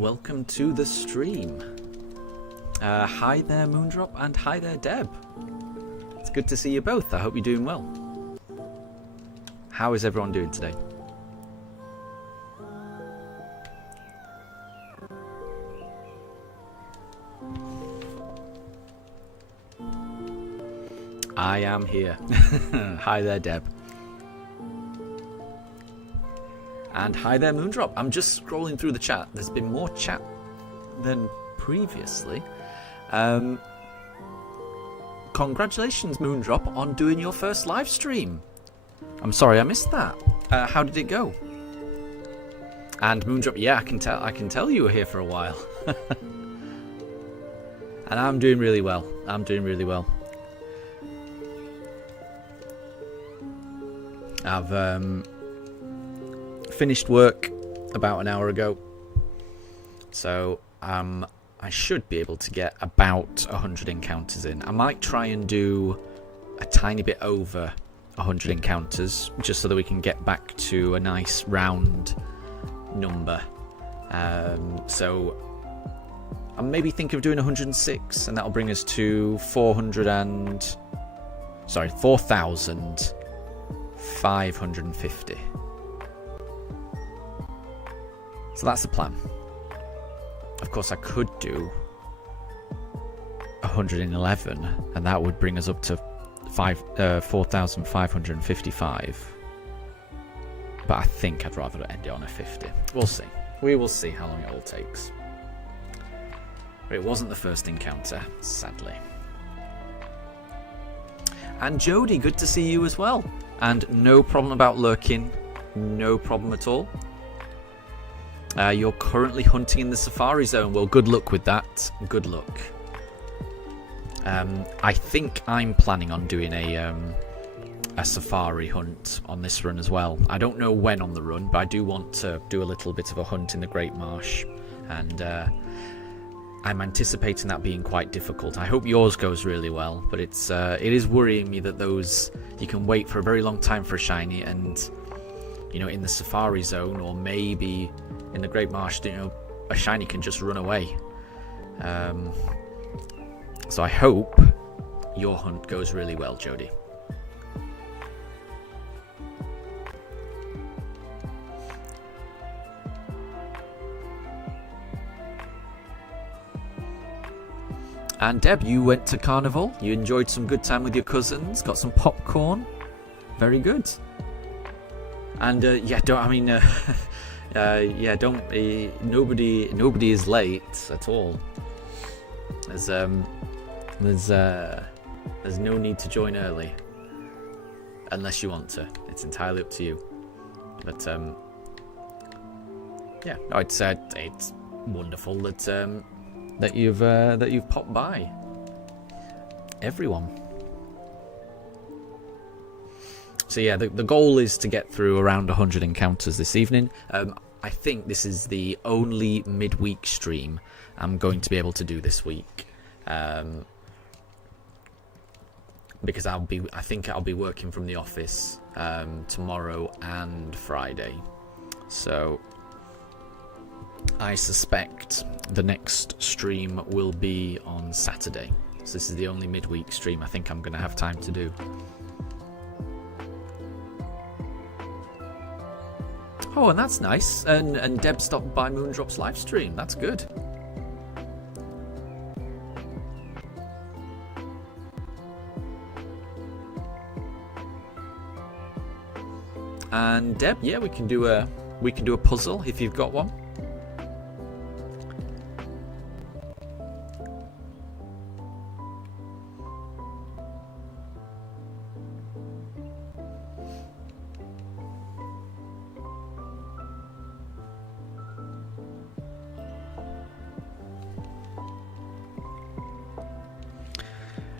welcome to the stream. Hi there Moondrop and hi there Deb. It's good to see you both. I hope you're doing well. How is everyone doing today? I am here. Hi there Deb. And hi there Moondrop. I'm just scrolling through the chat. There's been more chat than previously. Congratulations Moondrop on doing your first live stream. I'm sorry I missed that. How did it go? And Moondrop, yeah, I can tell you were here for a while. And I'm doing really well. I've finished work about an hour ago, so I should be able to get about 100 encounters in. I might try and do a tiny bit over 100 encounters, just so that we can get back to a nice round number. So I'm maybe thinking of doing 106, and that'll bring us to 4,550. So that's the plan. Of course, I could do 111, and that would bring us up to 4,555. But I think I'd rather end it on a 50. We'll see. We will see how long it all takes. But it wasn't the first encounter, sadly. And Jody, good to see you as well. And no problem about lurking. No problem at all. You're currently hunting in the safari zone. Well, good luck with that. Good luck. I think I'm planning on doing a safari hunt on this run as well. I don't know when on the run, but I do want to do a little bit of a hunt in the Great Marsh, and I'm anticipating that being quite difficult. I hope yours goes really well, but it is worrying me that those you can wait for a very long time for a shiny, and in the safari zone or maybe in the Great Marsh, a shiny can just run away. So I hope your hunt goes really well, Jody. And Deb, you went to Carnival. You enjoyed some good time with your cousins. Got some popcorn. Very good. And nobody is late at all. There's no need to join early unless you want to. It's entirely up to you. But yeah, I'd say it's wonderful that you've popped by. Everyone. So yeah, the goal is to get through around 100 encounters this evening. I think this is the only midweek stream I'm going to be able to do this week, because I think I'll be working from the office tomorrow and Friday. So I suspect the next stream will be on Saturday. So this is the only midweek stream I think I'm going to have time to do. Oh, and that's nice. And Deb stopped by Moondrop's live stream. That's good. And Deb, yeah, we can do a puzzle if you've got one.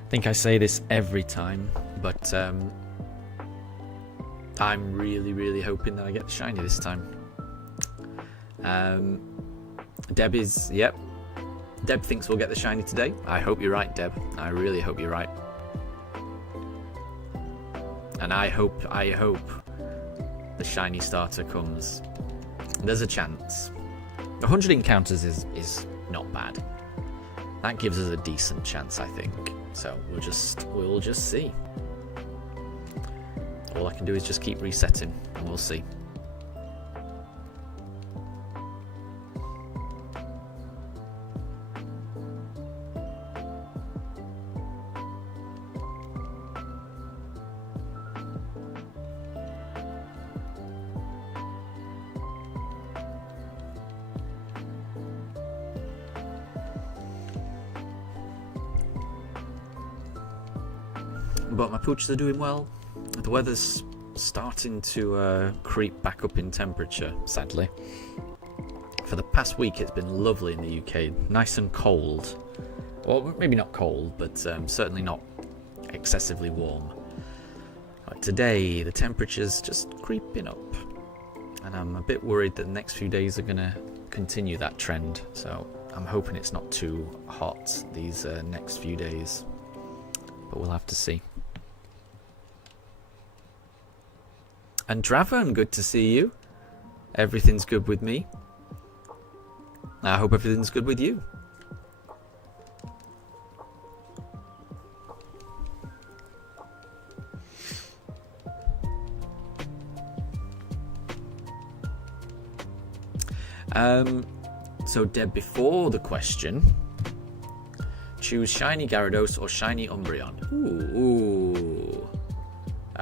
I think I say this every time, but I'm really hoping that I get the shiny this time. Deb thinks we'll get the shiny today. I hope you're right, Deb. I really hope you're right. And I hope the shiny starter comes. There's a chance. 100 encounters is not bad. That gives us a decent chance, I think. So we'll just see. All I can do is just keep resetting, and we'll see. But my pooches are doing well. The weather's starting to creep back up in temperature, sadly. For the past week it's been lovely in the UK. Nice and cold. Well, maybe not cold, but certainly not excessively warm. Today the temperature's just creeping up. And I'm a bit worried that the next few days are going to continue that trend. So I'm hoping it's not too hot these next few days. But we'll have to see. And Draven, good to see you. Everything's good with me. I hope everything's good with you. So Deb, before the question, choose shiny Gyarados or shiny Umbreon. Ooh.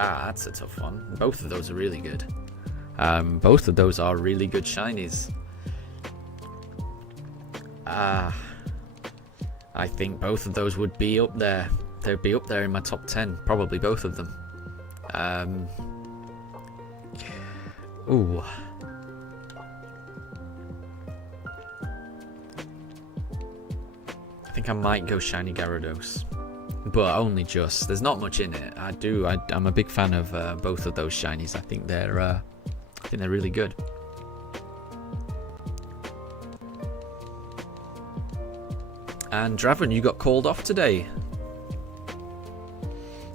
Ah, that's a tough one. Both of those are really good. Both of those are really good shinies. I think both of those would be up there. They'd be up there in my top 10. Probably both of them. Ooh. I think I might go shiny Gyarados. But only just. There's not much in it. I'm a big fan of both of those shinies. I think they're really good. And Draven, you got called off today.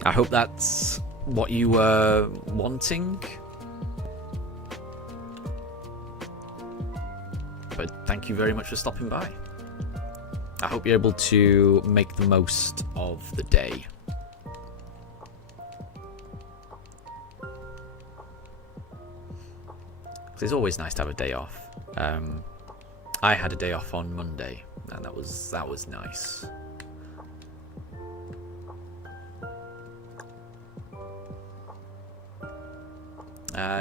I hope that's what you were wanting. But thank you very much for stopping by. I hope you're able to make the most of the day. It's always nice to have a day off. I had a day off on Monday, and that was nice.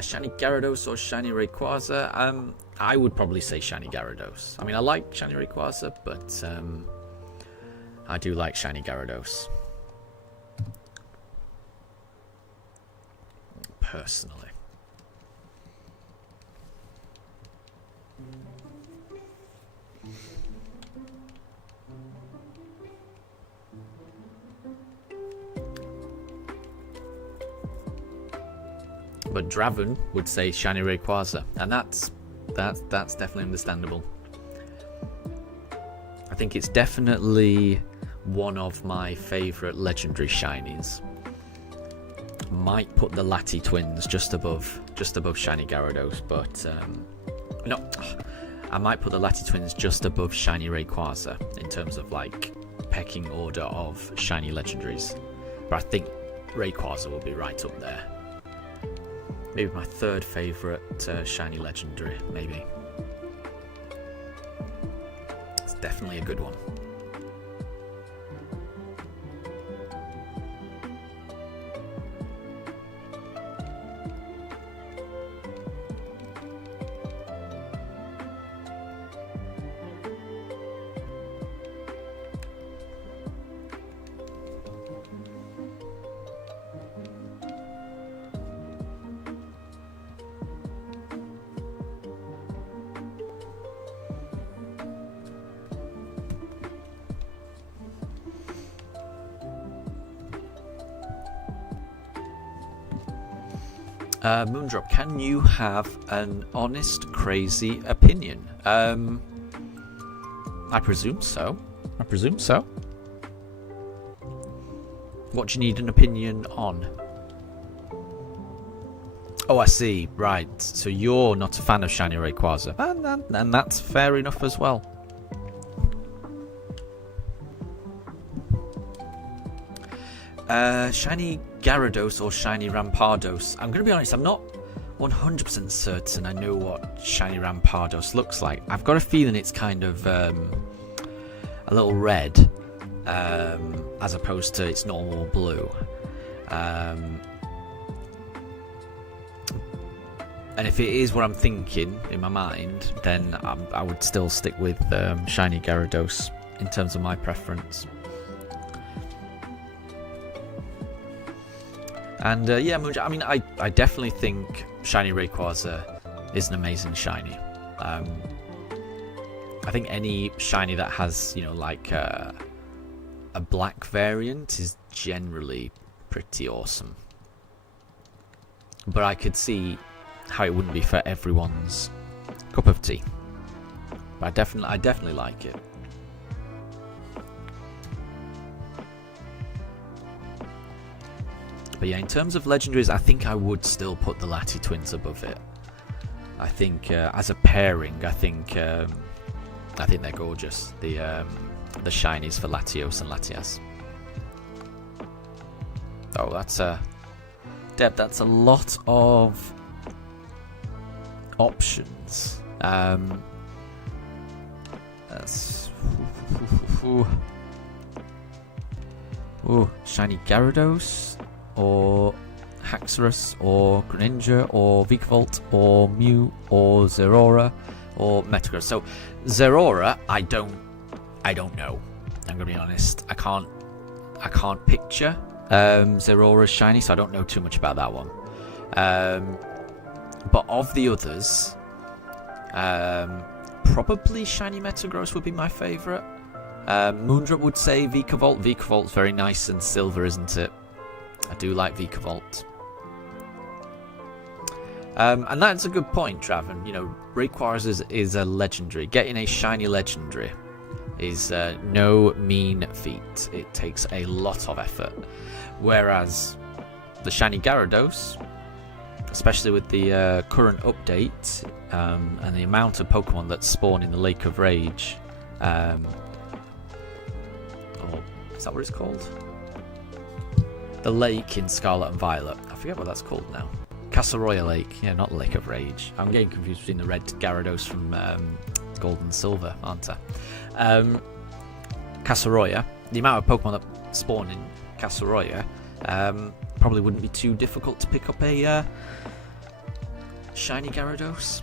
Shiny Gyarados or shiny Rayquaza? I would probably say shiny Gyarados. I mean, I like shiny Rayquaza, but I do like shiny Gyarados. Personally. But Draven would say shiny Rayquaza, and that's definitely understandable. I think it's definitely one of my favourite legendary shinies. Might put the Lati twins just above shiny Gyarados, but no, I might put the Lati twins just above shiny Rayquaza in terms of like pecking order of shiny legendaries. But I think Rayquaza will be right up there. Maybe my third favourite shiny legendary, maybe. It's definitely a good one. Moondrop, can you have an honest, crazy opinion? I presume so. What do you need an opinion on? Oh, I see. Right. So you're not a fan of shiny Rayquaza. And that's fair enough as well. Shiny Gyarados or shiny Rampardos? I'm going to be honest, I'm not 100% certain I know what shiny Rampardos looks like. I've got a feeling it's kind of a little red, as opposed to its normal blue. And if it is what I'm thinking in my mind, then I would still stick with shiny Gyarados in terms of my preference. And yeah, I mean, I definitely think shiny Rayquaza is an amazing shiny. I think any shiny that has, you know, like a black variant is generally pretty awesome. But I could see how it wouldn't be for everyone's cup of tea. But I definitely like it. But yeah, in terms of legendaries, I think I would still put the Lati twins above it. I think as a pairing, I think they're gorgeous. The shinies for Latios and Latias. Oh, that's Deb. That's a lot of options. That's shiny Gyarados, or Haxorus, or Greninja, or Vikavolt, or Mew, or Zeraora, or Metagross. So Zeraora, I don't know. I'm gonna be honest. I can't picture Zeraora's shiny, so I don't know too much about that one. But of the others, probably shiny Metagross would be my favourite. Moondrop would say Vikavolt. Vikavolt's very nice and silver, isn't it? I do like Vikavolt. And that's a good point, Traven. You know, Rayquaza is a legendary. Getting a shiny legendary is no mean feat. It takes a lot of effort. Whereas the shiny Gyarados, especially with the current update and the amount of Pokemon that spawn in the Lake of Rage, or is that what it's called? The lake in Scarlet and Violet. I forget what that's called now. Casseroya Lake. Yeah, not Lake of Rage. I'm getting confused between the red Gyarados from Gold and Silver, aren't I? Casseroya. The amount of Pokemon that spawn in Casseroya probably wouldn't be too difficult to pick up a shiny Gyarados.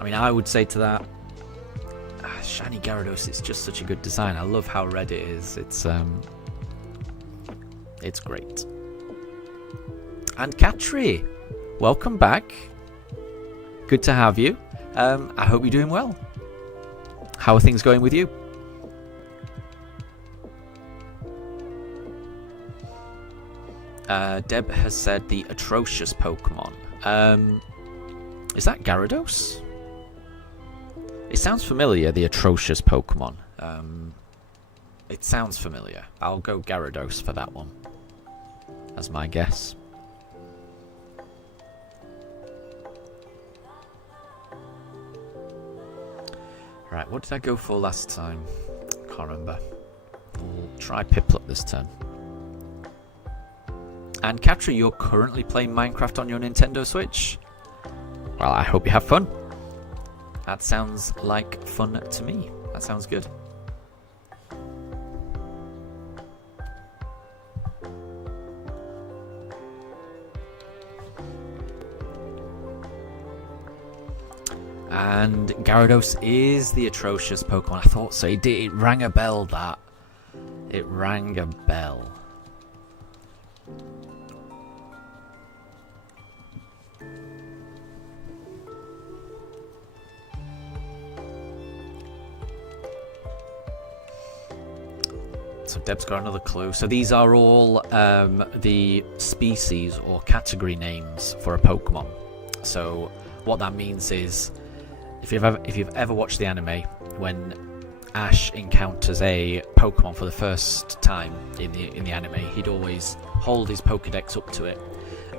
I mean, I would say to that, shiny Gyarados, it's just such a good design. I love how red it is. It's great. And Katri, welcome back. Good to have you. I hope you're doing well. How are things going with you? Deb has said the atrocious Pokemon. Is that Gyarados? It sounds familiar, the atrocious Pokemon. It sounds familiar. I'll go Gyarados for that one. That's my guess. Right, what did I go for last time? Can't remember. We'll try Piplup this turn. And Katri, you're currently playing Minecraft on your Nintendo Switch? Well, I hope you have fun. That sounds like fun to me. That sounds good. And Gyarados is the atrocious Pokemon. I thought so. It rang a bell, that. It rang a bell. So Deb's got another clue. So these are all the species or category names for a Pokemon. So what that means is, if you've ever watched the anime, when Ash encounters a Pokemon for the first time in the anime, he'd always hold his Pokédex up to it,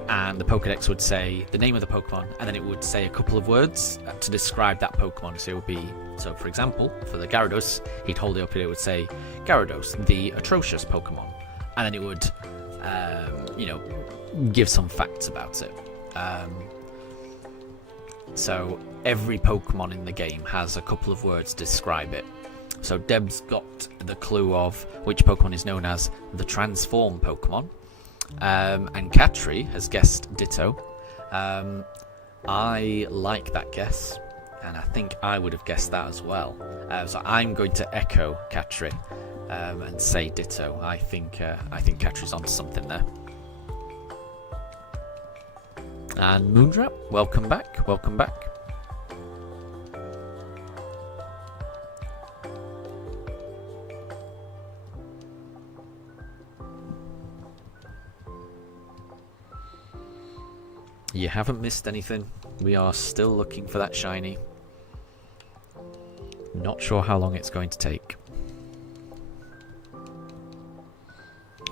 and the Pokedex would say the name of the Pokemon, and then it would say a couple of words to describe that Pokemon. So it would be, so for example, for the Gyarados, he'd hold it up and it would say, Gyarados, the atrocious Pokemon. And then it would, give some facts about it. So every Pokemon in the game has a couple of words to describe it. So Deb's got the clue of which Pokemon is known as the Transform Pokemon. And Katri has guessed Ditto. I like that guess, and I think I would have guessed that as well. So I'm going to echo Katri and say Ditto. I think Katri's onto something there. And Moondrop, welcome back. Welcome back. You haven't missed anything. We are still looking for that shiny. Not sure how long it's going to take.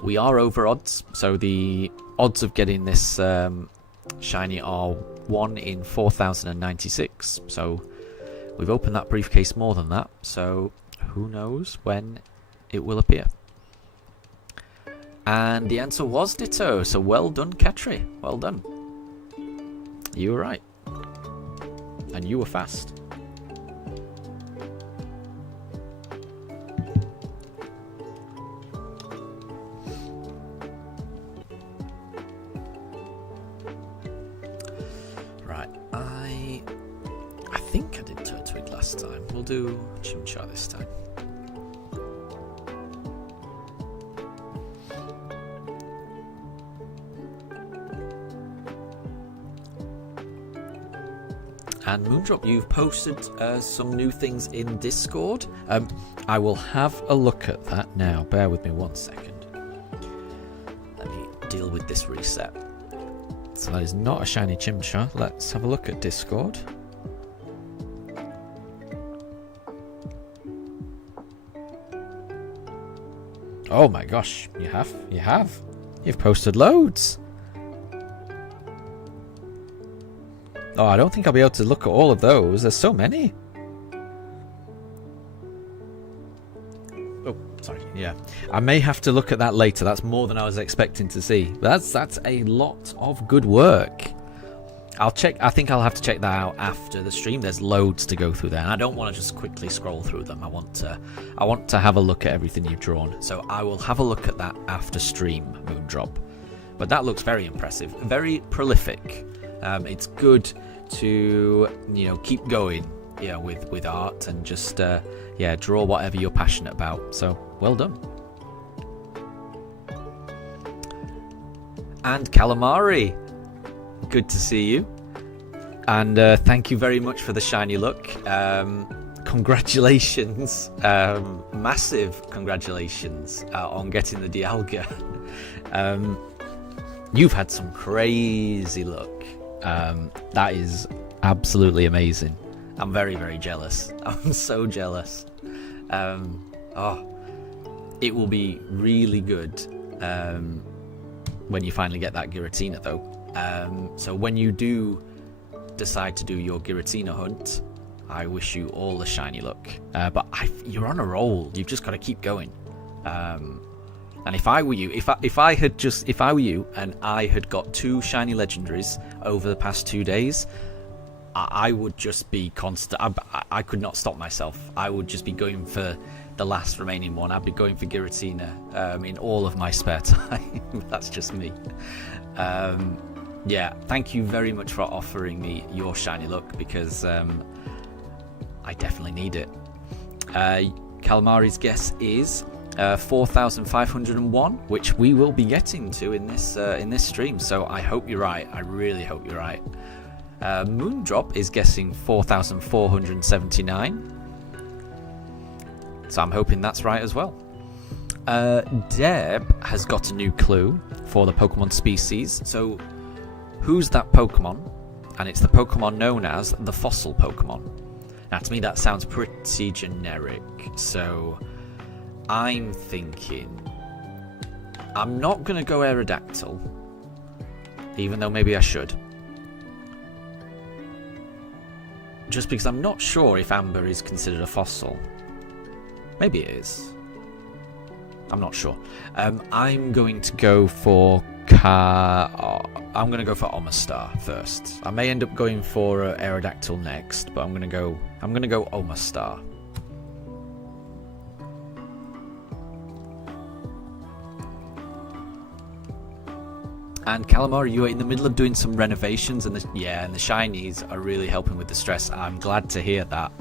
We are over odds, so the odds of getting this shiny are 1 in 4,096. So we've opened that briefcase more than that, so who knows when it will appear. And the answer was Ditto, so well done, Katri. Well done. You were right. And you were fast. Right, I think I did Turtwig last time. We'll do Chimchar this time. And Moondrop, you've posted some new things in Discord. I will have a look at that now. Bear with me 1 second. Let me deal with this reset. So that is not a shiny Chimchar. Let's have a look at Discord. Oh my gosh, you have. You've posted loads. Oh, I don't think I'll be able to look at all of those. There's so many. Oh, sorry. Yeah. I may have to look at that later. That's more than I was expecting to see. That's a lot of good work. I'll check. I think I'll have to check that out after the stream. There's loads to go through there, and I don't want to just quickly scroll through them. I want to have a look at everything you've drawn. So I will have a look at that after stream, Moondrop. But that looks very impressive. Very prolific. It's good to keep going with art and just draw whatever you're passionate about. So well done. And Calamari, good to see you, and thank you very much for the shiny look. Congratulations, massive congratulations on getting the Dialga. You've had some crazy luck. That is absolutely amazing. I'm very, very jealous. I'm so jealous. It will be really good when you finally get that Giratina, though. So when you do decide to do your Giratina hunt, I wish you all the shiny luck. But you're on a roll. You've just got to keep going. And if I were you, if I were you and I had got 2 shiny legendaries over the past 2 days, I would just be constant. I could not stop myself. I would just be going for the last remaining one. I'd be going for Giratina in all of my spare time. That's just me. Yeah, thank you very much for offering me your shiny luck, because I definitely need it. Calamari's guess is 4,501, which we will be getting to in this stream. So I hope you're right. I really hope you're right. Moondrop is guessing 4,479. So I'm hoping that's right as well. Deb has got a new clue for the Pokemon species. So who's that Pokemon? And it's the Pokemon known as the fossil Pokemon. Now to me that sounds pretty generic. So I'm thinking, I'm not going to go Aerodactyl. even though maybe I should. Just because I'm not sure if amber is considered a fossil. Maybe it is. I'm not sure. I'm going to go for I'm going to go for Omastar first. I may end up going for Aerodactyl next, but I'm going to go Omastar. And Calamari, you are in the middle of doing some renovations, and the shinies are really helping with the stress. I'm glad to hear that.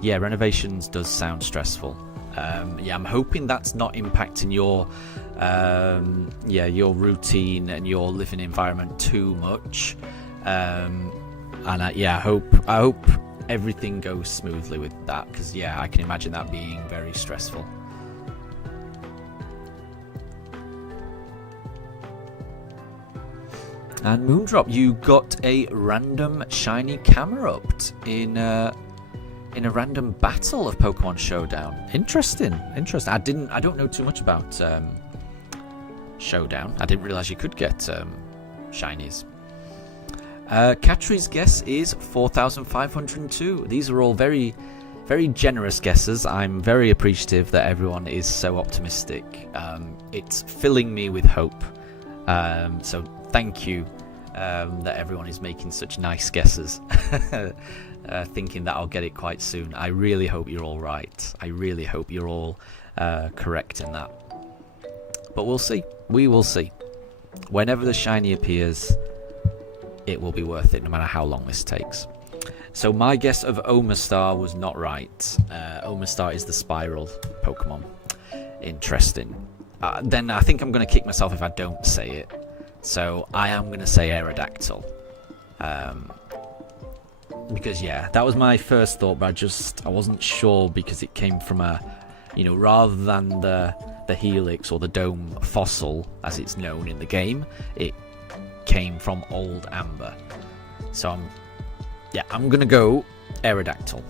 Yeah, renovations does sound stressful. Yeah, I'm hoping that's not impacting your routine and your living environment too much. And I hope everything goes smoothly with that, because yeah, I can imagine that being very stressful. And Moondrop, you got a random shiny Camerupt in a random battle of Pokemon Showdown. Interesting. I don't know too much about Showdown. I didn't realize you could get shinies. Katri's guess is 4,502. These are all very, very generous guesses. I'm very appreciative that everyone is so optimistic. It's filling me with hope. So thank you that everyone is making such nice guesses. Thinking that I'll get it quite soon. I really hope you're all right. I really hope you're all correct in that. But we'll see. We will see. Whenever the shiny appears, it will be worth it, no matter how long this takes. So my guess of Omastar was not right. Omastar is the spiral Pokemon. Interesting. Then I think I'm going to kick myself if I don't say it. So I am going to say Aerodactyl. Because yeah, that was my first thought, but I wasn't sure, because it came from rather than the Helix or the Dome fossil as it's known in the game, it came from Old Amber. So I'm gonna go Aerodactyl.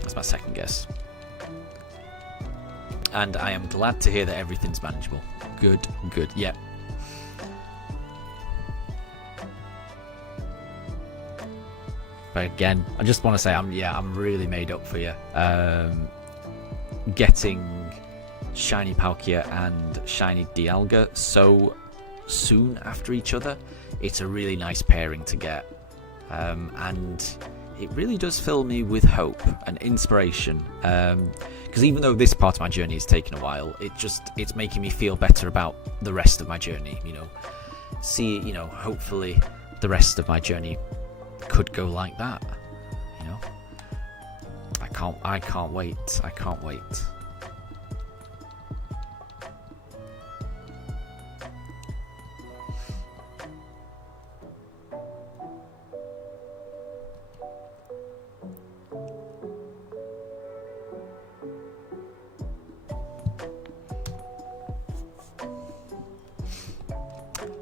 That's my second guess. And I am glad to hear that everything's manageable. Good, yeah. But again, I just want to say I'm really made up for you. Getting shiny Palkia and shiny Dialga so soon after each other, it's a really nice pairing to get. And it really does fill me with hope and inspiration. Because even though this part of my journey has taken a while, it's making me feel better about the rest of my journey. Hopefully the rest of my journey could go like that. I can't wait.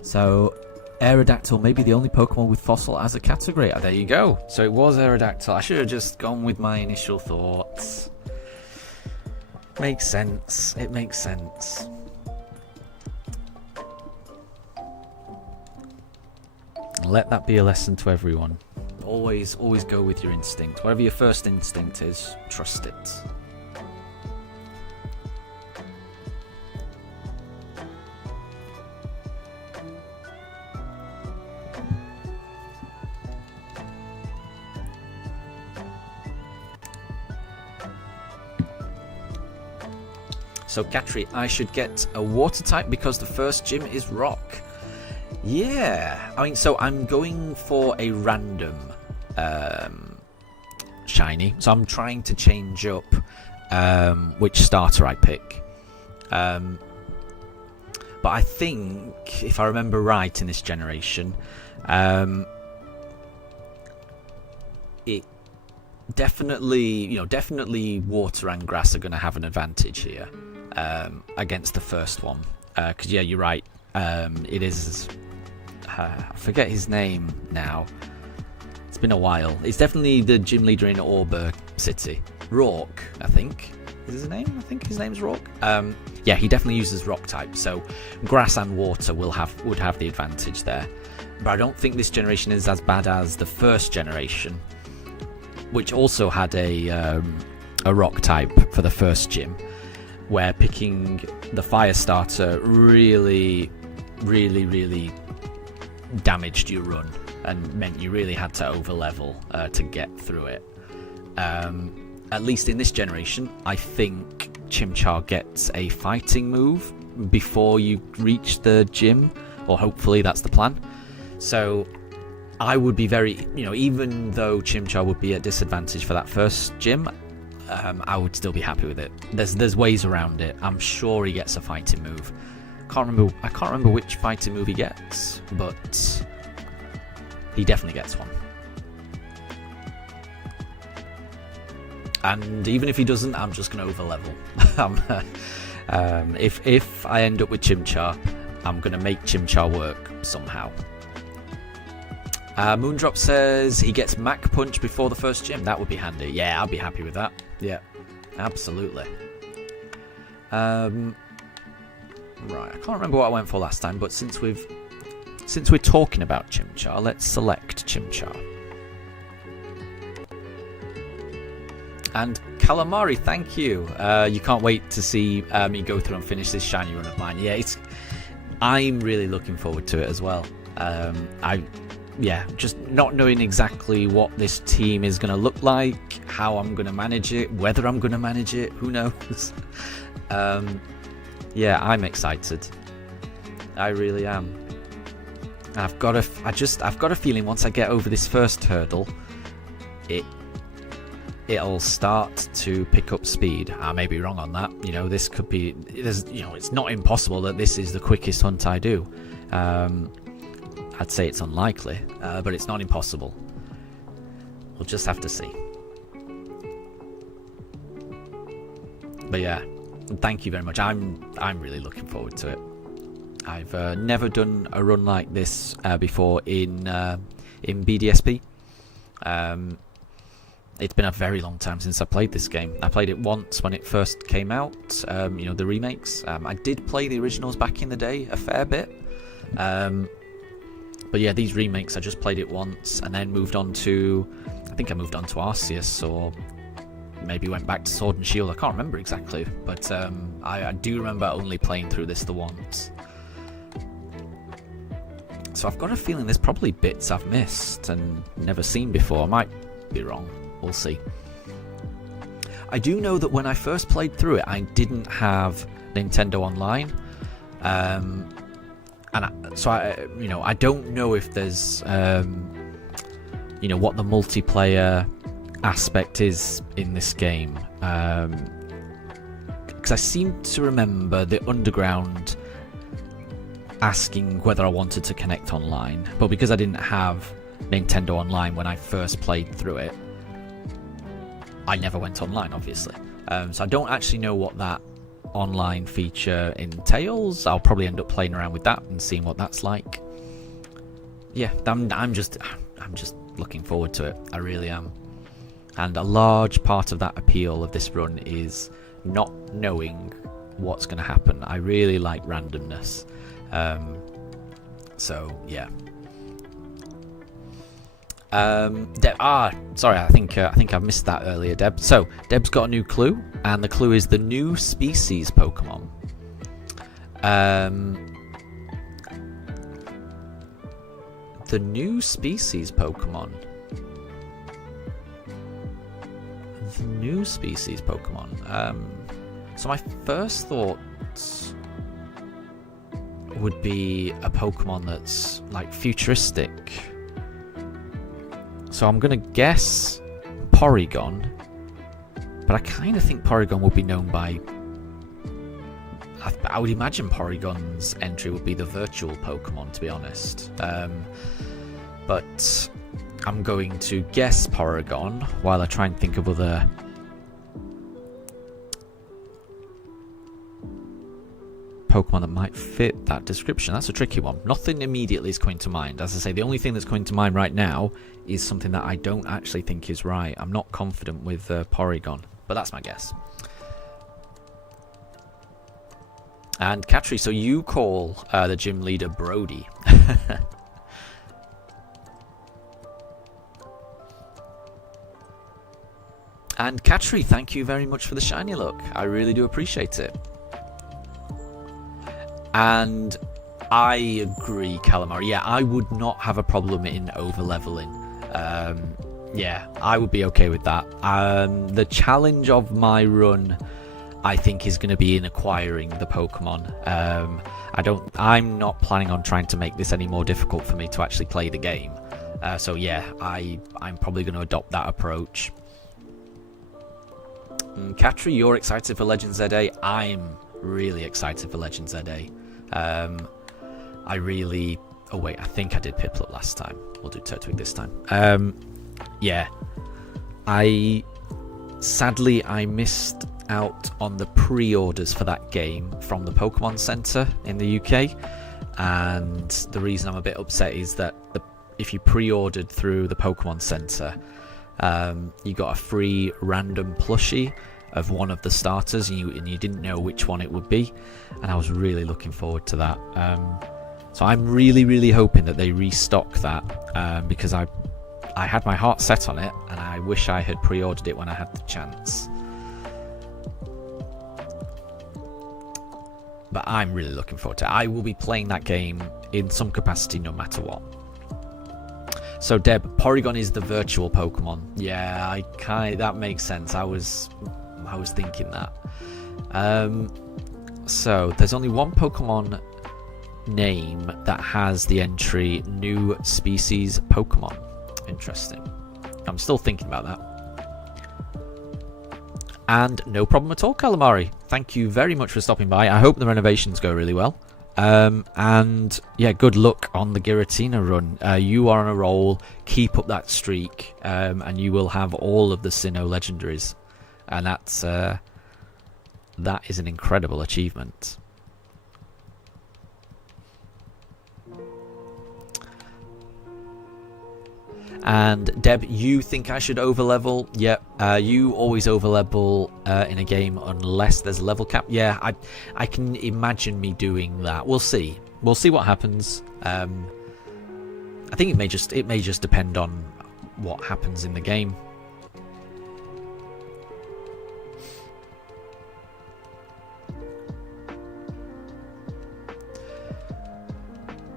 So Aerodactyl may be the only Pokemon with fossil as a category. There you go. So it was Aerodactyl. I should have just gone with my initial thoughts. Makes sense. It makes sense. Let that be a lesson to everyone. Always go with your instinct. Whatever your first instinct is, trust it. So Katri, I should get a water type because the first gym is rock. Yeah, so I'm going for a random shiny. So I'm trying to change up which starter I pick. But I think, if I remember right in this generation, it definitely water and grass are going to have an advantage here. Against the first one, because yeah, you're right. It is. I forget his name now. It's been a while. It's definitely the gym leader in Orber City, Rourke, I think. is his name? I think his name's Rock. Yeah, he definitely uses rock type, so grass and water would have the advantage there. But I don't think this generation is as bad as the first generation, which also had a rock type for the first gym, where picking the fire starter really damaged your run and meant you really had to over level to get through it. At least in this generation, I think Chimchar gets a fighting move before you reach the gym, or hopefully that's the plan. So I would be very, even though Chimchar would be at disadvantage for that first gym, I would still be happy with it. There's ways around it. I'm sure he gets a fighting move. I can't remember which fighting move he gets, but he definitely gets one. And even if he doesn't, I'm just going to overlevel. If I end up with Chimchar, I'm going to make Chimchar work somehow. Moondrop says he gets Mach Punch before the first gym. That would be handy. Yeah, I'll be happy with that. Yeah, absolutely. Right, I can't remember what I went for last time, but since we're talking about Chimchar, let's select Chimchar. And Calamari, thank you. You can't wait to see me go through and finish this shiny run of mine. Yeah, I'm really looking forward to it as well. Just not knowing exactly what this team is going to look like, how I'm going to manage it, whether I'm going to manage it, who knows. Yeah, I'm excited. I really am. I've got a feeling once I get over this first hurdle, it'll start to pick up speed. I may be wrong on that. This could be. It's not impossible that this is the quickest hunt I do. I'd say it's unlikely, but it's not impossible. We'll just have to see. But yeah, thank you very much. I'm really looking forward to it. I've never done a run like this before in BDSP. It's been a very long time since I played this game. I played it once when it first came out, the remakes. I did play the originals back in the day a fair bit. But yeah, these remakes, I just played it once and then moved on to... I think I moved on to Arceus, or maybe went back to Sword and Shield. I can't remember exactly, but I do remember only playing through this the once. So I've got a feeling there's probably bits I've missed and never seen before. I might be wrong. We'll see. I do know that when I first played through it, I didn't have Nintendo Online. So I don't know if there's, what the multiplayer aspect is in this game. Because I seem to remember the Underground asking whether I wanted to connect online, but because I didn't have Nintendo Online when I first played through it, I never went online, obviously. So I don't actually know what that online feature entails. I'll probably end up playing around with that and seeing what that's like. Yeah, I'm just looking forward to it. I really am. And a large part of that appeal of this run is not knowing what's going to happen. I really like randomness. So yeah. Sorry, I think I missed that earlier, Deb. So Deb's got a new clue, and the clue is the new species Pokemon. The new species Pokemon. The new species Pokemon. So my first thought would be a Pokemon that's like futuristic. So I'm going to guess Porygon, but I kind of think Porygon would be known by... I would imagine Porygon's entry would be the virtual Pokemon, to be honest. But I'm going to guess Porygon while I try and think of other... Pokemon that might fit that description. That's a tricky one. Nothing immediately is coming to mind. As I say, the only thing that's coming to mind right now is something that I don't actually think is right. I'm not confident with Porygon, but that's my guess. And Katri, so you call the gym leader Brody. And Katri, thank you very much for the shiny look. I really do appreciate it. And I agree, Calamari. Yeah, I would not have a problem in over-leveling. Yeah, I would be okay with that. The challenge of my run, I think, is going to be in acquiring the Pokemon. I'm not planning on trying to make this any more difficult for me to actually play the game. So yeah, I'm probably going to adopt that approach. Katri, you're excited for Legends ZA. I'm really excited for Legends ZA. I really... Oh wait, I think I did Piplup last time. We'll do Turtwig this time. Yeah. Sadly, I missed out on the pre-orders for that game from the Pokemon Center in the UK. And the reason I'm a bit upset is that if you pre-ordered through the Pokemon Center, you got a free random plushie of one of the starters, and you didn't know which one it would be, and I was really looking forward to that. So I'm really hoping that they restock that, because I had my heart set on it, and I wish I had pre-ordered it when I had the chance. But I'm really looking forward to it. I will be playing that game in some capacity no matter what. So Deb, Porygon is the virtual Pokemon. Yeah, that makes sense. I was thinking that. So there's only one Pokemon name that has the entry new species Pokemon. Interesting. I'm still thinking about that. And no problem at all, Calamari. Thank you very much for stopping by. I hope the renovations go really well. And yeah, good luck on the Giratina run. You are on a roll. Keep up that streak, and you will have all of the Sinnoh legendaries, and that is an incredible achievement. And Deb, you think I should overlevel? Yep, you always overlevel in a game unless there's a level cap. Yeah, I can imagine me doing that. We'll see. We'll see what happens. I think it may just depend on what happens in the game.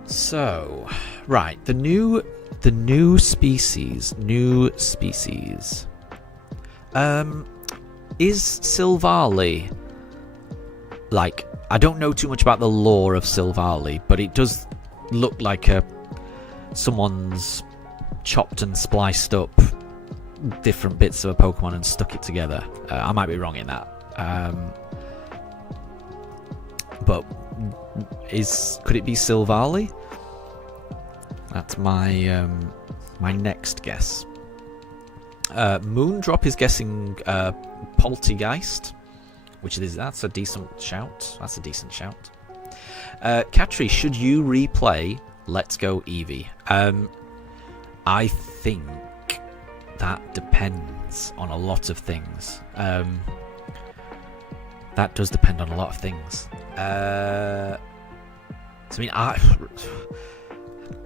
So, right, the new species. Is Silvally, like, I don't know too much about the lore of Silvally, but it does look like someone's chopped and spliced up different bits of a Pokemon and stuck it together. I might be wrong in that. But could it be Silvally? That's my my next guess. Moondrop is guessing Poltergeist, that's a decent shout. Katri, should you replay Let's Go Eevee? I think that depends on a lot of things. That does depend on a lot of things. I mean, I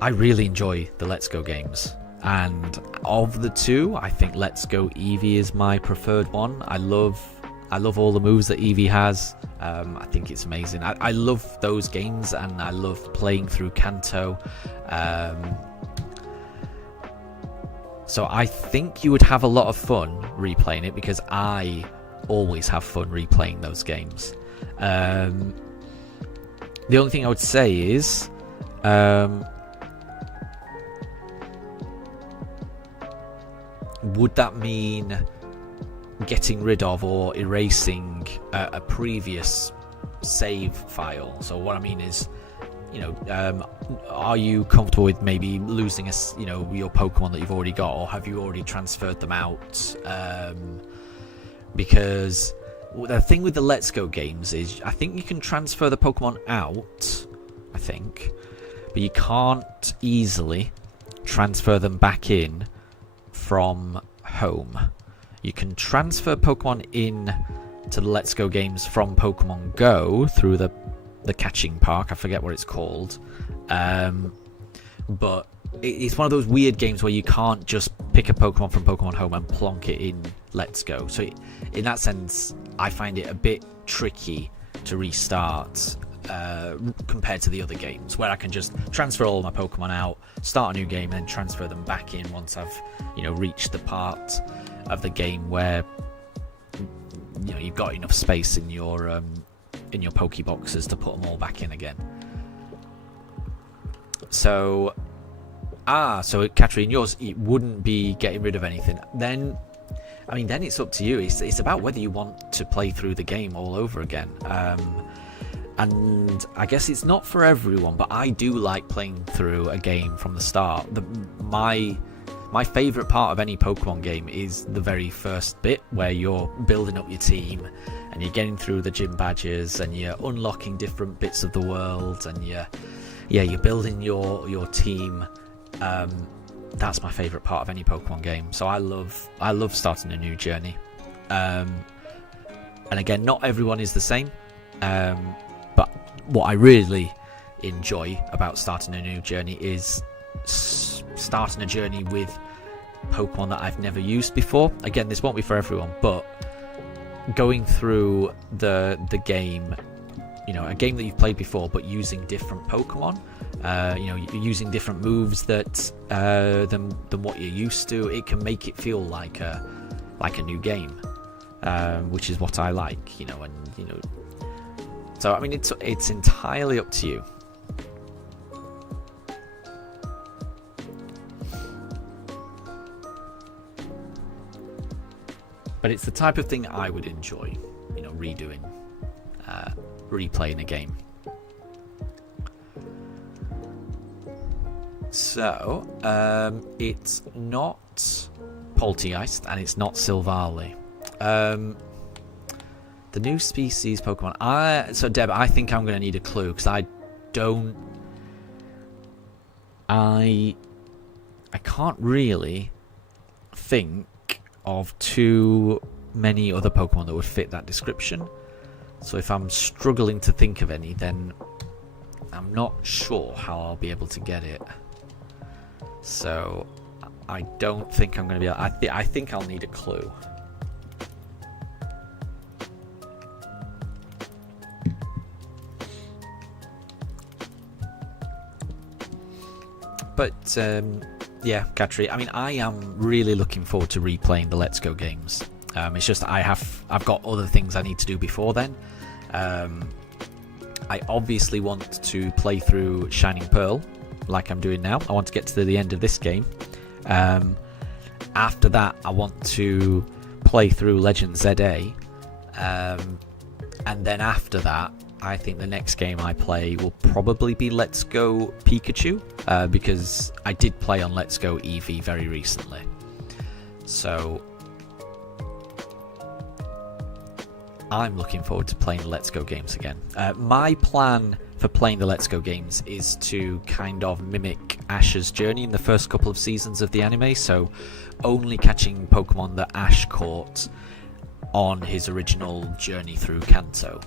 really enjoy the Let's Go games, and of the two, I think Let's Go Eevee is my preferred one. I love all the moves that Eevee has. I think it's amazing. I love those games, and I love playing through Kanto. So I think you would have a lot of fun replaying it, because I always have fun replaying those games. The only thing I would say is, would that mean getting rid of or erasing a previous save file? So what I mean is, are you comfortable with maybe losing your Pokemon that you've already got, or have you already transferred them out? Because the thing with the Let's Go games is, I think you can transfer the Pokemon out, but you can't easily transfer them back in from home. You can transfer Pokemon in to the Let's Go games from Pokemon Go through the the catching park. I forget what it's called, but it's one of those weird games where you can't just pick a Pokemon from Pokemon Home and plonk it in Let's Go. So in that sense, I find it a bit tricky to restart compared to the other games, where I can just transfer all my Pokemon out, start a new game, and then transfer them back in once I've reached the part of the game where you've got enough space in your Pokeboxes to put them all back in again. So Katrine, yours, it wouldn't be getting rid of anything. Then it's up to you. It's about whether you want to play through the game all over again. And I guess it's not for everyone, but I do like playing through a game from the start. My favourite part of any Pokemon game is the very first bit, where you're building up your team and you're getting through the gym badges and you're unlocking different bits of the world, and you're building your team. That's my favourite part of any Pokemon game. So I love starting a new journey. And again, not everyone is the same. But what I really enjoy about starting a new journey is starting a journey with Pokemon that I've never used before. Again, this won't be for everyone, but going through the game, a game that you've played before, but using different Pokemon, using different moves that than what you're used to, it can make it feel like a new game, which is what I like, So it's entirely up to you. But it's the type of thing I would enjoy, replaying a game. So, it's not Poltegeist and it's not Silvally. The new species Pokemon. So Deb, I think I'm going to need a clue, because I can't really think of too many other Pokemon that would fit that description. So if I'm struggling to think of any, then I'm not sure how I'll be able to get it. So I don't think I'm going to be able... I think I'll need a clue. But yeah, Katri, I am really looking forward to replaying the Let's Go games. It's just I've got other things I need to do before then. I obviously want to play through Shining Pearl, like I'm doing now. I want to get to the end of this game. After that, I want to play through Legend ZA. And then after that, I think the next game I play will probably be Let's Go Pikachu, because I did play on Let's Go Eevee very recently. So I'm looking forward to playing the Let's Go games again. My plan for playing the Let's Go games is to kind of mimic Ash's journey in the first couple of seasons of the anime, so only catching Pokemon that Ash caught on his original journey through Kanto.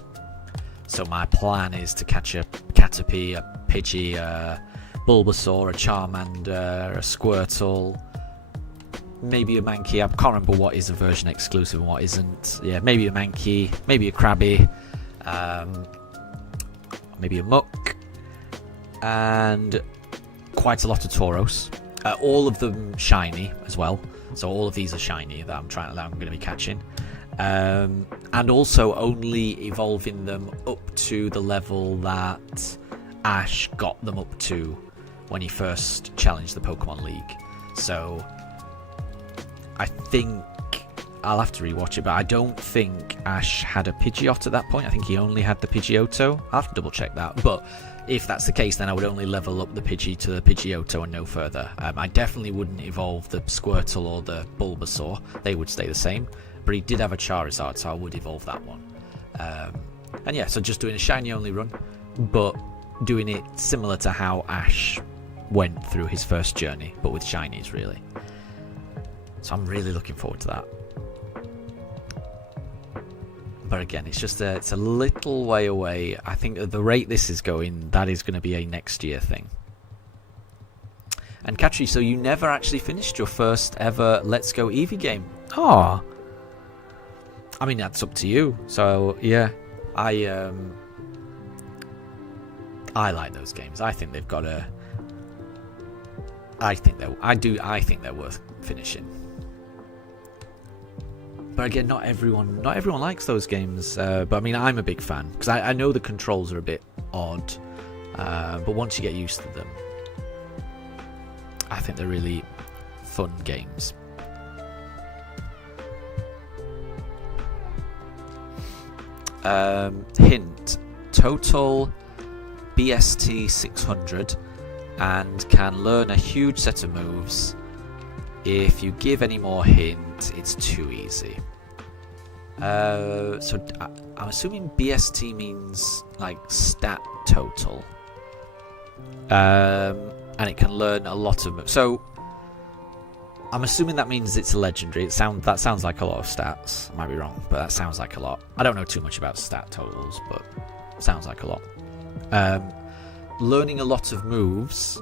So my plan is to catch a Caterpie, a Pidgey, a Bulbasaur, a Charmander, a Squirtle, maybe a Mankey. I can't remember what is a version exclusive and what isn't. Yeah, maybe a Mankey, maybe a Krabby, maybe a Muck, and quite a lot of Tauros. All of them shiny as well. So all of these are shiny that I'm going to be catching. And also only evolving them up to the level that Ash got them up to when he first challenged the Pokemon League. So I think I'll have to rewatch it, but I don't think Ash had a Pidgeot at that point. I think he only had the Pidgeotto. I'll have to double check that. But if that's the case, then I would only level up the Pidgey to the Pidgeotto and no further. I definitely wouldn't evolve the Squirtle or the Bulbasaur. They would stay the same. But he did have a Charizard, so I would evolve that one. And yeah, so just doing a shiny only run, but doing it similar to how Ash went through his first journey, but with shinies, really. So I'm really looking forward to that. But again, it's a little way away. I think at the rate this is going, that is going to be a next year thing. And Katri, so you never actually finished your first ever Let's Go Eevee game? Oh, I mean that's up to you. So yeah, I like those games. I think they've got a. I think they're worth finishing. But again, not everyone likes those games. But I mean, I'm a big fan because I know the controls are a bit odd, but once you get used to them, I think they're really fun games. Hint: total BST 600 and can learn a huge set of moves. If you give any more hint, it's too easy. So I'm assuming BST means like stat total. And it can learn a lot of moves. So I'm assuming that means it's a legendary. That sounds like a lot of stats. I might be wrong, but that sounds like a lot. I don't know too much about stat totals, but sounds like a lot. Learning a lot of moves.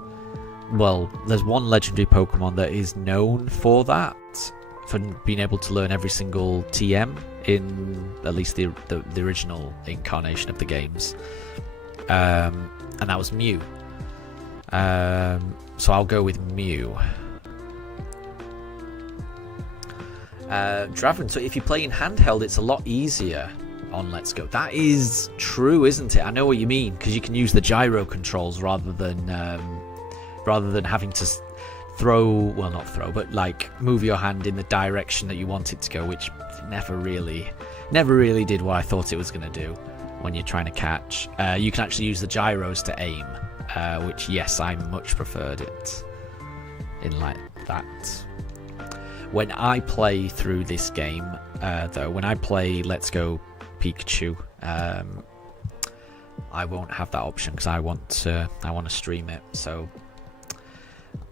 Well, there's one legendary Pokemon that is known for that, for being able to learn every single TM in at least the original incarnation of the games, and that was Mew. So I'll go with Mew. Draven, so if you play in handheld, it's a lot easier on Let's Go. That is true, isn't it? I know what you mean, because you can use the gyro controls rather than having to not throw, but like move your hand in the direction that you want it to go, which never really did what I thought it was going to do when you're trying to catch. You can actually use the gyros to aim, which, yes, I much preferred it in like that. When I play through this game, though, when I play Let's Go Pikachu, I won't have that option because I want to stream it. So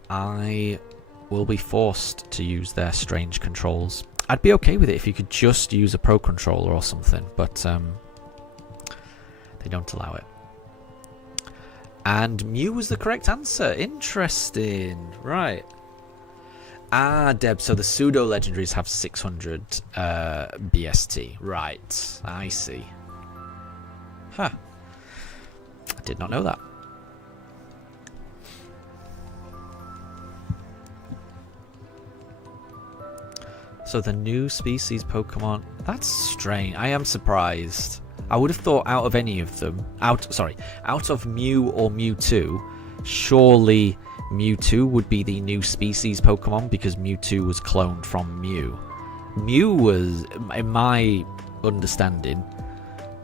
I will be forced to use their strange controls. I'd be okay with it if you could just use a pro controller or something, but they don't allow it. And Mew was the correct answer. Interesting. Right. Deb, so the pseudo legendaries have 600 BST. Right. I see. Huh. I did not know that. So the new species Pokemon, that's strange. I am surprised. I would have thought out of any of them, out of Mew or Mewtwo, surely Mewtwo would be the new species Pokemon because Mewtwo was cloned from Mew. Mew was, in my understanding,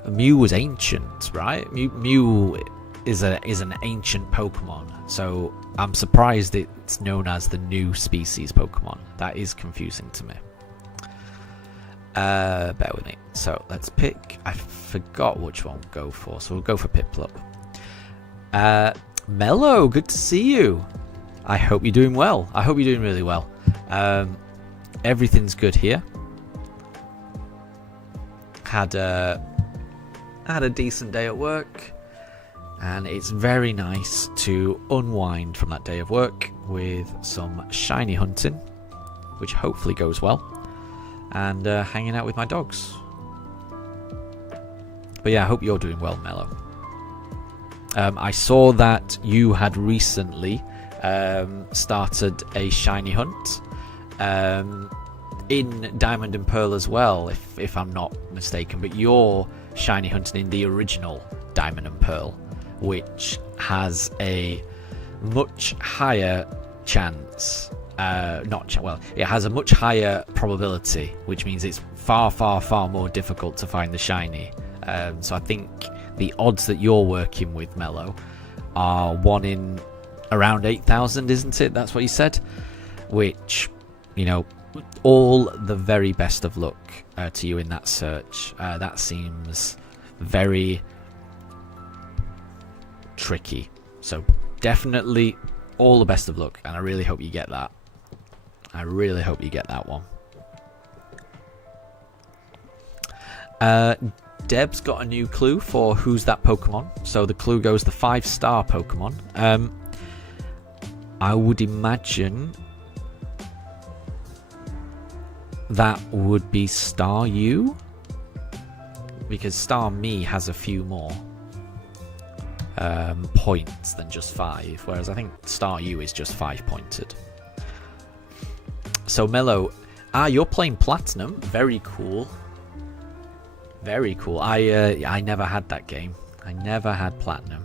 Mew was ancient, right? Mew is an ancient Pokemon, so I'm surprised it's known as the new species Pokemon. That is confusing to me. Bear with me. So let's pick. I forgot which one we'll go for, so we'll go for Piplup. Mello, good to see you. I hope you're doing well. I hope you're doing really well. Everything's good here. Had a decent day at work, and it's very nice to unwind from that day of work with some shiny hunting, which hopefully goes well, and hanging out with my dogs. But yeah, I hope you're doing well, Mello. I saw that you had recently started a shiny hunt in Diamond and Pearl as well, if I'm not mistaken, but you're shiny hunting in the original Diamond and Pearl, which has a much higher chance, it has a much higher probability, which means it's far, far, far more difficult to find the shiny. So I think the odds that you're working with, Mello, are 1 in around 8,000, isn't it? That's what you said. Which, all the very best of luck to you in that search. That seems very tricky. So definitely all the best of luck, and I really hope you get that. I really hope you get that one. Deb's got a new clue for who's that Pokemon. So the clue goes the 5-star Pokemon. I would imagine that would be Staryu, because Starmie has a few more points than just 5, whereas I think Staryu is just 5-pointed. So Mellow, you're playing Platinum. Very cool. Very cool. I never had that game. I never had Platinum.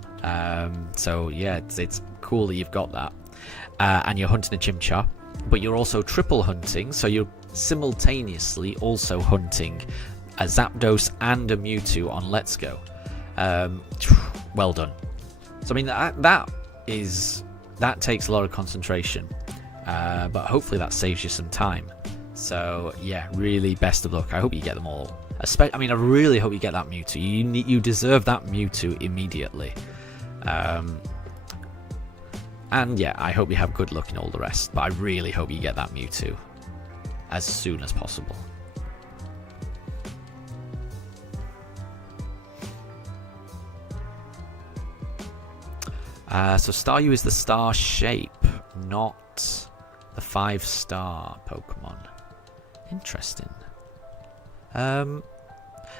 So yeah, it's cool that you've got that. And you're hunting a Chimchar, but you're also triple hunting, so you're simultaneously also hunting a Zapdos and a Mewtwo on Let's Go. Well done. So I mean that takes a lot of concentration, but hopefully that saves you some time. So yeah, really best of luck. I hope you get them all. I mean, I really hope you get that Mewtwo. You deserve that Mewtwo immediately. And yeah, I hope you have good luck in all the rest, but I really hope you get that Mewtwo as soon as possible. So Staryu is the star shape, not the 5-star Pokemon. Interesting. I'm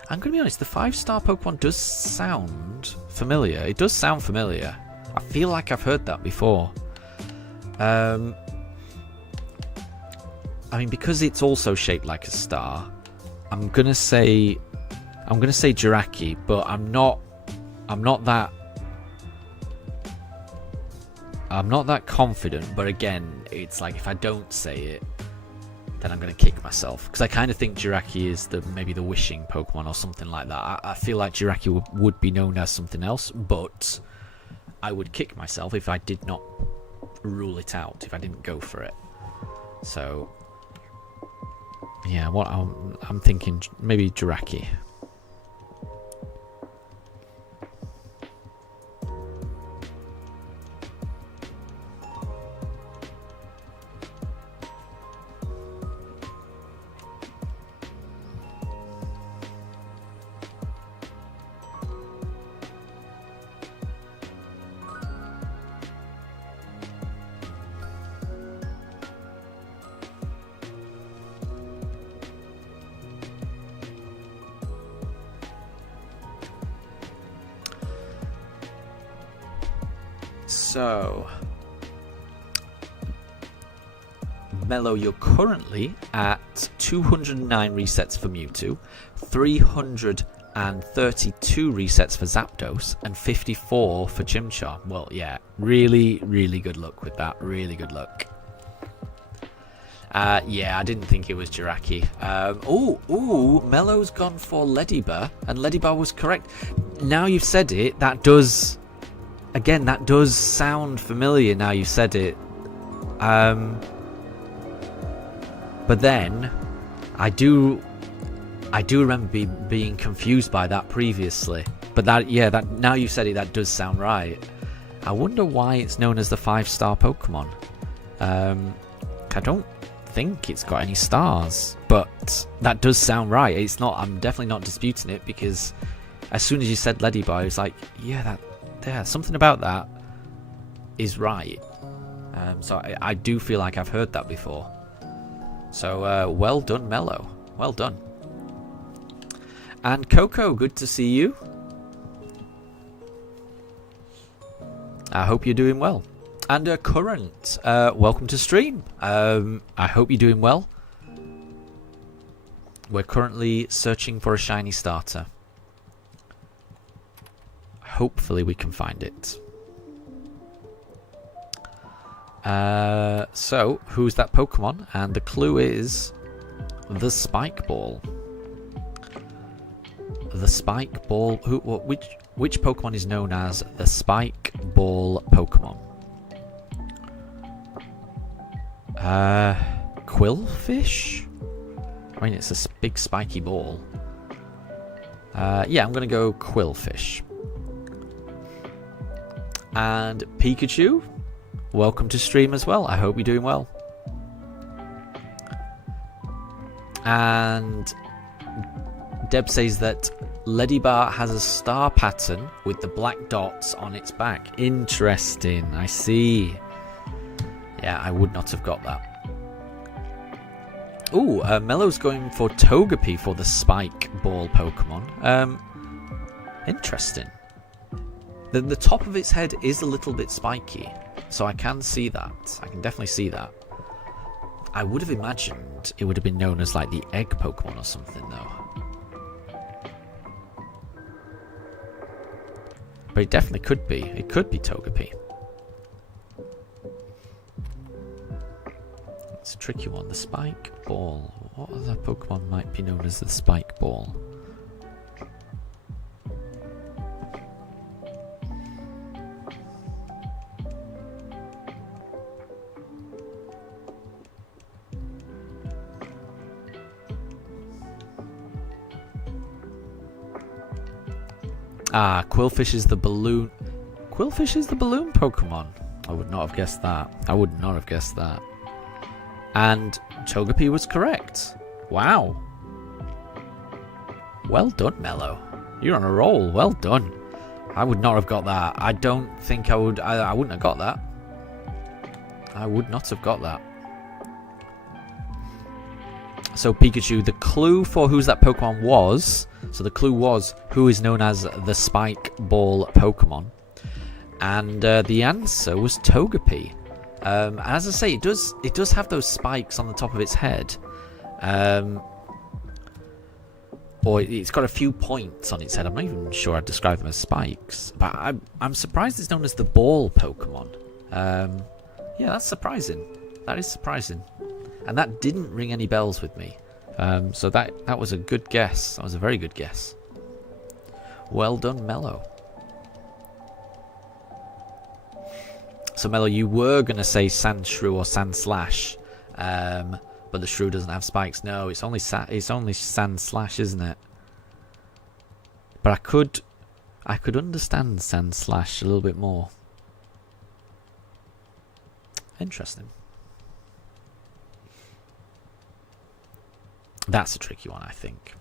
going to be honest, the 5-star Pokemon does sound familiar. It does sound familiar. I feel like I've heard that before. I mean, because it's also shaped like a star, I'm gonna say Jiraki, but I'm not that confident. But again, it's like if I don't say it, then I'm gonna kick myself, because I kind of think Jiraki is maybe the wishing Pokemon or something like that. I feel like Jiraki would be known as something else, but I would kick myself if I did not rule it out, if I didn't go for it. So yeah, what I'm thinking, maybe Jiraki. So, Mellow, you're currently at 209 resets for Mewtwo, 332 resets for Zapdos, and 54 for Chimchar. Well, yeah, really, really good luck with that. Really good luck. Yeah, I didn't think it was Jiraki. Mellow's gone for Leddybar, and Leddybar was correct. Now you've said it, that does sound familiar now you've said it. But then I do remember being confused by that previously. But that now you said it, that does sound right. I wonder why it's known as the 5-star Pokemon. I don't think it's got any stars, but that does sound right. I'm definitely not disputing it, because as soon as you said Leddybar, it's like, yeah, something about that is right. So I do feel like I've heard that before. So well done, Mellow. Well done. And Coco, good to see you. I hope you're doing well. And Current, welcome to stream. I hope you're doing well. We're currently searching for a shiny starter. Hopefully we can find it. So, who's that Pokemon? And the clue is the Spike Ball. The Spike Ball. Which Pokemon is known as the Spike Ball Pokemon? Quillfish? I mean, it's a big spiky ball. Yeah, I'm gonna go Quillfish. And Pikachu, welcome to stream as well. I hope you're doing well. And Deb says that Ladybar has a star pattern with the black dots on its back. Interesting. I see. Yeah, I would not have got that. Ooh, Mellow's going for Togepi for the Spike Ball Pokemon. Interesting. The top of its head is a little bit spiky, so I can see that. I can definitely see that. I would have imagined it would have been known as like the egg Pokemon or something, though. But it definitely could be. It could be Togepi. It's a tricky one. The Spike Ball. What other Pokemon might be known as the Spike Ball? Ah, Quillfish is the balloon. Quillfish is the balloon Pokemon. I would not have guessed that. I would not have guessed that. And Togepi was correct. Wow. Well done, Mellow. You're on a roll. Well done. I would not have got that. I don't think I would. I wouldn't have got that. I would not have got that. So Pikachu, the clue for who's that Pokemon was... So the clue was who is known as the Spike Ball Pokemon. And the answer was Togepi. As I say, it does have those spikes on the top of its head. Or it's got a few points on its head. I'm not even sure I'd describe them as spikes. But I'm surprised it's known as the Ball Pokemon. Yeah, that's surprising. That is surprising. And that didn't ring any bells with me. So that was a good guess. That was a very good guess. Well done, Mellow. So, Mellow, you were going to say Sandshrew or Sandslash, but the Shrew doesn't have spikes. No, it's only Sandslash, isn't it? But I could understand Sandslash a little bit more. Interesting. That's a tricky one, I think.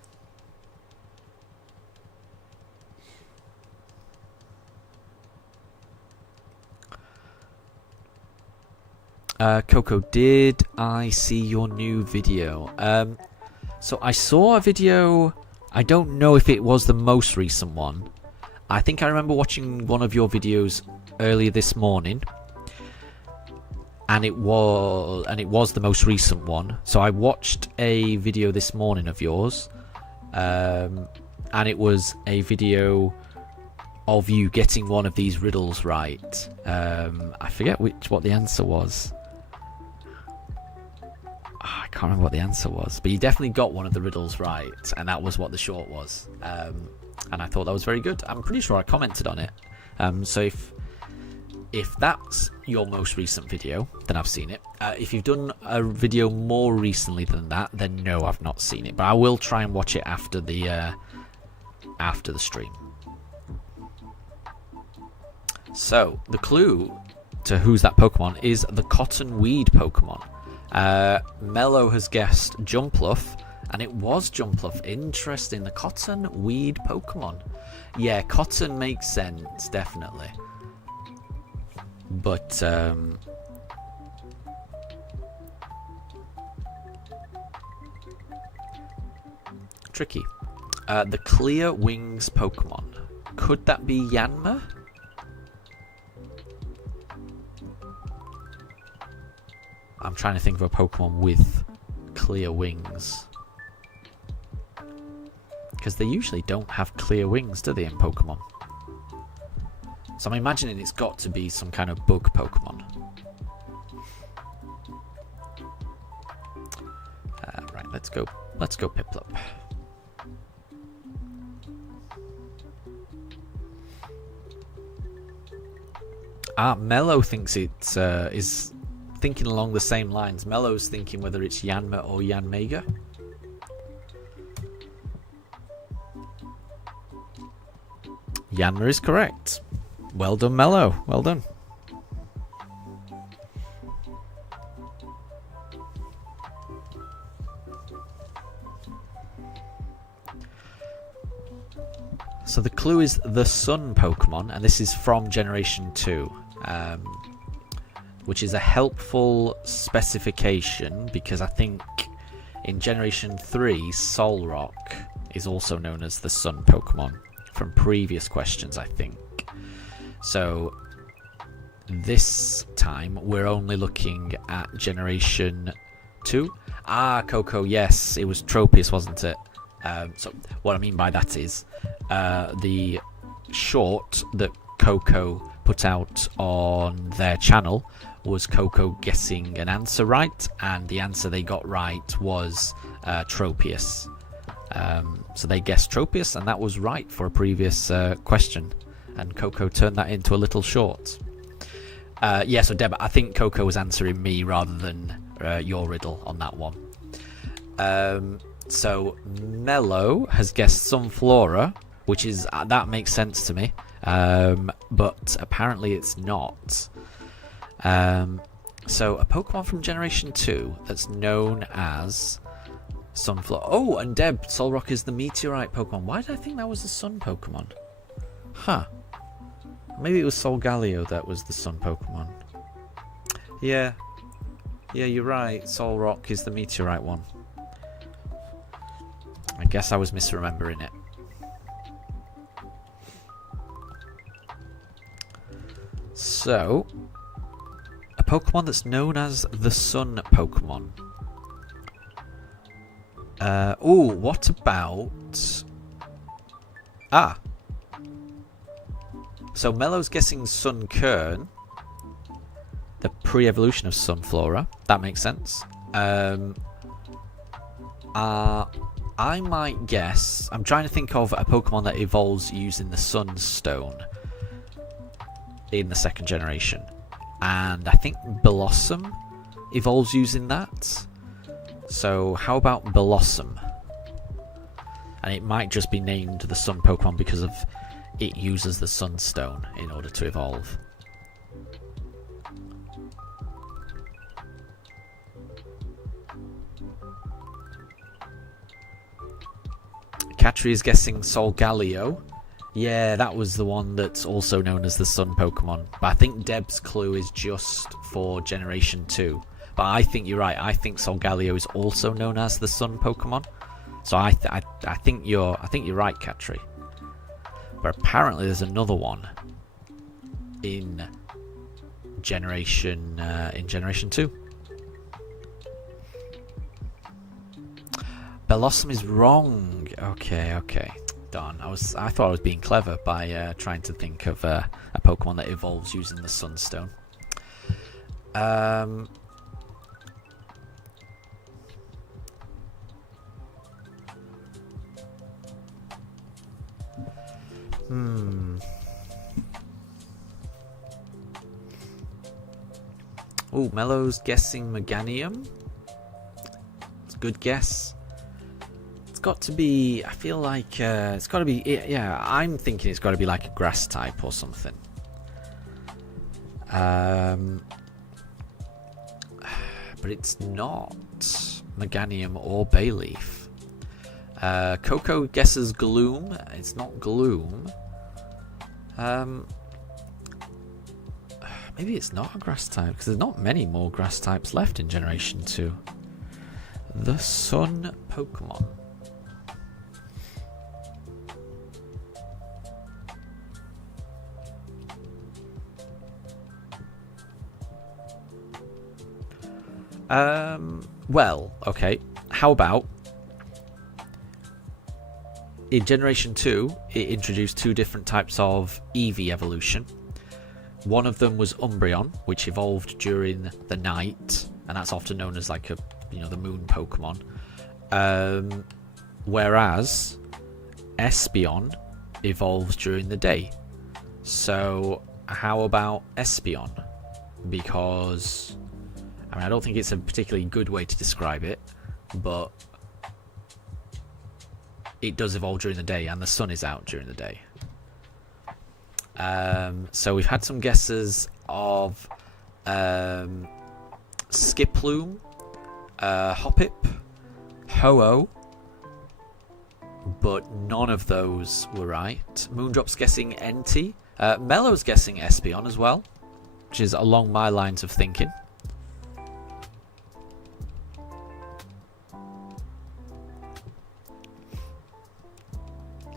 Coco, did I see your new video? So I saw a video. I don't know if it was the most recent one. I think I remember watching one of your videos earlier this morning. And it was the most recent one. So I watched a video this morning of yours, and it was a video of you getting one of these riddles right. I forget what the answer was. I can't remember what the answer was, but you definitely got one of the riddles right, and that was what the short was. And I thought that was very good. I'm pretty sure I commented on it. So if that's your most recent video, then I've seen it. If you've done a video more recently than that, then no, I've not seen it. But I will try and watch it after the stream. So, the clue to who's that Pokemon is the Cottonweed Pokemon. Mellow has guessed Jumpluff, and it was Jumpluff. Interesting, the Cottonweed Pokemon. Yeah, cotton makes sense, definitely. But tricky. The Clear Wings Pokemon. Could that be Yanma? I'm trying to think of a Pokemon with clear wings. Because they usually don't have clear wings, do they, in Pokemon? So I'm imagining it's got to be some kind of bug Pokemon. Right, let's go Piplup. Mellow thinks it is thinking along the same lines. Mellow's thinking whether it's Yanma or Yanmega. Yanma is correct. Well done, Mellow. Well done. So the clue is the sun Pokemon, and this is from Generation 2, which is a helpful specification because I think in Generation 3, Solrock is also known as the sun Pokemon from previous questions, I think. So this time we're only looking at Generation 2. Ah, Coco, yes, it was Tropius, wasn't it? So what I mean by that is the short that Coco put out on their channel was Coco guessing an answer right, and the answer they got right was Tropius. So they guessed Tropius, and that was right for a previous question, and Coco turned that into a little short. Yeah, so Deb, I think Coco was answering me rather than your riddle on that one. So Mello has guessed Sunflora, which is that makes sense to me, but apparently it's not. So a Pokemon from Generation 2 that's known as Sunflora. Oh, and Deb, Solrock is the Meteorite Pokemon. Why did I think that was the Sun Pokemon? Huh. Maybe it was Solgaleo that was the Sun Pokemon. Yeah. Yeah, you're right. Solrock is the Meteorite one. I guess I was misremembering it. So, a Pokemon that's known as the Sun Pokemon. Oh, what about... Ah. So Mello's guessing Sunkern, the pre-evolution of Sunflora. That makes sense. I might guess... I'm trying to think of a Pokemon that evolves using the Sunstone in the second generation. And I think Blossom evolves using that. So how about Blossom? And it might just be named the Sun Pokemon because of it uses the Sunstone in order to evolve. Katri is guessing Solgaleo. Yeah, that was the one that's also known as the Sun Pokemon. But I think Deb's clue is just for Generation 2. But I think you're right. I think Solgaleo is also known as the Sun Pokemon. So I think you're right, Katri. But apparently there's another one in Generation 2. Blossom is wrong. Okay. Darn. I thought I was being clever by trying to think of a Pokemon that evolves using the Sunstone. Oh, Mello's guessing Meganium. It's a good guess. It's got to be... I feel like it's got to be... Yeah, I'm thinking it's got to be like a grass type or something. But it's not Meganium or Bayleaf. Coco guesses Gloom. It's not Gloom. Maybe it's not a grass type, because there's not many more grass types left in Generation 2. The Sun Pokemon. Well, okay. How about in Generation 2, it introduced two different types of Eevee evolution. One of them was Umbreon, which evolved during the night, and that's often known as like the moon Pokemon. Whereas Espeon evolves during the day. So how about Espeon? Because I don't think it's a particularly good way to describe it, but it does evolve during the day, and the sun is out during the day. So we've had some guesses of Skiploom, Hoppip, Ho-Oh, but none of those were right. Moondrop's guessing NT. Mellow's guessing Espeon as well, which is along my lines of thinking.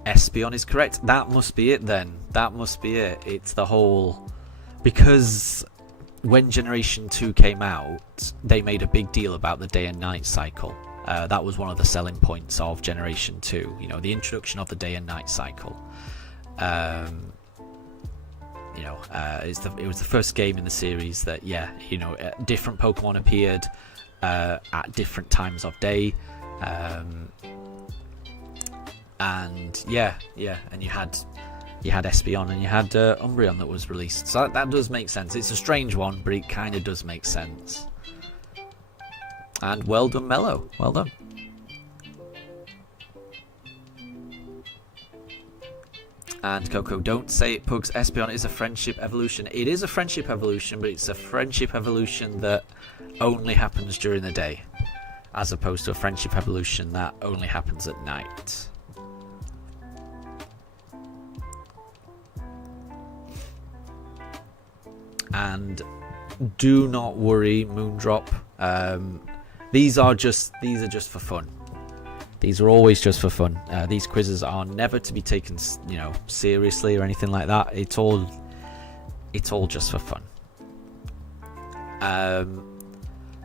Espeon is correct. That must be it then. That must be it. It's the whole... Because when Generation 2 came out, they made a big deal about the day and night cycle. That was one of the selling points of Generation 2. You know, the introduction of the day and night cycle. You know, it was the first game in the series that, yeah, you know, different Pokemon appeared at different times of day. And yeah, and you had Espeon and you had Umbreon that was released. So that does make sense. It's a strange one, but it kind of does make sense. And well done, Mellow. Well done. And Coco, don't say it, Pugs. Espeon is a friendship evolution. It is a friendship evolution, but it's a friendship evolution that only happens during the day, as opposed to a friendship evolution that only happens at night. And do not worry, Moondrop. These are just for fun. These are always just for fun. These quizzes are never to be taken, you know, seriously or anything like that. It's all just for fun.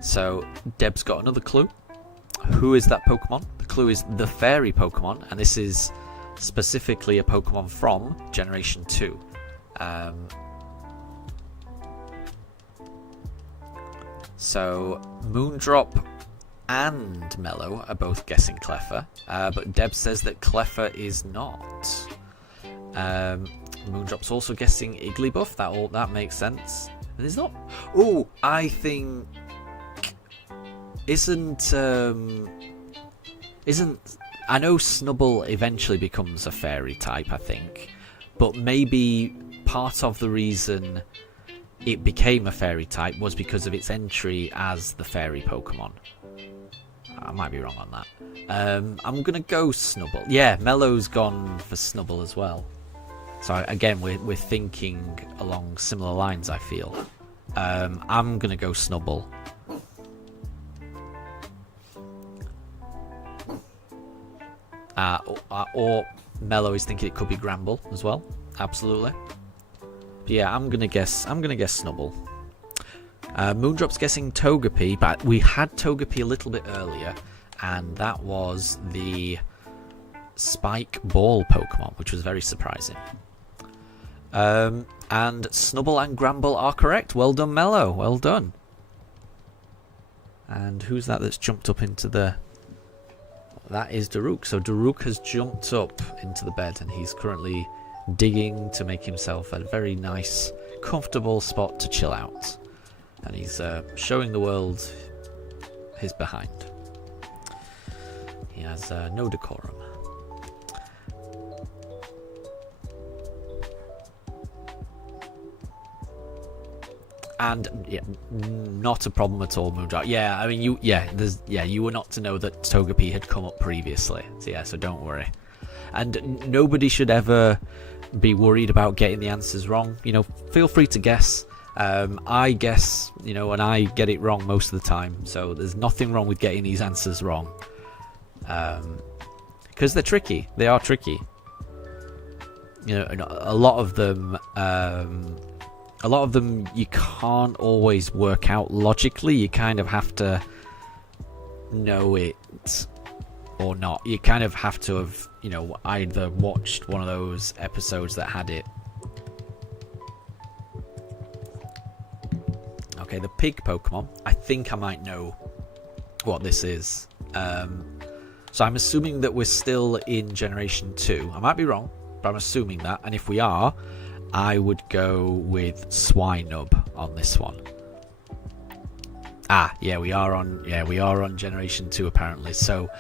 So Deb's got another clue. Who is that Pokemon? The clue is the fairy Pokemon, and this is specifically a Pokemon from Generation 2. So Moondrop and Mellow are both guessing Cleffa, but Deb says that Cleffa is not. Moondrop's also guessing Igglybuff. That makes sense. And it's not. Oh, I think isn't. I know Snubbull eventually becomes a fairy type, I think, but maybe part of the reason it became a fairy type was because of its entry as the fairy Pokemon. I might be wrong on that. I'm going to go Snubbull. Yeah, Mellow's gone for Snubbull as well. So again, we're thinking along similar lines, I feel. I'm going to go Snubbull. Or Mellow is thinking it could be Gramble as well. Absolutely. But yeah, I'm gonna guess Snubbull. Moondrop's guessing Togepi, but we had Togepi a little bit earlier, and that was the Spike Ball Pokemon, which was very surprising. And Snubbull and Gramble are correct. Well done, Mellow. Well done. And who's that's jumped up into the... That is Daruk. So Daruk has jumped up into the bed, and he's currently digging to make himself a very nice, comfortable spot to chill out. And he's showing the world his behind. He has no decorum. And yeah, not a problem at all, Moondrop. Yeah, I mean, you were not to know that Togepi had come up previously. So yeah, so don't worry. And nobody should ever be worried about getting the answers wrong. You know, feel free to guess. I guess, you know, and I get it wrong most of the time. So there's nothing wrong with getting these answers wrong. Because they're tricky. They are tricky. You know, a lot of them you can't always work out logically. You kind of have to know it or not. You kind of have to have, you know, either watched one of those episodes that had it. Okay, the pig Pokemon. I think I might know what this is. So I'm assuming that we're still in Generation 2. I might be wrong, but I'm assuming that. And if we are, I would go with Swinub on this one. Ah, yeah, we are on Generation 2 apparently. So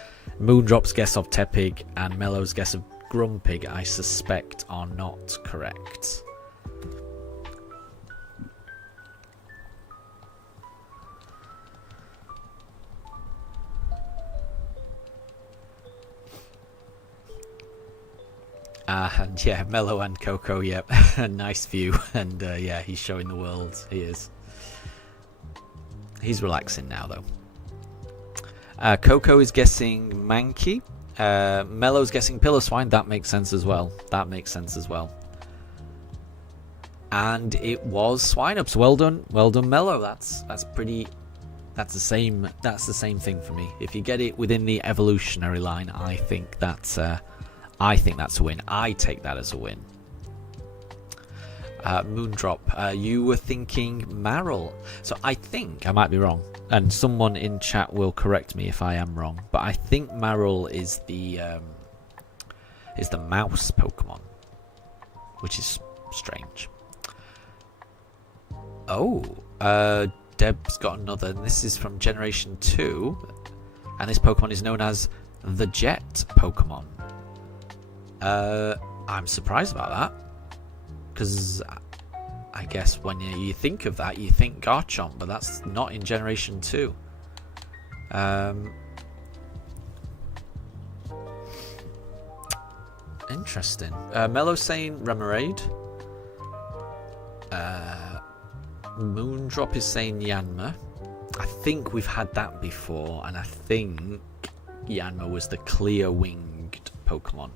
Moondrop's guess of Tepig and Mellow's guess of Grumpig, I suspect, are not correct. And yeah, Mellow and Coco, yep. Nice view. And yeah, he's showing the world. He is. He's relaxing now, though. Coco is guessing Mankey. Mellow's guessing Pillar Swine. That makes sense as well. That makes sense as well. And it was Swineups. Well done. Well done, Mellow. That's pretty... That's the same thing for me. If you get it within the evolutionary line, I think that's a win. I take that as a win. Moondrop, you were thinking Maril. So I think I might be wrong, and someone in chat will correct me if I am wrong. But I think Maril is the mouse Pokemon, which is strange. Oh, Deb's got another, and this is from Generation 2, and this Pokemon is known as the Jet Pokemon. I'm surprised about that, because I guess when you think of that, you think Garchomp, but that's not in Generation 2. Interesting. Mellow saying Remoraid. Moondrop is saying Yanma. I think we've had that before, and I think Yanma was the clear-winged Pokemon.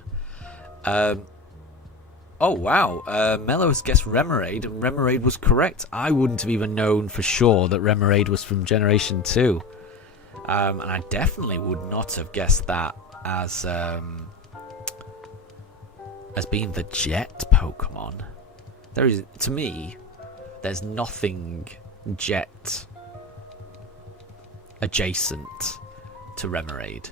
Oh wow, Mellow's guessed Remoraid, and Remoraid was correct. I wouldn't have even known for sure that Remoraid was from Generation 2. And I definitely would not have guessed that as being the Jet Pokemon. There is, to me, there's nothing Jet adjacent to Remoraid.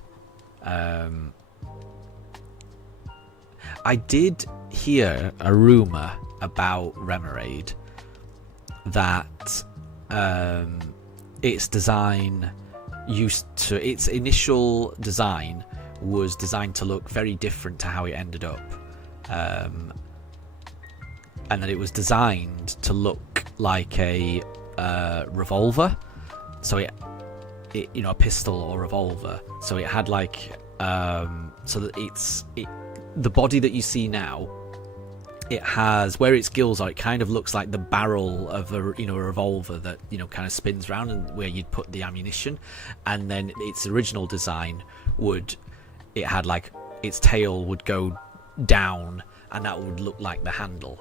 I did hear a rumour about Remoraid that its initial design was designed to look very different to how it ended up. And that it was designed to look like a revolver, so it a pistol or revolver. So it had like so that the body that you see now, it has where its gills are. It kind of looks like the barrel of a revolver that kind of spins around, and where you'd put the ammunition. And then its original design it had like its tail would go down, and that would look like the handle.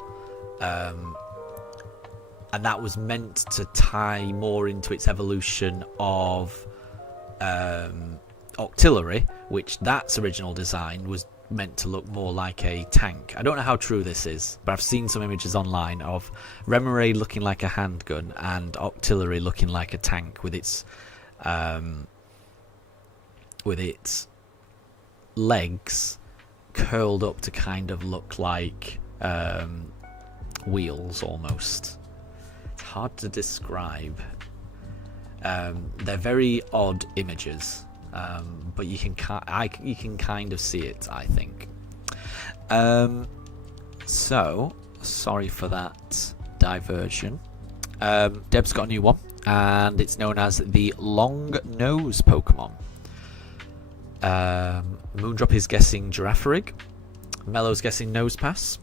And that was meant to tie more into its evolution of Octillery, which that's original design was meant to look more like a tank. I don't know how true this is, but I've seen some images online of Remoraid looking like a handgun and Octillery looking like a tank with its legs curled up to kind of look like wheels almost. It's hard to describe. They're very odd images, but you can kind of see it, I think. So sorry for that diversion. Deb's got a new one, and it's known as the Long Nose Pokemon. Moondrop is guessing Girafarig. Mellow's guessing Nosepass.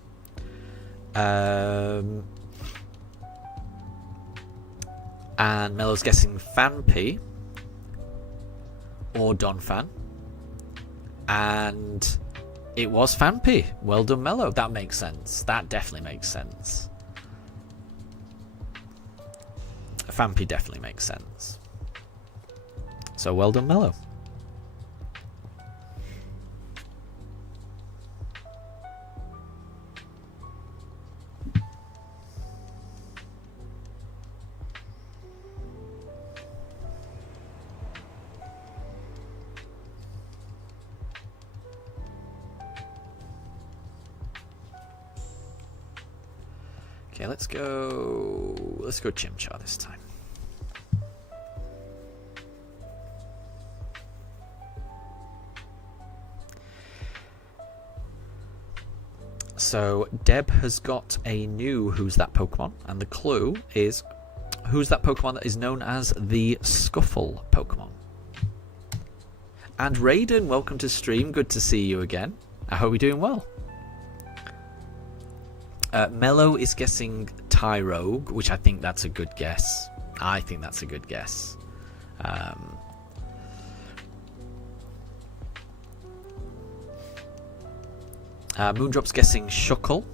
And Mellow's guessing Fanpy or Donphan, and it was Fanpy. Well done, Mellow. That makes sense. That definitely makes sense. Fanpy definitely makes sense. So well done, Mellow. Okay, let's go Chimchar this time. So Deb has got a new Who's That Pokemon, and the clue is who's that Pokemon that is known as the Scuffle Pokemon. And Raiden, welcome to stream. Good to see you again. I hope you're doing well. Mello is guessing Tyrogue, which I think that's a good guess. Moondrop's guessing Shuckle.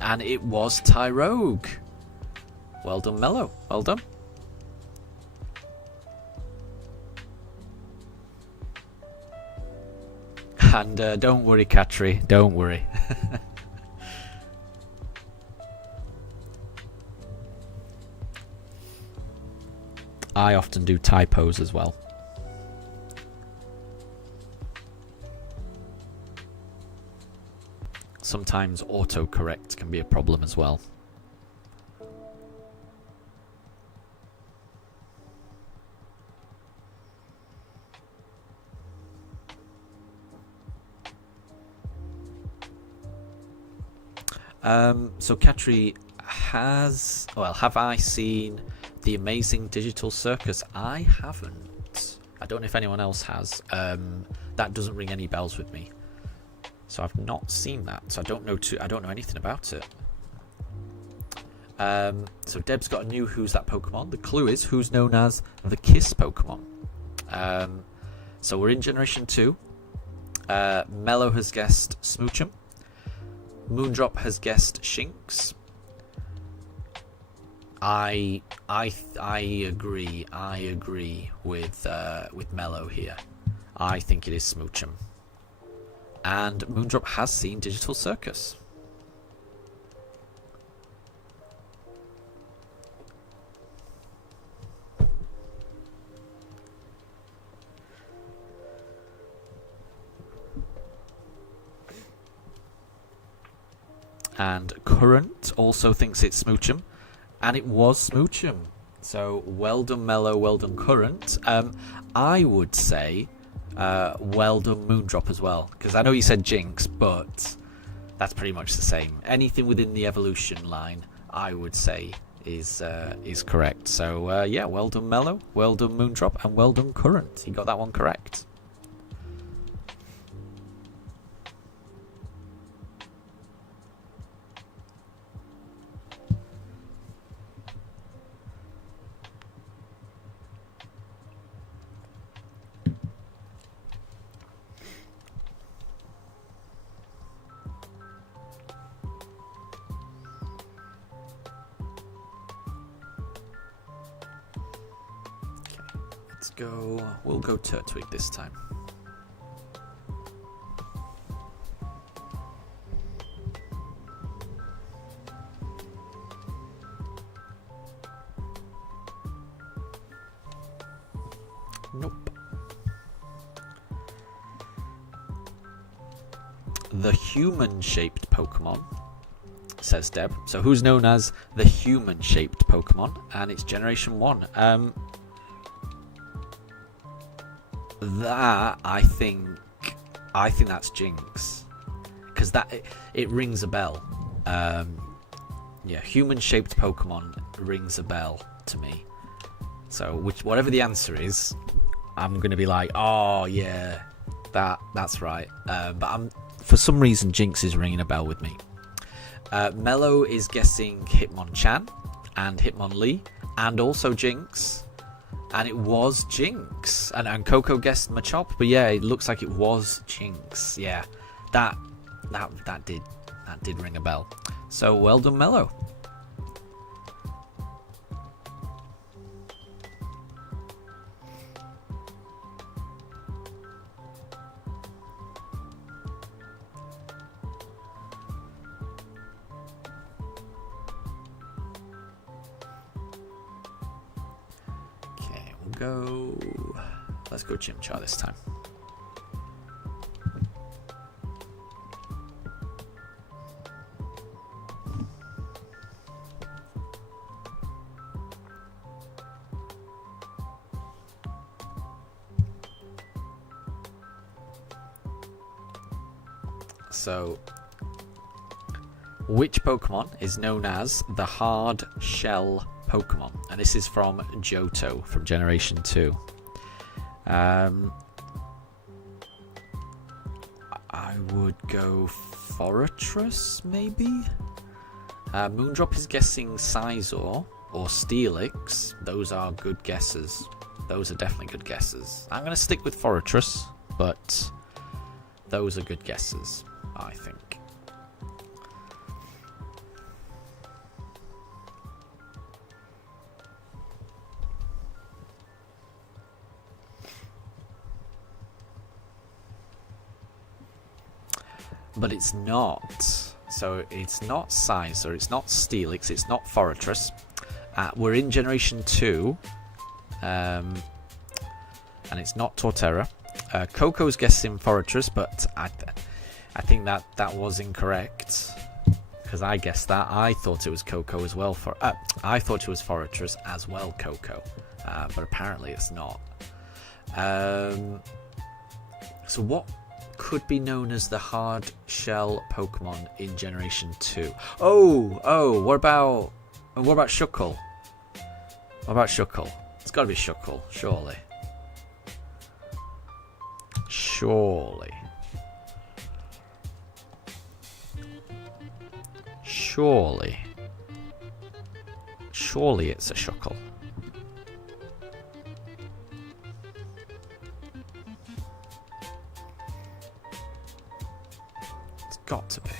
And it was Tyrogue. Well done, Mello. Well done. And don't worry, Katri. Don't worry. I often do typos as well. Sometimes autocorrect can be a problem as well. So Katri has... Well, have I seen The Amazing Digital Circus? I haven't. I don't know if anyone else has. That doesn't ring any bells with me. So I've not seen that. So I don't know anything about it. So Deb's got a new Who's That Pokemon. The clue is who's known as the Kiss Pokemon. So we're in Generation 2. Mello has guessed Smoochum. Moondrop has guessed Shinx. I agree with Mello here. I think it is Smoochum. And Moondrop has seen Digital Circus. And Current also thinks it's Smoochum. And it was Smoochum. So well done, Mello. Well done, Current. I would say well done, Moondrop as well. Because I know you said Jinx, but that's pretty much the same. Anything within the evolution line, I would say, is correct. So yeah, well done, Mello. Well done, Moondrop. And well done, Current. You got that one correct. We'll go Turtwig this time. Nope. The human-shaped Pokemon, says Deb. So who's known as the human-shaped Pokemon? And it's Generation 1. That I think that's Jinx, because it rings a bell. Yeah, human-shaped Pokemon rings a bell to me. So whatever the answer is, I'm gonna be like, oh yeah, that's right. But for some reason Jinx is ringing a bell with me. Mello is guessing Hitmonchan and Hitmonlee, and also Jinx. And it was Jinx. And Coco guessed Machop, but yeah, it looks like it was Jinx. Yeah, that did ring a bell. So well done, Mello. Let's go Chimchar this time. So, which Pokemon is known as the hard shell Pokemon? And this is from Johto from Generation 2. I would go Fortress, maybe? Moondrop is guessing Sizor or Steelix. Those are good guesses. Those are definitely good guesses. I'm going to stick with Fortress, but those are good guesses, I think. But it's not. So it's not Sizor, it's not Steelix, it's not Fortress. We're in Generation 2. And it's not Torterra. Coco's guessing Fortress, but I think that was incorrect. Because I guessed that. I thought it was Coco as well. I thought it was Fortress as well, Coco. But apparently it's not. So what could be known as the hard shell Pokemon in Generation 2? Oh, what about Shuckle? What about Shuckle? It's got to be Shuckle, surely. Surely it's a Shuckle. It's got to be.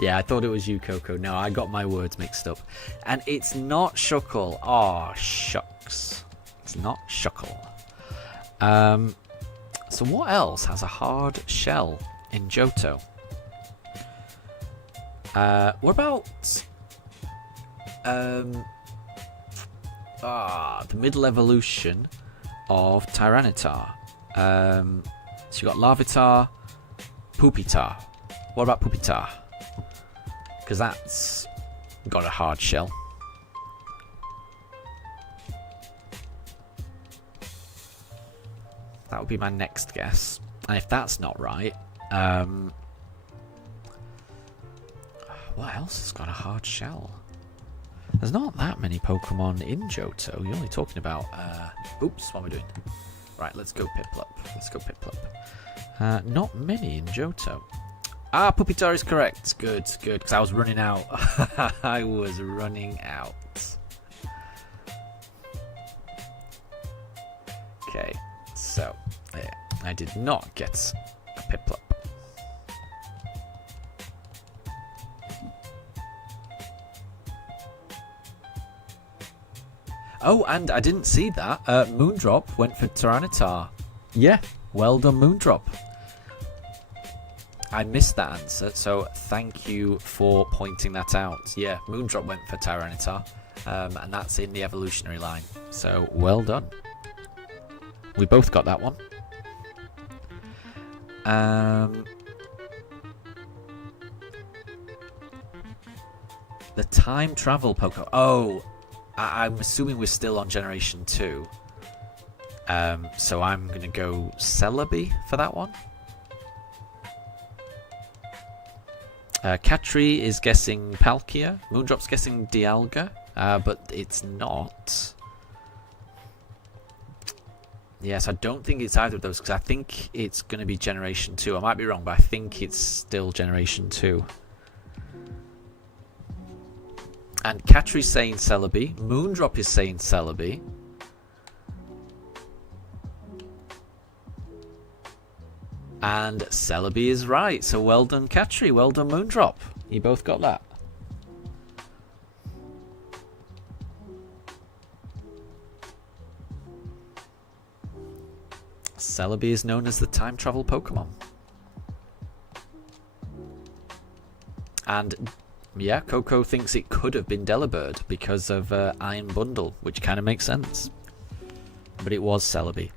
Yeah, I thought it was you, Coco. No, I got my words mixed up. And it's not Shuckle. Oh, shucks. It's not Shuckle. So what else has a hard shell in Johto? What about the middle evolution of Tyranitar? So you got Larvitar, Pupitar. What about Pupitar? Because that's got a hard shell. That would be my next guess. And if that's not right, what else has got a hard shell? There's not that many Pokemon in Johto. You're only talking about... oops, what am I doing? Right, let's go Piplup. Not many in Johto. Pupitar is correct. Good, because I was running out. I was running out. Okay, so I did not get a Piplup. Oh, and I didn't see that. Moondrop went for Tyranitar. Yeah, well done, Moondrop. I missed that answer, so thank you for pointing that out. Yeah, Moondrop went for Tyranitar, and that's in the evolutionary line. So, well done. We both got that one. The time travel Pokemon. Oh, I'm assuming we're still on Generation 2. So I'm going to go Celebi for that one. Katri is guessing Palkia. Moondrop's guessing Dialga, but it's not. Yes, I don't think it's either of those, because I think it's going to be Generation 2. I might be wrong, but I think it's still Generation 2. And Katri's saying Celebi. Moondrop is saying Celebi. And Celebi is right. So well done, Katri. Well done, Moondrop. You both got that. Celebi is known as the time travel Pokemon. And yeah, Coco thinks it could have been Delibird because of Iron Bundle, which kind of makes sense. But it was Celebi.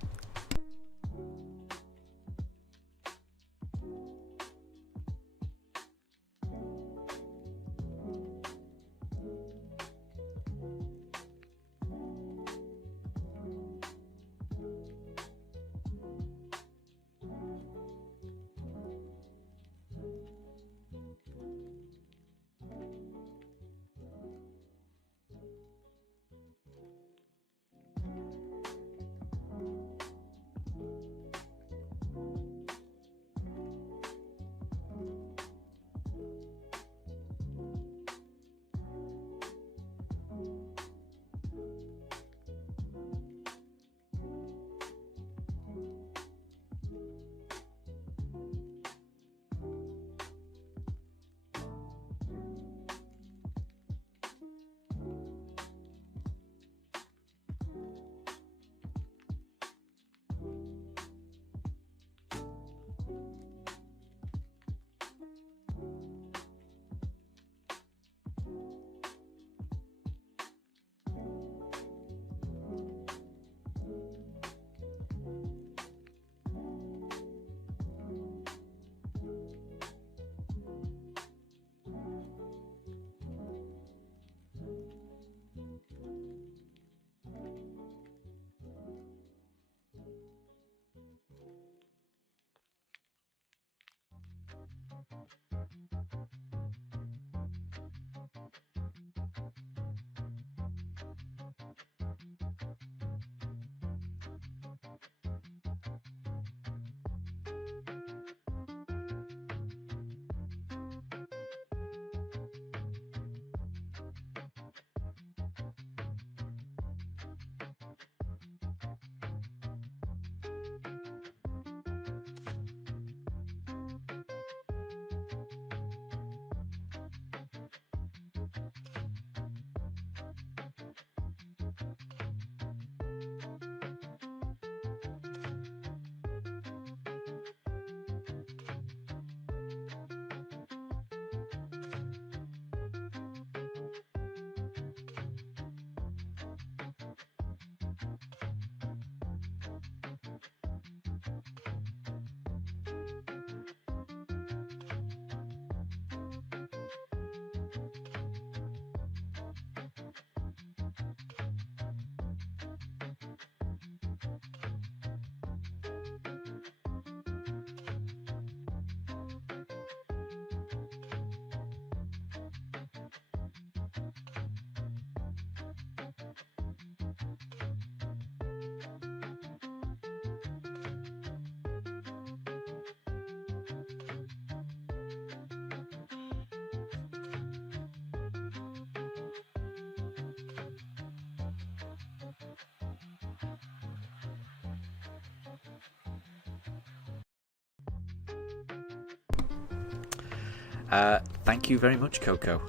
Thank you very much, Coco.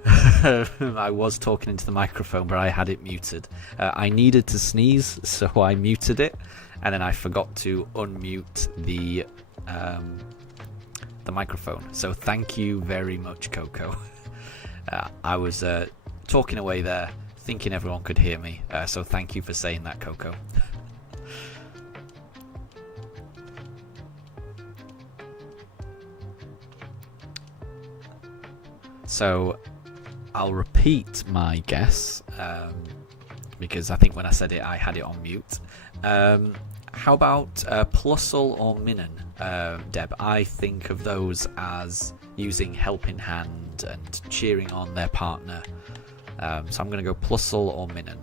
I was talking into the microphone, but I had it muted. I needed to sneeze, so I muted it, and then I forgot to unmute the microphone. So thank you very much, Coco. I was talking away there, thinking everyone could hear me. So thank you for saying that, Coco. So I'll repeat my guess, because I think when I said it, I had it on mute. How about Plusle or Minun, Deb? I think of those as using helping hand and cheering on their partner. So I'm going to go Plusle or Minun.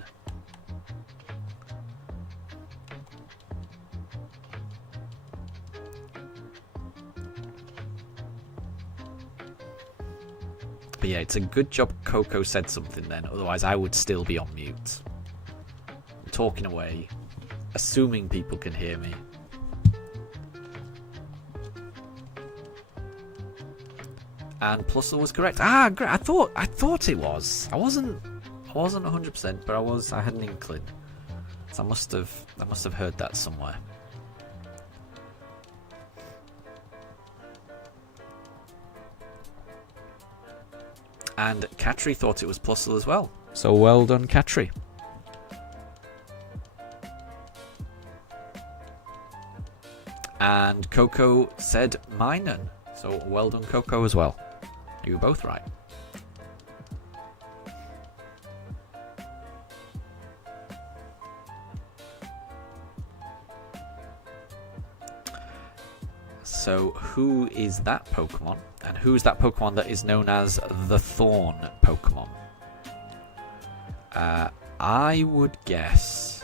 But yeah, it's a good job Coco said something then, otherwise I would still be on mute. I'm talking away, assuming people can hear me. And Plusle was correct. Ah, great. I thought it was. I wasn't 100%, but I had an inkling. So I must have heard that somewhere. And Katri thought it was Plusle as well. So well done, Katri. And Coco said Minun. So well done, Coco, as well. You were both right. So who is that Pokemon? And who is that Pokemon that is known as the Thorn Pokemon? I would guess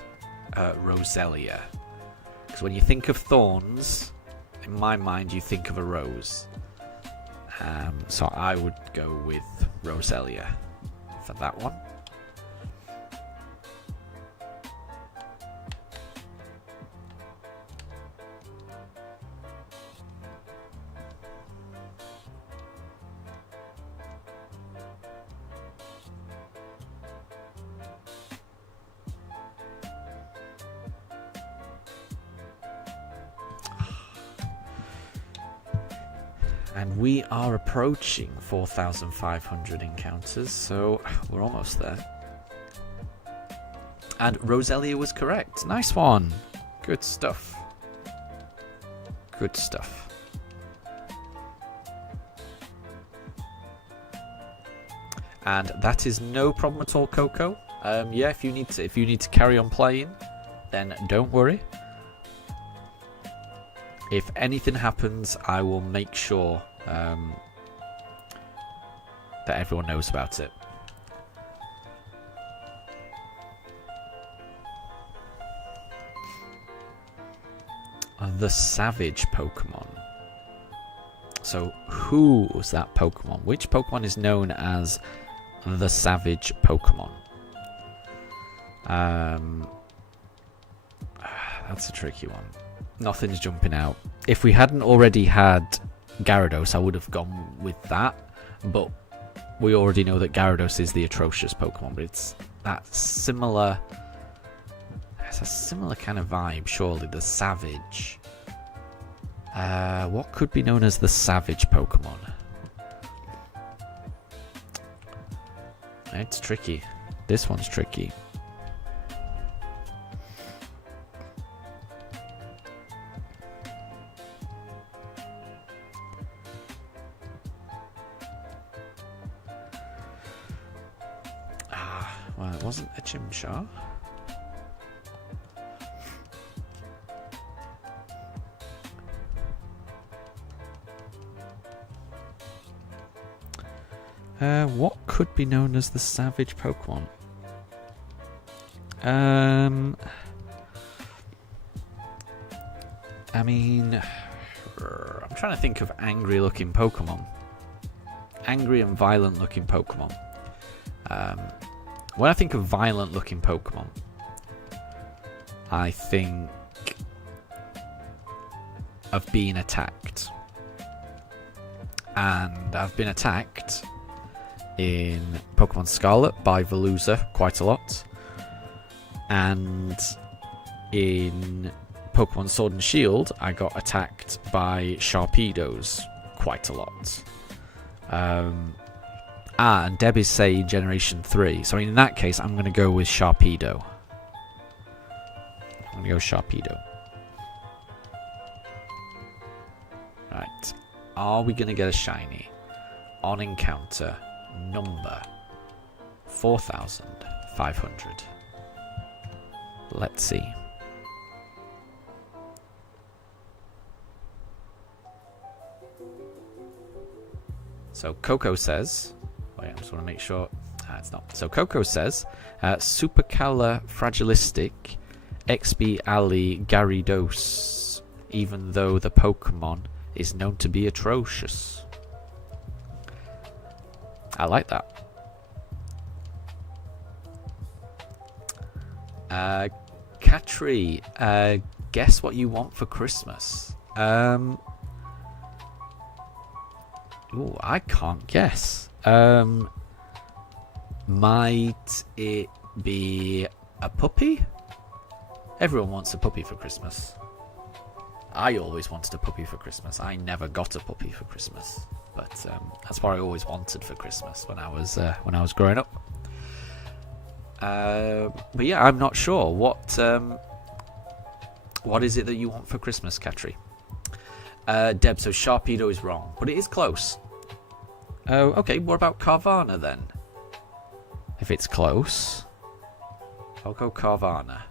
Roselia. Because when you think of thorns, in my mind you think of a rose. So I would go with Roselia for that one. And we are approaching 4,500 encounters, so we're almost there. And Roselia was correct. Nice one. Good stuff. Good stuff. And that is no problem at all, Coco. Yeah, if you need to carry on playing, then don't worry. If anything happens, I will make sure that everyone knows about it. The Savage Pokemon. So who was that Pokemon? Which Pokemon is known as the Savage Pokemon? That's a tricky one. Nothing's jumping out. If we hadn't already had Gyarados, I would have gone with that. But we already know that Gyarados is the atrocious Pokemon. But it's that similar... It's a similar kind of vibe, surely. The Savage. What could be known as the Savage Pokemon? It's tricky. This one's tricky. Well, it wasn't a Chimchar. What could be known as the Savage Pokemon? I mean, I'm trying to think of angry-looking Pokemon. Angry and violent-looking Pokemon. When I think of violent-looking Pokemon, I think of being attacked. And And I've been attacked in Pokemon Scarlet by Veluza quite a lot. And in Pokemon Sword and Shield, I got attacked by Sharpedos quite a lot. And Deb is saying Generation 3. So in that case, I'm going to go with Sharpedo. I'm going to go Sharpedo. Right. Are we going to get a shiny on encounter number 4,500? Let's see. So Coco says... Wait, I just want to make sure... it's not. So Coco says... Supercalifragilistic Expialligaridos, even though the Pokemon is known to be atrocious. I like that. Katri, guess what you want for Christmas? Ooh, I can't guess. Might it be a puppy? Everyone wants a puppy for Christmas. I always wanted a puppy for Christmas. I never got a puppy for Christmas, but that's what I always wanted for Christmas when I was growing up. But yeah, I'm not sure. What is it that you want for Christmas, Katri? Deb, so Sharpedo is wrong, but it is close. Oh, okay. What about Carvana then? If it's close, I'll go Carvana.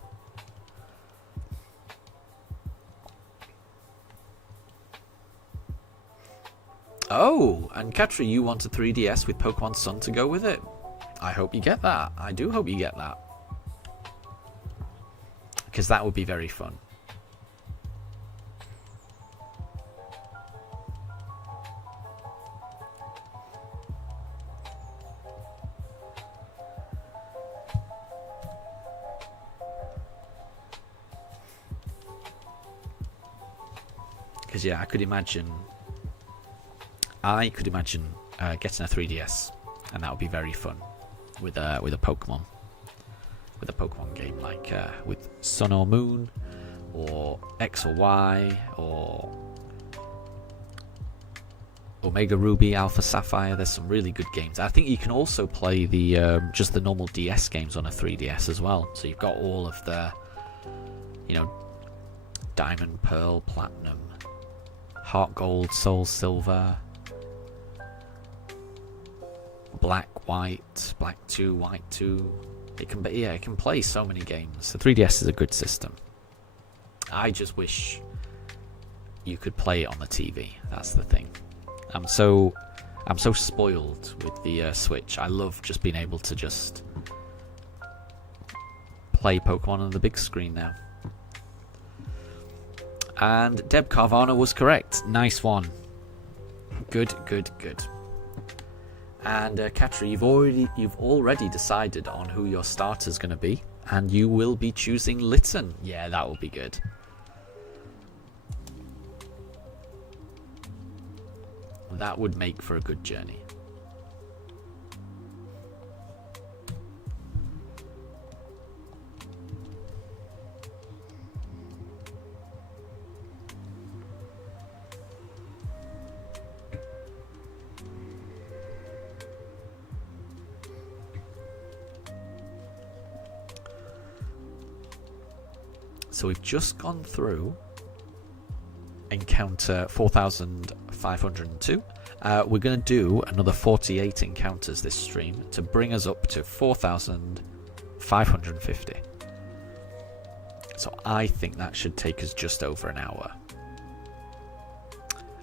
Oh, and Katri, you want a 3DS with Pokemon Sun to go with it? I hope you get that. I do hope you get that. Because that would be very fun. Because yeah, I could imagine getting a 3DS, and that would be very fun with a Pokemon game like with Sun or Moon, or X or Y, or Omega Ruby, Alpha Sapphire. There's some really good games. I think you can also play the just the normal DS games on a 3DS as well. So you've got all of the, Diamond, Pearl, Platinum, Heart Gold, Soul Silver, Black, White, Black 2, White 2. It can play so many games. The 3DS is a good system. I just wish you could play it on the TV. That's the thing. I'm so spoiled with the Switch. I love just being able to just play Pokemon on the big screen now. And Deb, Carvana was correct. Nice one. Good. And Katri, you've already decided on who your starter's going to be, and you will be choosing Litten. Yeah, that will be good. That would make for a good journey. So we've just gone through encounter 4,502. We're going to do another 48 encounters this stream to bring us up to 4,550. So I think that should take us just over an hour.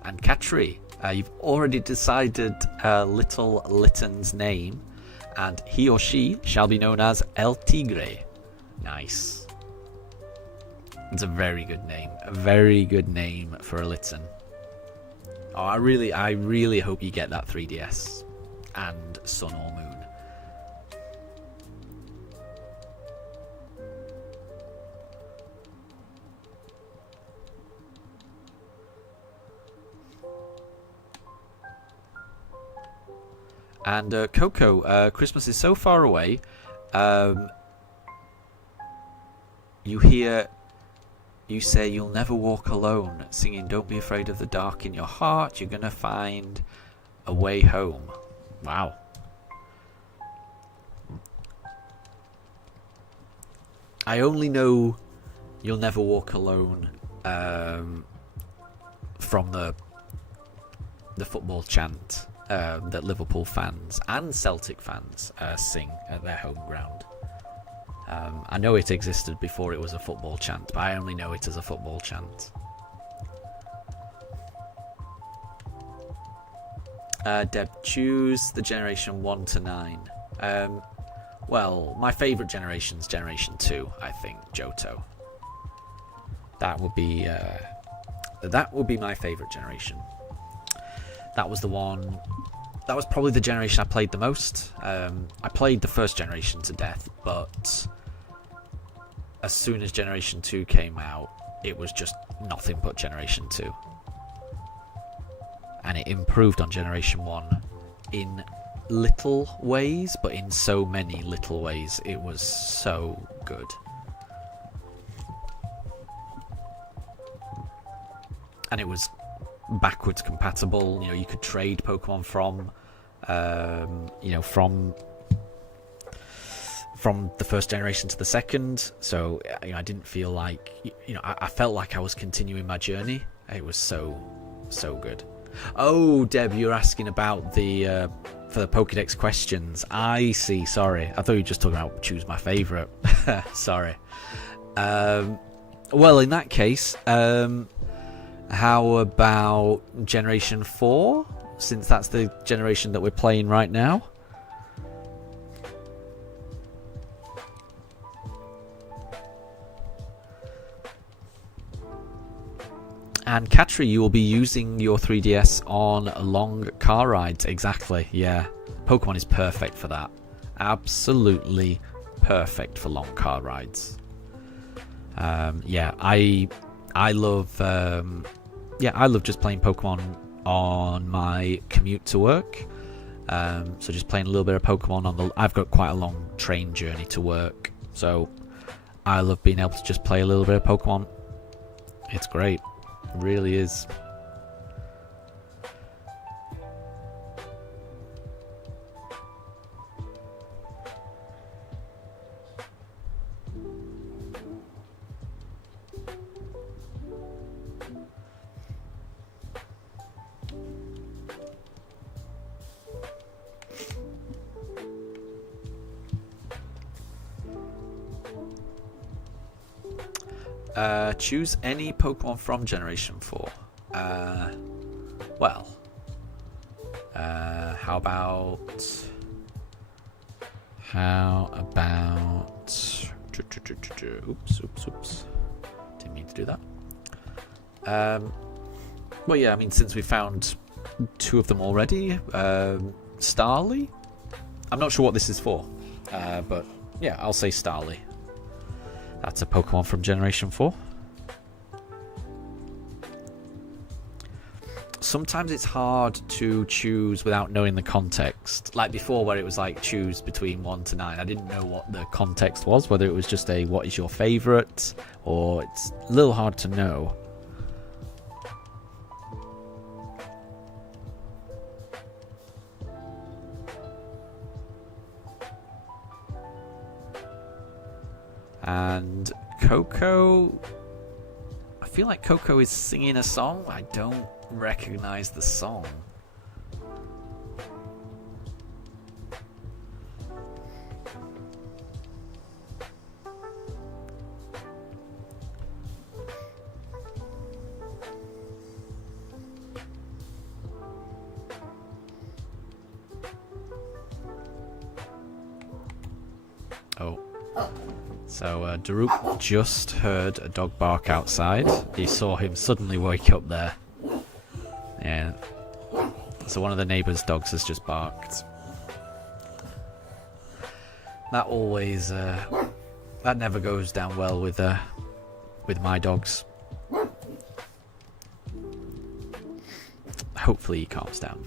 And Katri, you've already decided little Litten's name, and he or she shall be known as El Tigre. Nice. It's a very good name. A very good name for a Litten. Oh, I really hope you get that 3DS and Sun or Moon. And Coco, Christmas is so far away. You say you'll never walk alone, singing "Don't be afraid of the dark in your heart. You're gonna find a way home." Wow. I only know "You'll Never Walk Alone" from the football chant that Liverpool fans and Celtic fans sing at their home ground. I know it existed before it was a football chant, but I only know it as a football chant. Deb, choose the generation 1 to 9. Well, my favourite generation's Generation 2, I think, Johto. That would be my favourite generation. That was the one. That was probably the generation I played the most. I played the first generation to death, but as soon as Generation 2 came out, it was just nothing but Generation 2. And it improved on Generation 1 in little ways, but in so many little ways. It was so good. And it was backwards compatible. You know, you could trade Pokemon from the first generation to the second, so I didn't feel like, I felt like I was continuing my journey. It was so good. Oh, Deb, you're asking about the for the Pokédex questions. I see. Sorry, I thought you were just talking about choose my favourite. Sorry. Well, in that case, how about Generation 4? Since that's the generation that we're playing right now. And Katri, you will be using your 3DS on long car rides. Exactly, yeah. Pokemon is perfect for that. Absolutely perfect for long car rides. Yeah, I love just playing Pokemon on my commute to work. So just playing a little bit of Pokemon I've got quite a long train journey to work, so I love being able to just play a little bit of Pokemon. It's great. It really is. Choose any Pokemon from Generation 4. Well, how about oops, didn't mean to do that. Well, yeah, I mean, since we found 2 of them already, Starly. I'm not sure what this is for, but yeah, I'll say Starly. That's a Pokemon from Generation 4. Sometimes it's hard to choose without knowing the context. Like before, where it was like choose between 1 to 9. I didn't know what the context was, whether it was just a what is your favourite, or it's a little hard to know. And Coco, I feel like Coco is singing a song. I don't recognize the song. Oh. So Daruk just heard a dog bark outside. He saw him suddenly wake up there. Yeah. So one of the neighbours' dogs has just barked. That always that never goes down well with my dogs. Hopefully he calms down.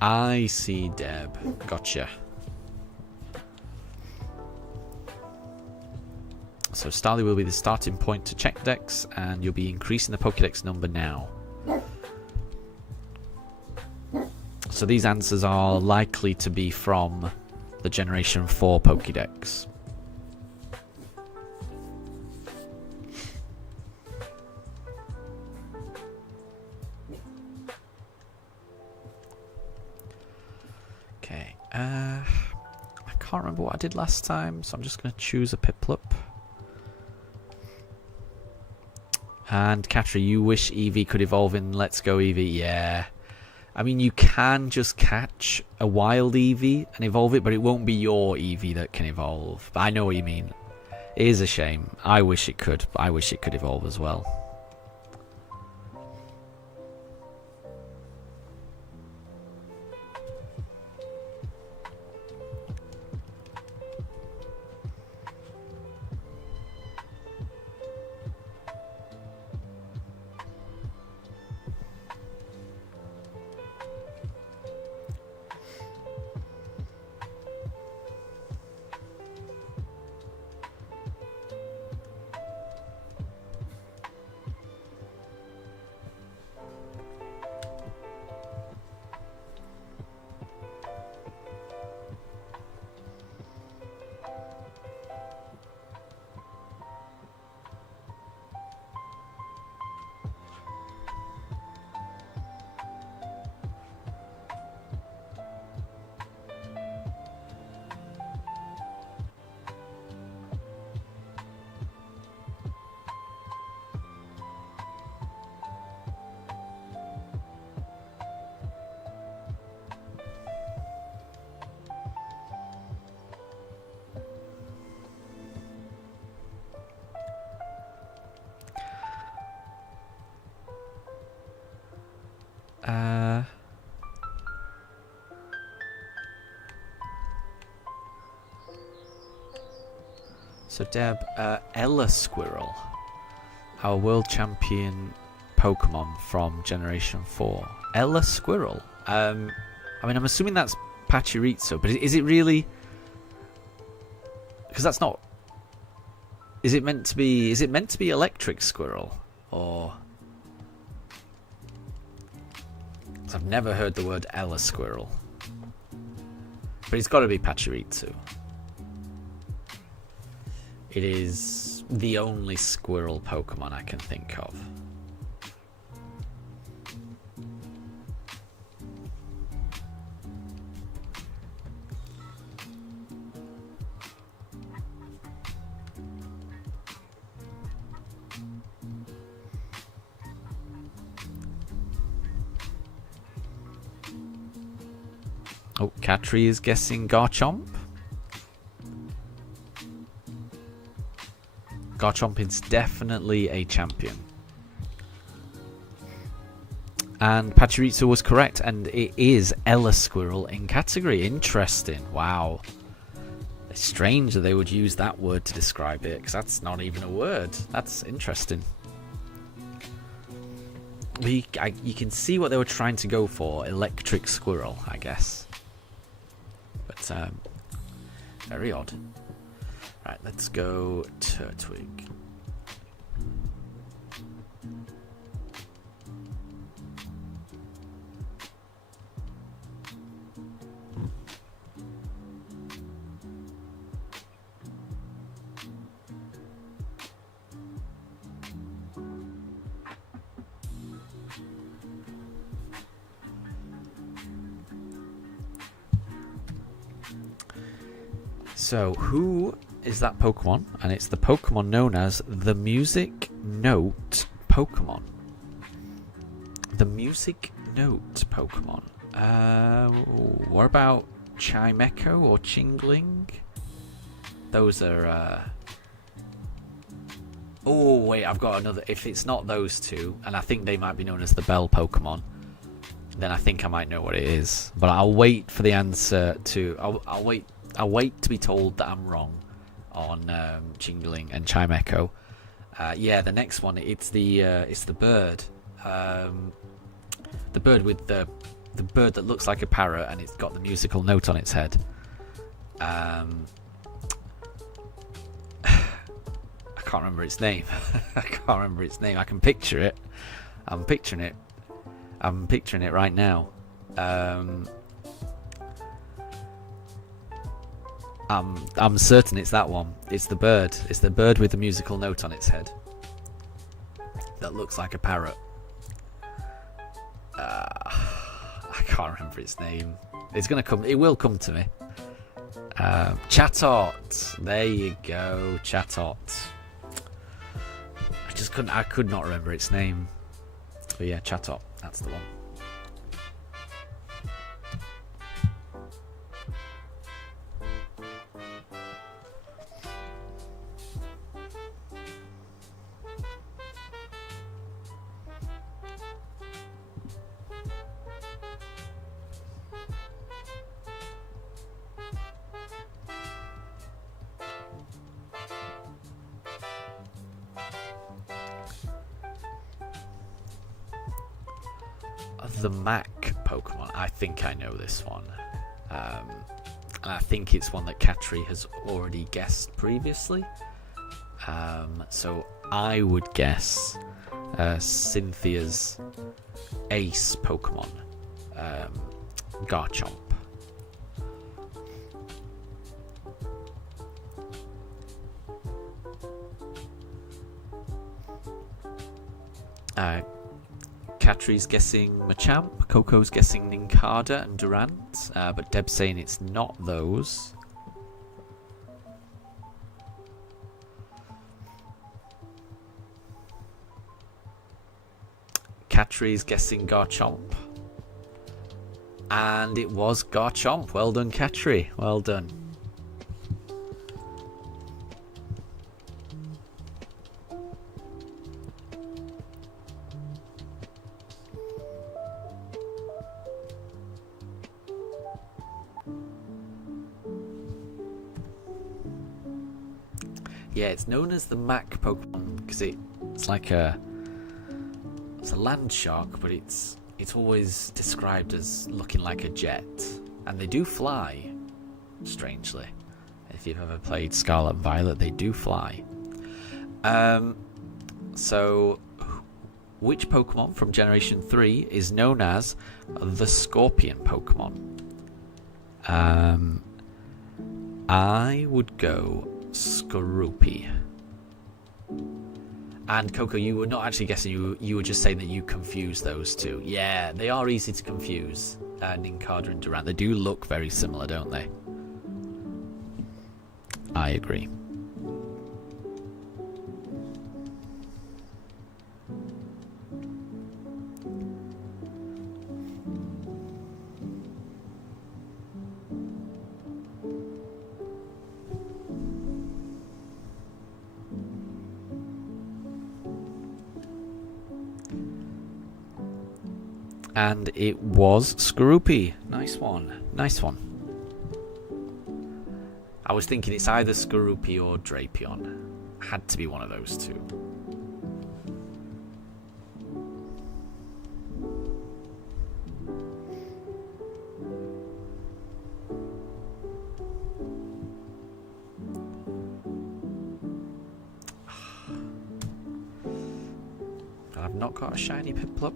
I see, Deb. Gotcha. So Starly will be the starting point to check decks, and you'll be increasing the Pokédex number now. So these answers are likely to be from the Generation 4 Pokédex. Okay, I can't remember what I did last time, so I'm just going to choose a Piplup. And Catra, you wish Eevee could evolve in Let's Go Eevee? Yeah. I mean, you can just catch a wild Eevee and evolve it, but it won't be your Eevee that can evolve. But I know what you mean. It is a shame. I wish it could. I wish it could evolve as well. So Deb, Ella Squirrel, our world champion Pokemon from Generation 4. Ella Squirrel. I mean, I'm assuming that's Pachirisu, but is it really? Because that's not. Is it meant to be? Is it meant to be Electric Squirrel, or? I've never heard the word Ella Squirrel, but it's got to be Pachirisu. It is the only squirrel Pokemon I can think of. Oh, Katri is guessing Garchomp. Garchomp is definitely a champion. And Pachirisu was correct, and it is Ella Squirrel in category. Interesting. Wow. It's strange that they would use that word to describe it, because that's not even a word. That's interesting. You can see what they were trying to go for. Electric Squirrel, I guess. But, very odd. Right, let's go Turtwig. So, who is that Pokemon? And it's the Pokemon known as the Music Note Pokemon. The Music Note Pokemon. What about Chimecho or Chingling? Those are... Oh, wait, I've got another... If it's not those two, and I think they might be known as the Bell Pokemon, then I think I might know what it is. But I'll wait for the answer to... I'll wait to be told that I'm wrong on Chingling and Chimecho. Yeah, the next one, it's the bird. The bird with the the bird that looks like a parrot and it's got the musical note on its head. I can't remember its name. I can't remember its name. I can picture it. I'm picturing it. I'm picturing it right now. I'm certain it's that one. It's the bird. It's the bird with the musical note on its head that looks like a parrot. I can't remember its name. It's gonna come. It will come to me. Chatot. There you go, Chatot. I could not remember its name. But yeah, Chatot. That's the one. The Mac Pokemon. I think I know this one. And I think it's one that Katri has already guessed previously. So I would guess Cynthia's ace Pokemon, Garchomp. Katri's guessing Machamp, Coco's guessing Nincada and Durant, but Deb's saying it's not those. Katri's guessing Garchomp. And it was Garchomp. Well done, Katri. Well done. Yeah, it's known as the Mac Pokemon because it's like it's a land shark, but it's always described as looking like a jet, and they do fly. Strangely, if you've ever played Scarlet and Violet, they do fly. So, which Pokemon from Generation 3 is known as the Scorpion Pokemon? I would go Skorupi. And Coco, you were not actually guessing, you were just saying that you confuse those two. Yeah, they are easy to confuse, Nincada and Durant. They do look very similar, don't they? I agree. And it was Skorupi. Nice one. Nice one. I was thinking it's either Skorupi or Drapion. Had to be one of those two. I've not got a shiny Piplup.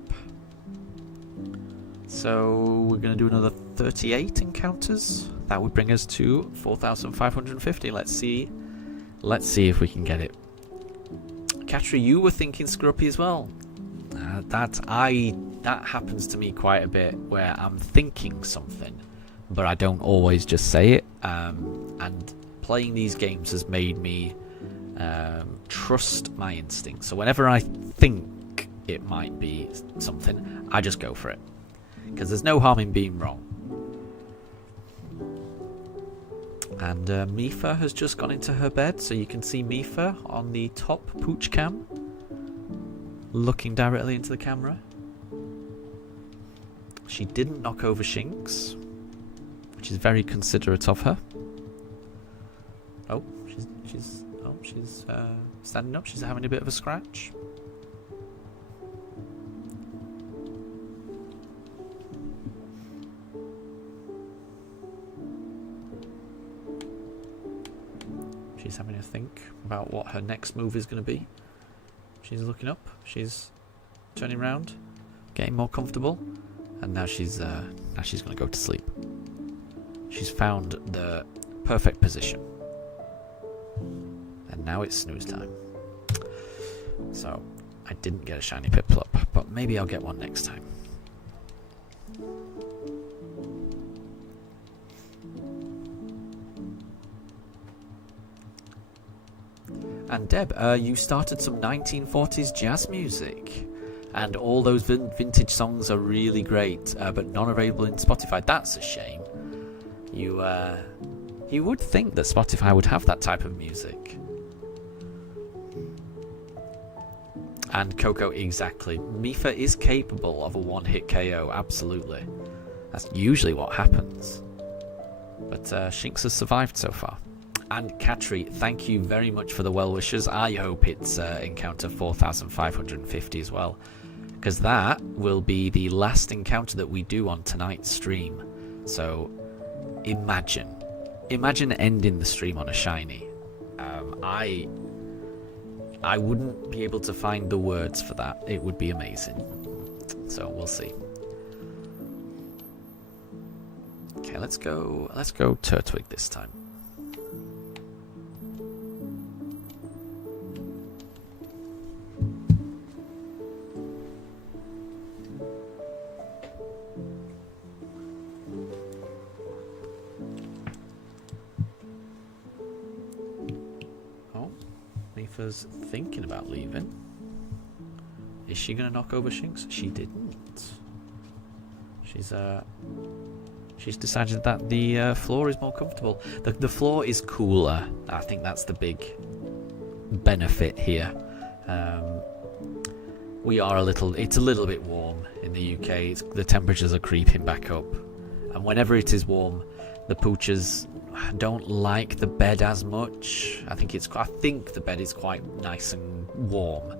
So we're going to do another 38 encounters. That would bring us to 4,550. Let's see if we can get it. Katri, you were thinking Scruppy as well. That happens to me quite a bit, where I'm thinking something, but I don't always just say it. And playing these games has made me trust my instincts. So whenever I think it might be something, I just go for it. Because there's no harm in being wrong. And Mifa has just gone into her bed, so you can see Mifa on the top pooch cam, looking directly into the camera. She didn't knock over Shinx, which is very considerate of her. Oh, she's standing up. She's having a bit of a scratch. She's having a think about what her next move is going to be. She's looking up. She's turning around, getting more comfortable, and now she's going to go to sleep. She's found the perfect position, and now it's snooze time. So I didn't get a shiny Piplup, but maybe I'll get one next time. And Deb, you started some 1940s jazz music, and all those vintage songs are really great, but none available in Spotify. That's a shame. You would think that Spotify would have that type of music. And Coco, exactly. Mifa is capable of a one-hit KO, absolutely. That's usually what happens. But Shinx has survived so far. And Katri, thank you very much for the well wishes. I hope it's encounter 4550 as well, because that will be the last encounter that we do on tonight's stream. So imagine ending the stream on a shiny. I wouldn't be able to find the words for that. It would be amazing. So we'll see. Okay, let's go Turtwig this time. Mifa's thinking about leaving. Is she going to knock over Shinx? She didn't. She's decided that the floor is more comfortable. The floor is cooler. I think that's the big benefit here. It's a little bit warm in the UK. The temperatures are creeping back up, and whenever it is warm, the poochers don't like the bed as much. I think the bed is quite nice and warm,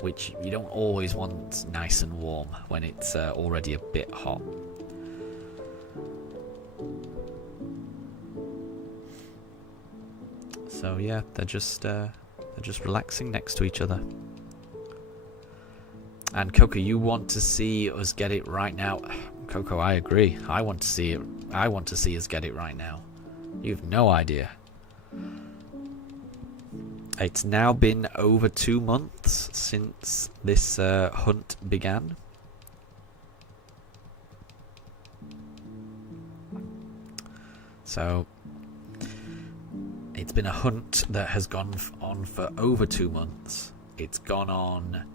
which you don't always want nice and warm when it's already a bit hot. So yeah, they're just relaxing next to each other. And Coco, you want to see us get it right now? Coco, I agree. I want to see it. I want to see us get it right now. You've no idea. It's now been over 2 months since this hunt began. So it's been a hunt that has gone on for over 2 months. It's gone on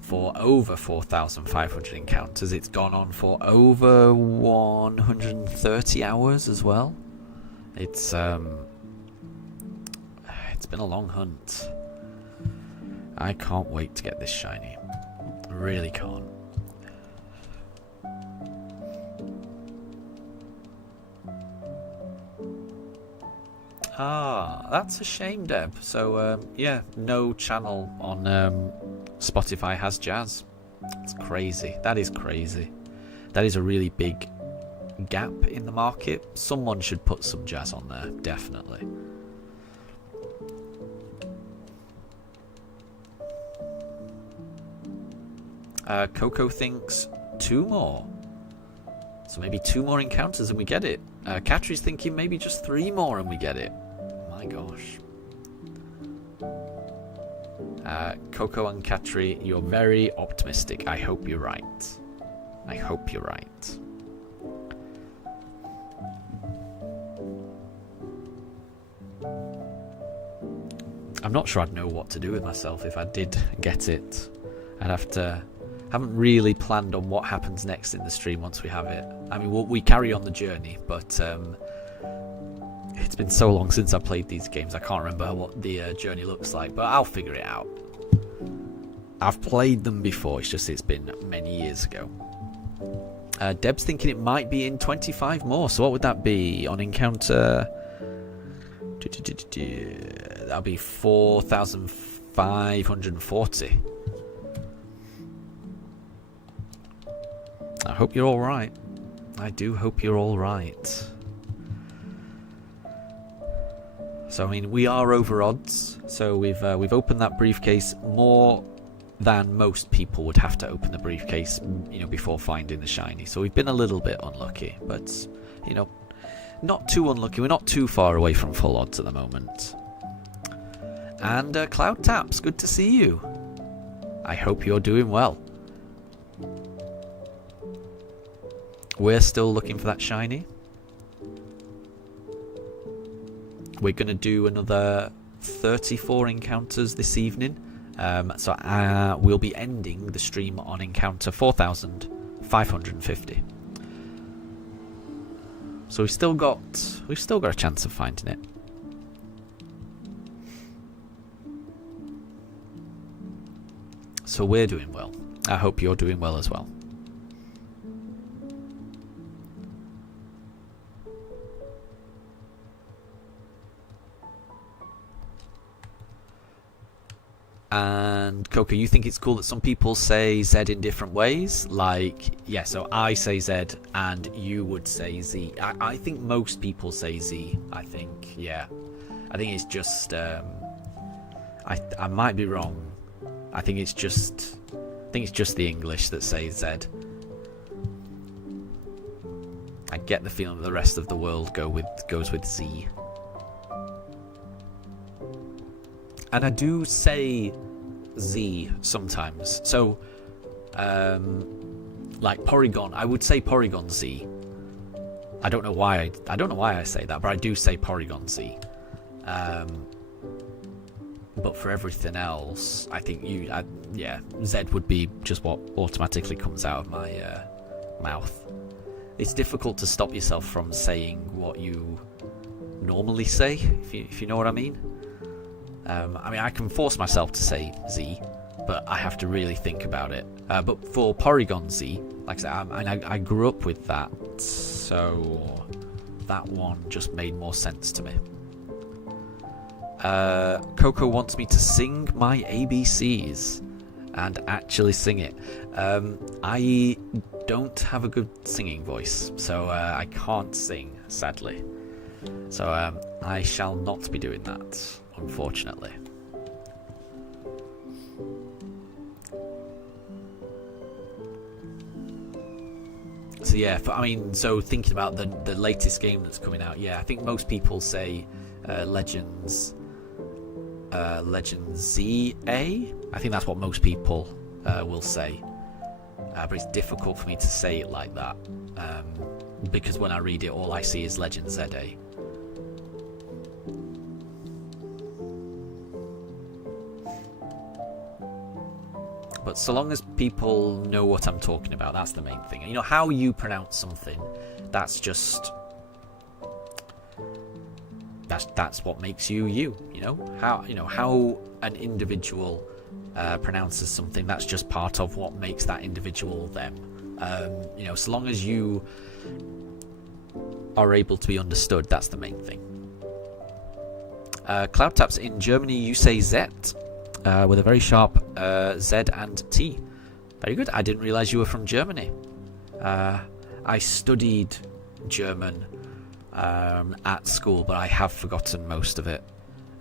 for over 4,500 encounters. It's gone on for over 130 hours as well. It's been a long hunt. I can't wait to get this shiny. I really can't. Ah, that's a shame, Deb. So, yeah, no channel on Spotify has jazz. It's crazy. That is crazy. That is a really big gap in the market. Someone should put some jazz on there, definitely. Coco thinks 2 more. So maybe 2 more encounters and we get it. Katri's thinking maybe just 3 more and we get it. My gosh. Coco and Katri, you're very optimistic. I hope you're right. I hope you're right. I'm not sure I'd know what to do with myself if I did get it. I'd have to... haven't really planned on what happens next in the stream once we have it. I mean, we carry on the journey, but it's been so long since I played these games, I can't remember what the journey looks like, but I'll figure it out. I've played them before, it's just it's been many years ago. Deb's thinking it might be in 25 more, so what would that be on encounter? That'll be 4,540. I hope you're alright. I do hope you're alright. So I mean, we are over odds. So we've opened that briefcase more than most people would have to open the briefcase, you know, before finding the shiny. So we've been a little bit unlucky, but you know, not too unlucky. We're not too far away from full odds at the moment. And Cloud Taps, good to see you. I hope you're doing well. We're still looking for that shiny. We're going to do another 34 encounters this evening. So we'll be ending the stream on encounter 4,550. So we've still got a chance of finding it. So we're doing well. I hope you're doing well as well. And Coco, you think it's cool that some people say Z in different ways? Like, yeah, so I say Z and you would say Z. I think most people say Z, I think, yeah. I think it's just, I might be wrong. I think it's just the English that says Z. I get the feeling that the rest of the world goes with Z. And I do say Z sometimes. So, like Porygon, I would say Porygon Z. I don't know why I say that, but I do say Porygon Z. But for everything else, I think yeah, Z would be just what automatically comes out of my mouth. It's difficult to stop yourself from saying what you normally say, if you know what I mean. I mean, I can force myself to say Z, but I have to really think about it. But for Porygon Z, like I said, I grew up with that, so that one just made more sense to me. Coco wants me to sing my ABCs and actually sing it. I don't have a good singing voice, so I can't sing, sadly. So I shall not be doing that, unfortunately. So yeah, so thinking about the latest game that's coming out, yeah, I think most people say Legends ZA. I think that's what most people will say, but it's difficult for me to say it like that, because when I read it, all I see is Legends ZA. But so long as people know what I'm talking about, that's the main thing. You know, how you pronounce something, that's just... That's what makes you you, you know? How an individual pronounces something, that's just part of what makes that individual them. You know, so long as you are able to be understood, that's the main thing. Cloud Taps, in Germany you say Z. With a very sharp Z and T. Very good. I didn't realise you were from Germany. I studied German at school, but I have forgotten most of it.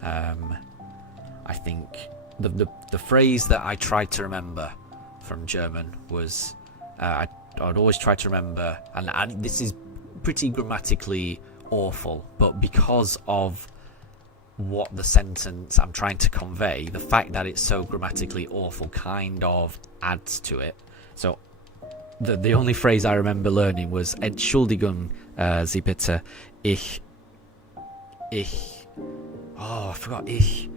I think the phrase that I tried to remember from German was I'd always try to remember, and this is pretty grammatically awful, but because of what the sentence I'm trying to convey, the fact that it's so grammatically awful kind of adds to it. So the only phrase I remember learning was Entschuldigung, Sie bitte, ich, oh, I forgot ich.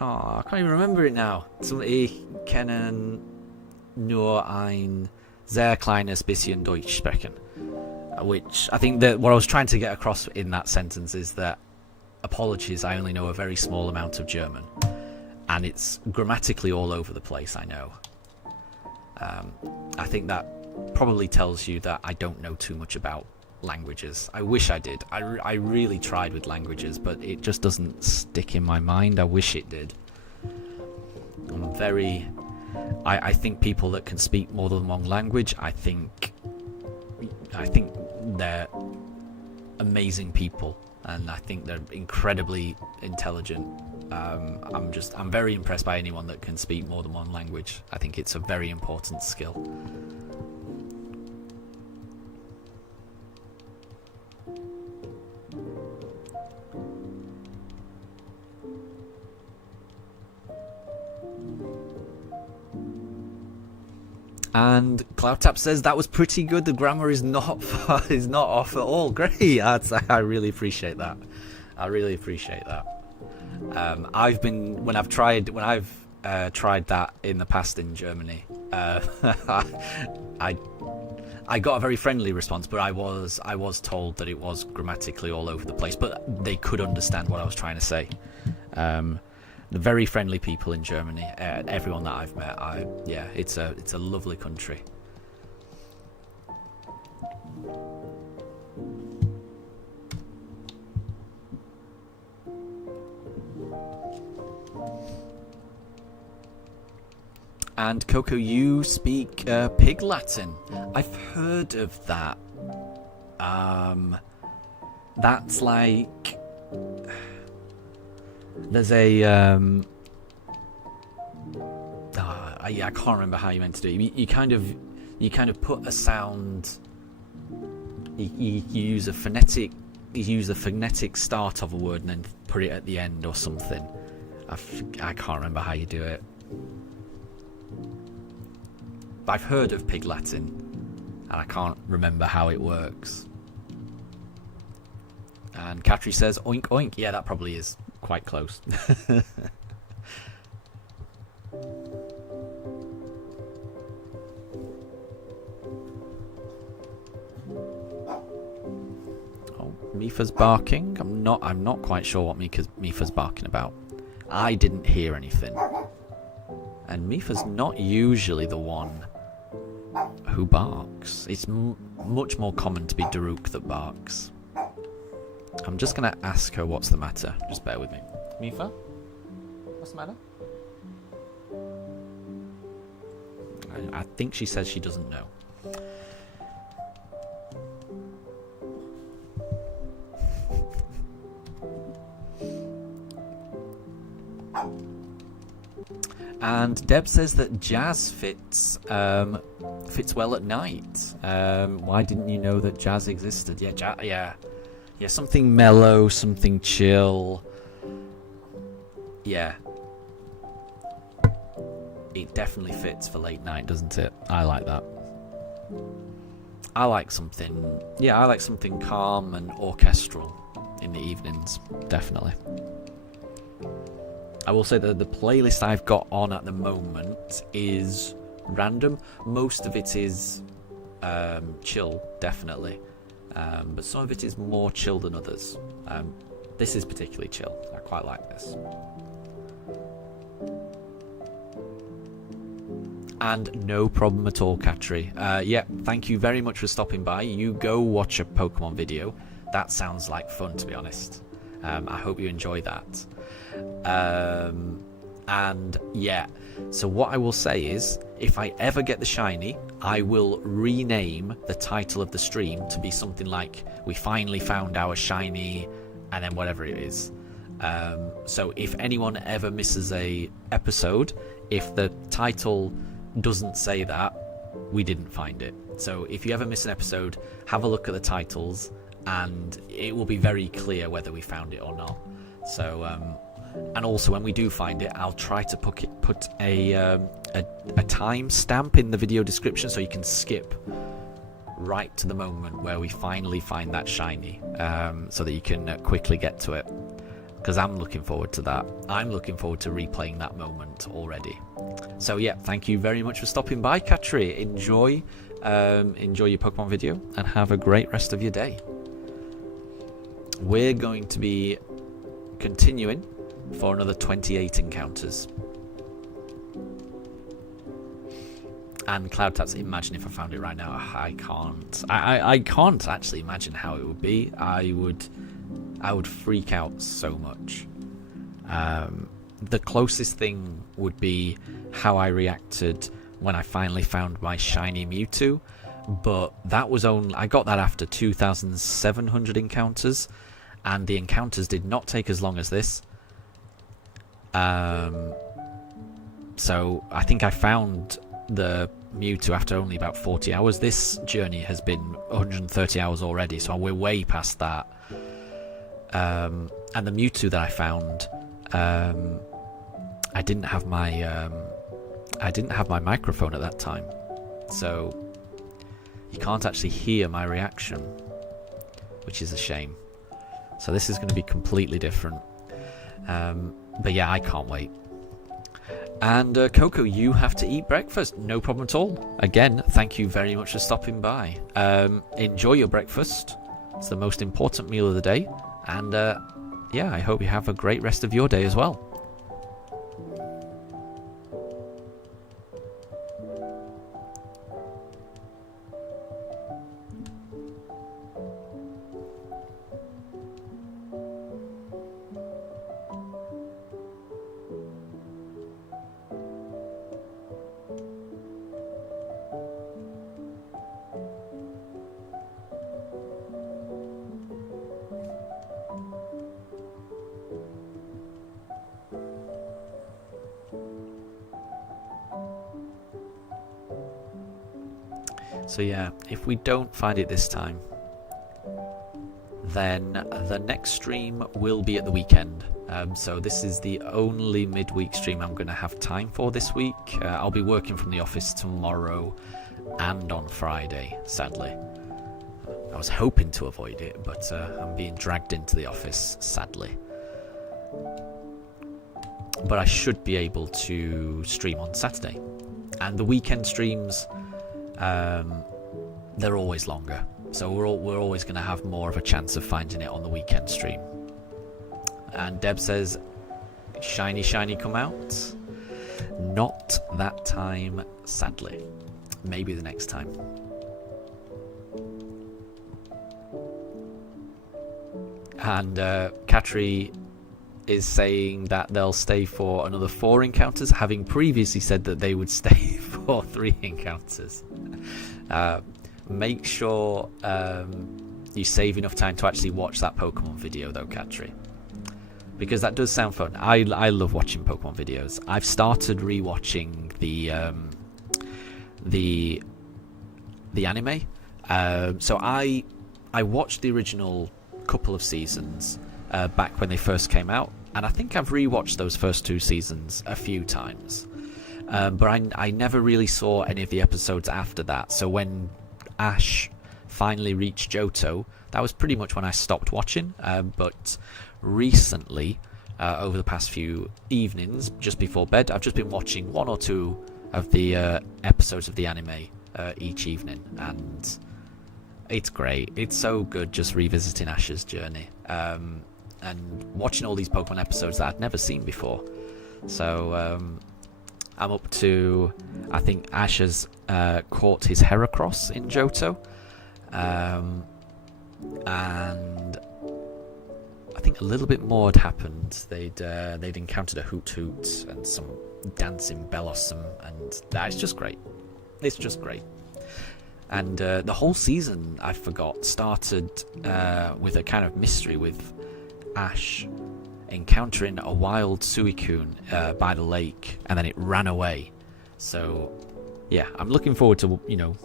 Oh, I can't even remember it now. Ich kenne nur ein sehr kleines bisschen Deutsch sprechen. Which I think that what I was trying to get across in that sentence is that, apologies, I only know a very small amount of German, and it's grammatically all over the place, I know. I think that probably tells you that I don't know too much about languages. I wish I did. I really tried with languages, but it just doesn't stick in my mind. I wish it did. I think people that can speak more than one language, I think they're amazing people. and I think they're incredibly intelligent. I'm very impressed by anyone that can speak more than one language. I think it's a very important skill. And CloudTap says that was pretty good. The grammar is not off at all. Great. I really appreciate that. I really appreciate that. When I've tried that in the past in Germany, I got a very friendly response, but I was told that it was grammatically all over the place, but they could understand what I was trying to say. The very friendly people in Germany, everyone that I've met, it's a lovely country. And Coco, you speak Pig Latin. I've heard of that. That's like... There's a... I can't remember how you meant to do it. You kind of put a sound... You use a phonetic start of a word and then put it at the end or something. I can't remember how you do it. I've heard of Pig Latin, and I can't remember how it works. And Katri says, oink oink. Yeah, that probably is quite close. Oh, Mifa's barking. I'm not quite sure what Mifa's barking about. I didn't hear anything. And Mifa's not usually the one who barks. It's much more common to be Daruk that barks. I'm just going to ask her what's the matter. Just bear with me. Mifa? What's the matter? I think she says she doesn't know. And Deb says that jazz fits well at night. Why didn't you know that jazz existed? Yeah, something mellow, something chill. Yeah, it definitely fits for late night, doesn't it? I like that. I like something calm and orchestral in the evenings, definitely. I will say that the playlist I've got on at the moment is random. Most of it is chill, definitely. But some of it is more chill than others. This is particularly chill. I quite like this. And no problem at all, Katri. Thank you very much for stopping by. You go watch a Pokemon video. That sounds like fun, to be honest. I hope you enjoy that. So what I will say is, if I ever get the shiny, I will rename the title of the stream to be something like "We finally found our shiny," and then whatever it is. So if anyone ever misses a episode, if the title doesn't say that, we didn't find it. So if you ever miss an episode, have a look at the titles, and it will be very clear whether we found it or not. So and also when we do find it, I'll try to put a time stamp in the video description so you can skip right to the moment where we finally find that shiny, so that you can quickly get to it, because I'm looking forward to that. I'm looking forward to replaying that moment already. So yeah, thank you very much for stopping by, Katri. Enjoy your Pokemon video and have a great rest of your day. We're going to be continuing for another 28 encounters. And CloudTap's, imagine if I found it right now. I can't. I can't actually imagine how it would be. I would freak out so much. The closest thing would be how I reacted when I finally found my shiny Mewtwo, but that was only, I got that after 2,700 encounters, and the encounters did not take as long as this. So I think I found the Mewtwo after only about 40 hours. This journey has been 130 hours already, so we're way past that. And the Mewtwo that I found, I didn't have my microphone at that time, so you can't actually hear my reaction, which is a shame. So this is going to be completely different. But yeah, I can't wait. And Coco, you have to eat breakfast. No problem at all. Again, thank you very much for stopping by. Enjoy your breakfast. It's the most important meal of the day. And yeah, I hope you have a great rest of your day as well. So yeah, if we don't find it this time, then the next stream will be at the weekend. So this is the only midweek stream I'm going to have time for this week. I'll be working from the office tomorrow and on Friday, sadly. I was hoping to avoid it, but I'm being dragged into the office, sadly. But I should be able to stream on Saturday. And the weekend streams, they're always longer, so we're always going to have more of a chance of finding it on the weekend stream. And Deb says, shiny come out. Not that time, sadly. Maybe the next time. And Katri is saying that they'll stay for another 4 encounters, having previously said that they would stay for 3 encounters. Make sure you save enough time to actually watch that Pokemon video though, Katri, because that does sound fun. I love watching Pokemon videos. I've started rewatching the anime. So I watched the original couple of seasons back when they first came out, and I think I've rewatched those first 2 seasons a few times. But I never really saw any of the episodes after that. So when Ash finally reached Johto, that was pretty much when I stopped watching. But recently, over the past few evenings, just before bed, I've just been watching 1 or 2 of the episodes of the anime each evening. And it's great. It's so good just revisiting Ash's journey. And watching all these Pokemon episodes that I'd never seen before. So I'm up to, I think Ash has caught his Heracross in Johto, and I think a little bit more had happened. They'd encountered a Hoot and some dancing Bellossom, and it's just great. It's just great. And the whole season, I forgot, started with a kind of mystery with Ash encountering a wild Suicune by the lake, and then it ran away. So yeah, I'm looking forward to, you know,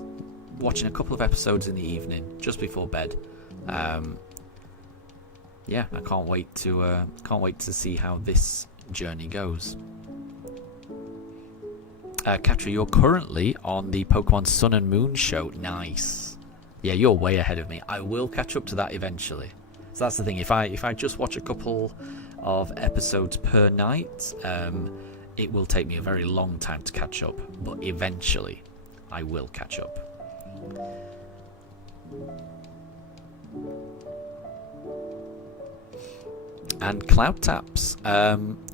watching a couple of episodes in the evening just before bed. Yeah, I can't wait to see how this journey goes. Katri, you're currently on the Pokemon Sun and Moon show. Nice. Yeah, you're way ahead of me. I will catch up to that eventually. So that's the thing. If I just watch a couple of episodes per night, it will take me a very long time to catch up, but eventually I will catch up. And Cloud Taps,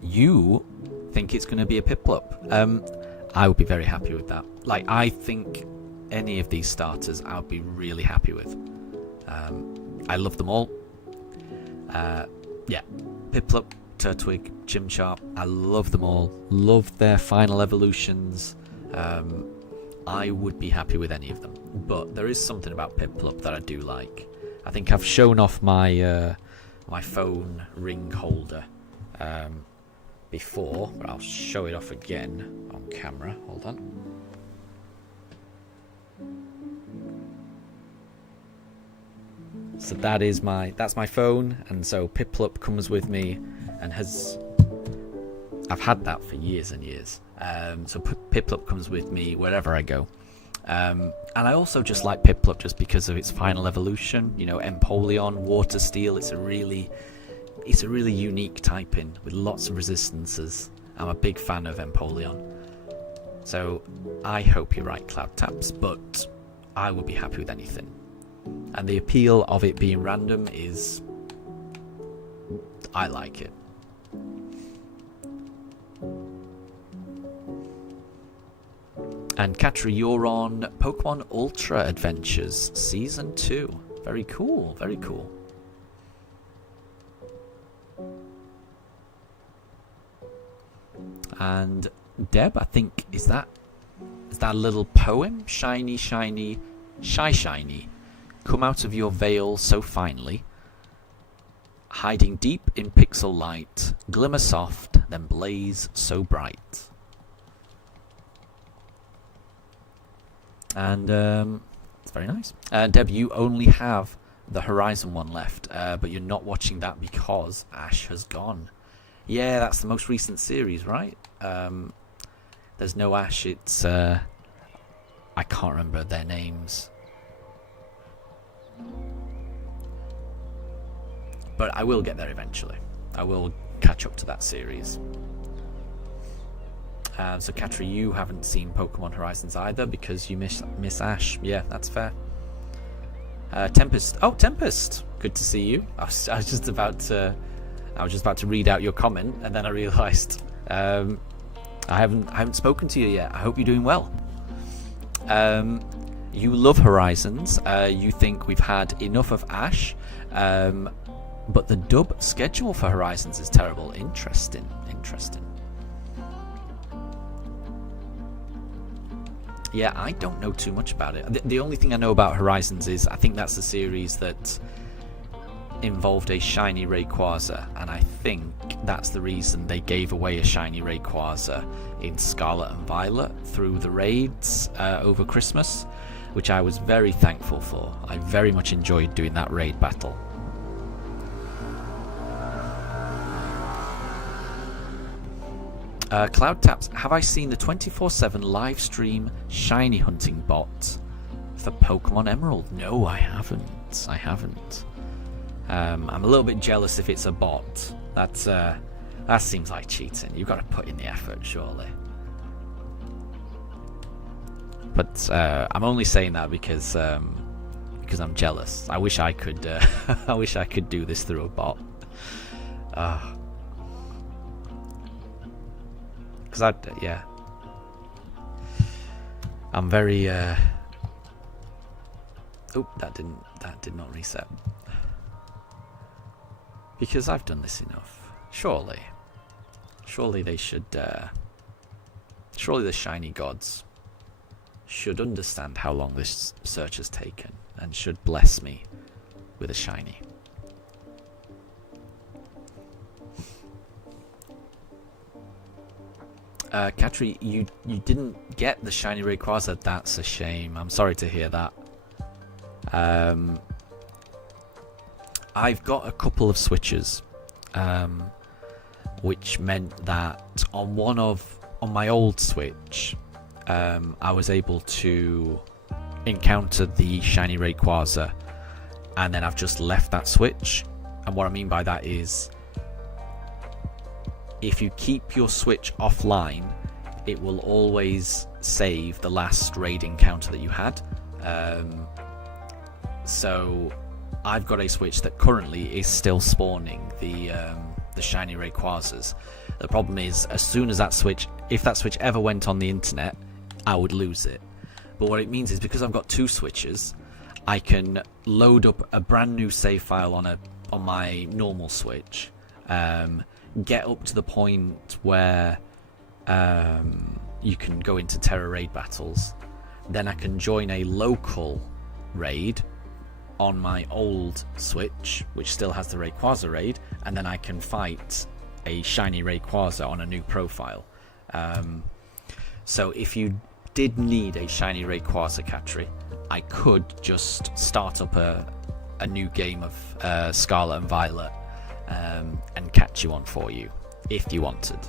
you think it's going to be a Piplup. I would be very happy with that. Like, I think any of these starters I would be really happy with. I love them all. Yeah, Piplup, Turtwig, Chimchar, I love them all. Love their final evolutions. I would be happy with any of them. But there is something about Piplup that I do like. I think I've shown off my my phone ring holder before, but I'll show it off again on camera. Hold on. So that's my phone, and so Piplup comes with me, and I've had that for years and years. So Piplup comes with me wherever I go. And I also just like Piplup just because of its final evolution. You know, Empoleon, Water Steel. It's a really unique typing with lots of resistances. I'm a big fan of Empoleon. So I hope you're right, Cloud Taps, but I would be happy with anything. And the appeal of it being random is, I like it. And Katri, you're on Pokemon Ultra Adventures Season 2. Very cool, very cool. And Deb, I think, is that a little poem? Shiny, shiny, shiny. Come out of your veil so finely, hiding deep in pixel light, glimmer soft, then blaze so bright. And it's very nice. Deb, you only have the Horizon one left, but you're not watching that because Ash has gone. Yeah, that's the most recent series, right? There's no Ash. It's I can't remember their names. But I will get there eventually. I will catch up to that series. So Katri, you haven't seen Pokemon Horizons either because you miss Ash. Yeah, that's fair. Tempest. Oh, Tempest. Good to see you. I was just about to read out your comment, and then I realised I haven't spoken to you yet. I hope you're doing well. You love Horizons. You think we've had enough of Ash, but the dub schedule for Horizons is terrible. Interesting. Yeah, I don't know too much about it. The only thing I know about Horizons is I think that's the series that involved a shiny Rayquaza, and I think that's the reason they gave away a shiny Rayquaza in Scarlet and Violet through the raids over Christmas, which I was very thankful for. I very much enjoyed doing that raid battle. Cloud Taps, have I seen the 24/7 live stream shiny hunting bot for Pokemon Emerald? No, I haven't. I'm a little bit jealous if it's a bot. That seems like cheating. You've got to put in the effort, surely. But I'm only saying that because I'm jealous. I wish I could. I wish I could do this through a bot. Because yeah. I'm very. Oh, that did not reset. Because I've done this enough. Surely they should. Surely the shiny gods should understand how long this search has taken and should bless me with a shiny. Katri, you didn't get the shiny Rayquaza. That's a shame. I'm sorry to hear that. I've got a couple of switches, which meant that on my old Switch, I was able to encounter the shiny Rayquaza, and then I've just left that Switch. And what I mean by that is, if you keep your Switch offline, it will always save the last raid encounter that you had. So I've got a Switch that currently is still spawning the shiny Rayquazas. The problem is, as soon as if that Switch ever went on the internet, I would lose it. But what it means is, because I've got two Switches, I can load up a brand new save file on my normal Switch, get up to the point where you can go into Terra raid battles. Then I can join a local raid on my old Switch, which still has the Rayquaza raid, and then I can fight a shiny Rayquaza on a new profile. So if you did need a shiny Rayquaza, Katri, I could just start up a new game of Scarlet and Violet and catch you on for you, if you wanted.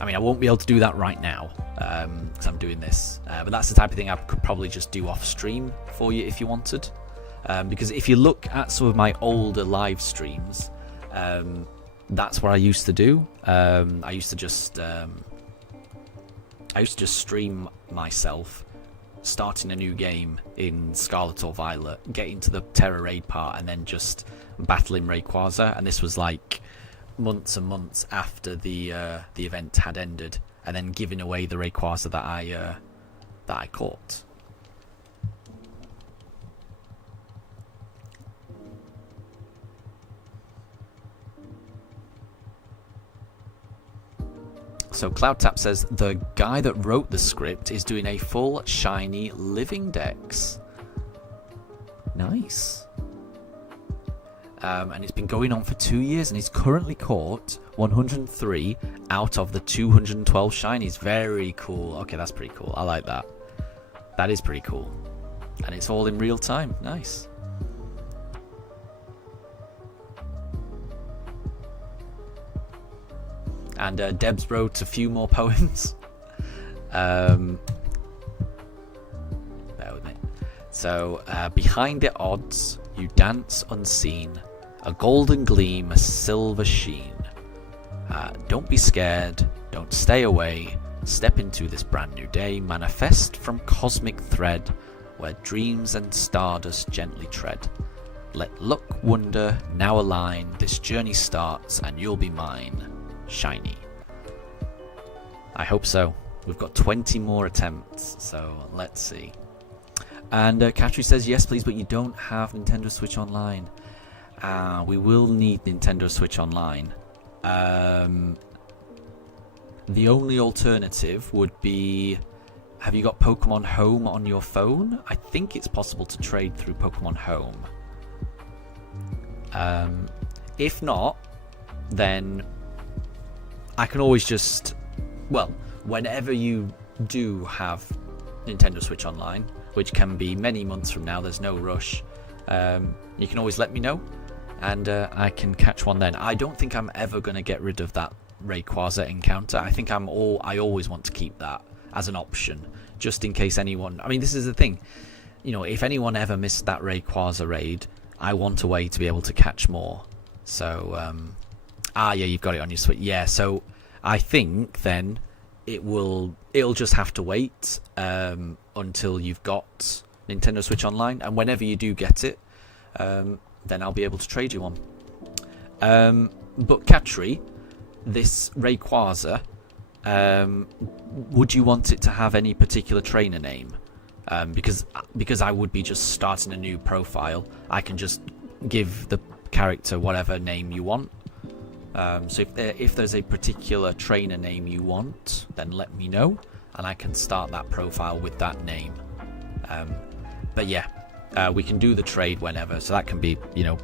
I mean, I won't be able to do that right now, because I'm doing this. But that's the type of thing I could probably just do off stream for you if you wanted. Because if you look at some of my older live streams, that's what I used to do. I used to just stream myself starting a new game in Scarlet or Violet, getting to the Terra Raid part, and then just battling Rayquaza. And this was like months and months after the event had ended, and then giving away the Rayquaza that I caught. So CloudTap says the guy that wrote the script is doing a full shiny living dex. Nice. And it's been going on for 2 years, and he's currently caught 103 out of the 212 shinies. Very cool. Okay, that's pretty cool. I like that. That is pretty cool. And it's all in real time. Nice. And Debs wrote a few more poems. Bear with me. So, behind the odds, you dance unseen. A golden gleam, a silver sheen. Don't be scared, don't stay away. Step into this brand new day. Manifest from cosmic thread, where dreams and stardust gently tread. Let luck, wonder, now align. This journey starts and you'll be mine. Shiny. I hope so. We've got 20 more attempts, so let's see. And Katri says, yes please, but you don't have Nintendo Switch Online. We will need Nintendo Switch Online. The only alternative would be, have you got Pokemon Home on your phone? I think it's possible to trade through Pokemon Home. If not, then I can always just, well, whenever you do have Nintendo Switch Online, which can be many months from now, there's no rush, you can always let me know, and I can catch one then. I don't think I'm ever going to get rid of that Rayquaza encounter. I think I always want to keep that as an option, just in case anyone, I mean, this is the thing, you know, if anyone ever missed that Rayquaza raid, I want a way to be able to catch more. So, yeah, you've got it on your Switch. Yeah, so I think then it'll just have to wait until you've got Nintendo Switch Online, and whenever you do get it, then I'll be able to trade you one. But Katri, this Rayquaza, would you want it to have any particular trainer name? Because I would be just starting a new profile, I can just give the character whatever name you want. So if there's a particular trainer name you want, then let me know, and I can start that profile with that name. But yeah, we can do the trade whenever, so that can be, you know,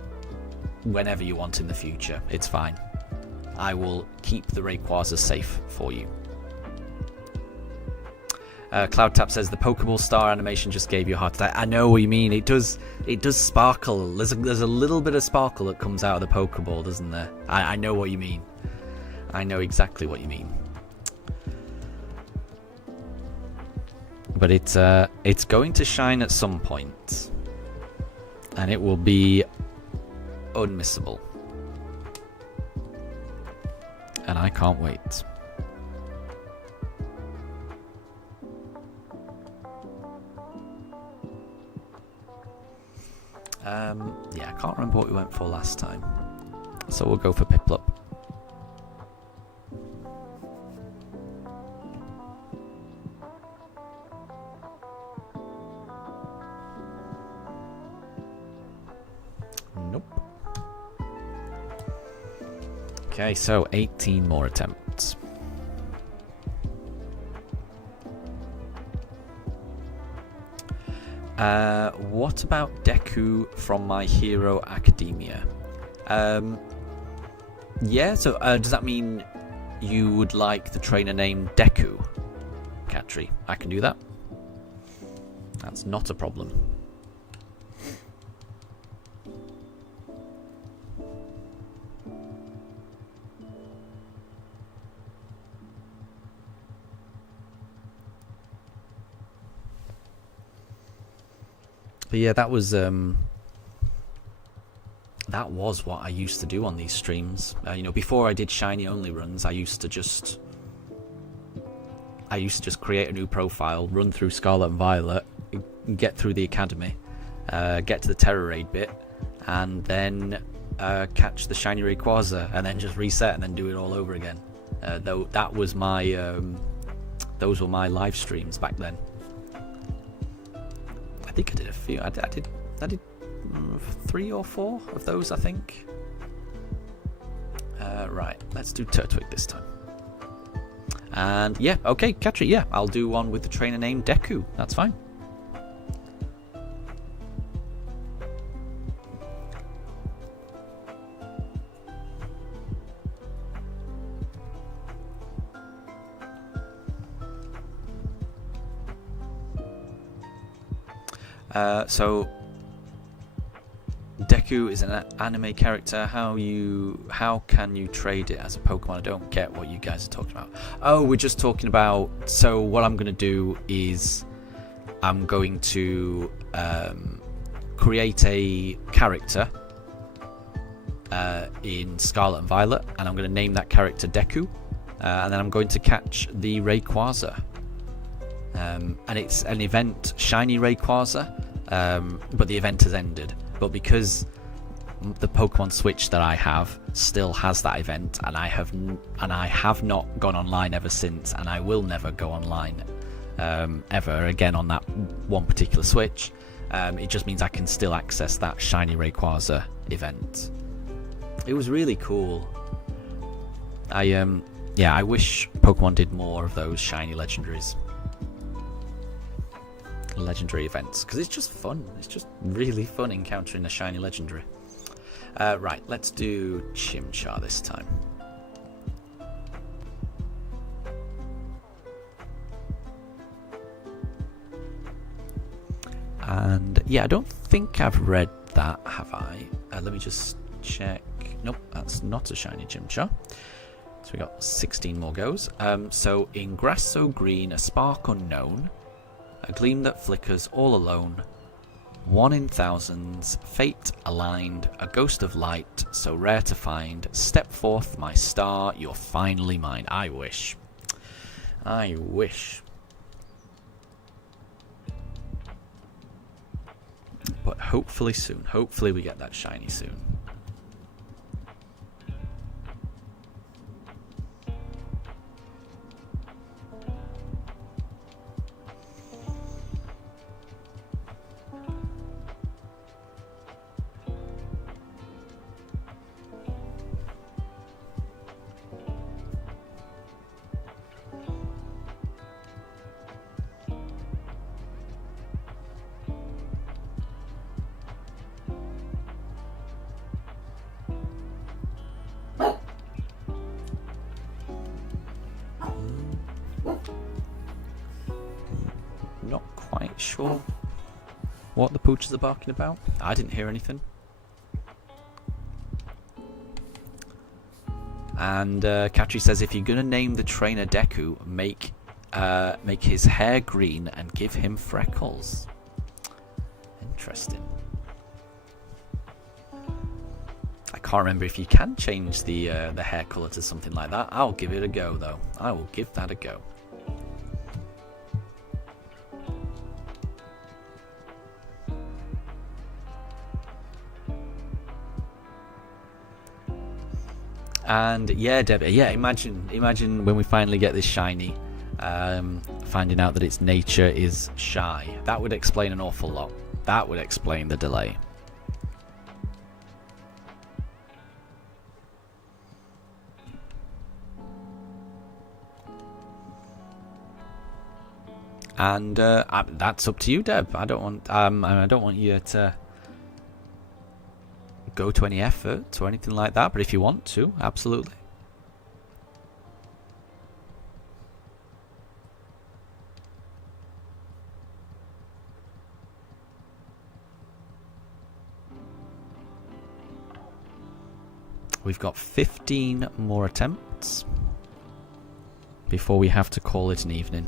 whenever you want in the future. It's fine. I will keep the Rayquaza safe for you. CloudTap says the Pokeball star animation just gave you a heart attack. I know what you mean. It does sparkle. There's a little bit of sparkle that comes out of the Pokeball, doesn't there? I know what you mean. I know exactly what you mean. But it's going to shine at some point, and it will be unmissable. And I can't wait. Yeah, I can't remember what we went for last time, so we'll go for Piplup. Nope. Okay, so 18 more attempts. What about Deku from My Hero Academia? Yeah, so does that mean you would like the trainer named Deku? Katri, I can do that. That's not a problem. But yeah, that was what I used to do on these streams. You know, before I did shiny only runs, I used to just create a new profile, run through Scarlet and Violet, get through the academy, get to the Terror Raid bit, and then catch the shiny Rayquaza, and then just reset and then do it all over again. Though that was my those were my live streams back then. I think I did a few. I did 3 or 4 of those, I think. Right, let's do Turtwig this time. And yeah, okay, Katri, yeah, I'll do one with the trainer named Deku. That's fine. So Deku is an anime character. How can you trade it as a Pokemon? I don't get what you guys are talking about. Oh, we're just talking about. So what I'm going to do is I'm going to create a character in Scarlet and Violet, and I'm going to name that character Deku, and then I'm going to catch the Rayquaza. And it's an event, Shiny Rayquaza, but the event has ended. But because the Pokemon Switch that I have still has that event, and I have not gone online ever since, and I will never go online ever again on that one particular Switch, it just means I can still access that Shiny Rayquaza event. It was really cool. I wish Pokemon did more of those shiny legendary events, because it's just fun. It's just really fun encountering a shiny legendary. Right, let's do Chimchar this time. And yeah, I don't think I've read that, have I? Let me just check. Nope, that's not a shiny Chimchar. So we got 16 more goes. So in grass so green, a spark unknown, a gleam that flickers all alone, 1 in thousands, fate aligned, a ghost of light, so rare to find, step forth my star, you're finally mine. I wish. I wish. But hopefully soon. Hopefully we get that shiny soon. Not quite sure what the pooches are barking about. I didn't hear anything. And Katri says, if you're going to name the trainer Deku, make his hair green and give him freckles. Interesting. I can't remember if you can change the hair colour to something like that. I'll give it a go, though. I will give that a go. And yeah, Debbie, yeah, imagine when we finally get this shiny, finding out that its nature is shy. That would explain an awful lot. That would explain the delay. And that's up to you, Deb. I don't want you to go to any effort or anything like that. But if you want to, absolutely. We've got 15 more attempts before we have to call it an evening.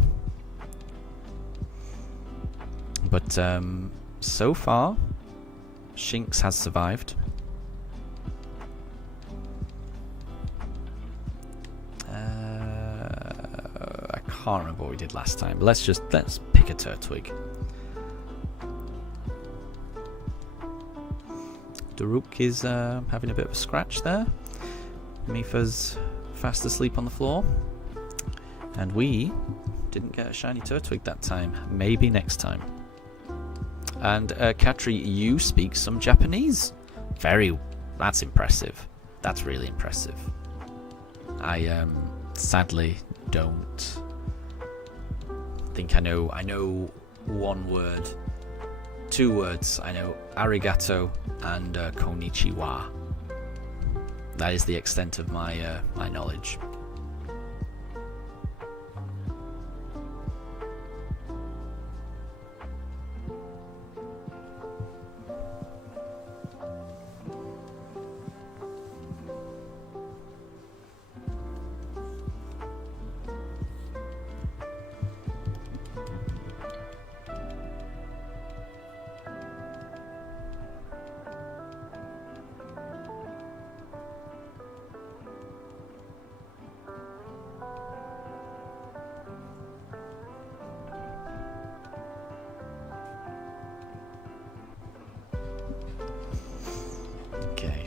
But so far, Shinx has survived. I can't remember what we did last time. But let's pick a Turtwig. Daruk is having a bit of a scratch there. Mifa's fast asleep on the floor. And we didn't get a shiny Turtwig that time. Maybe next time. And Katri, you speak some Japanese. That's impressive. That's really impressive. I sadly don't think I know. I know one word. 2 words. I know arigato and konnichiwa. That is the extent of my my knowledge.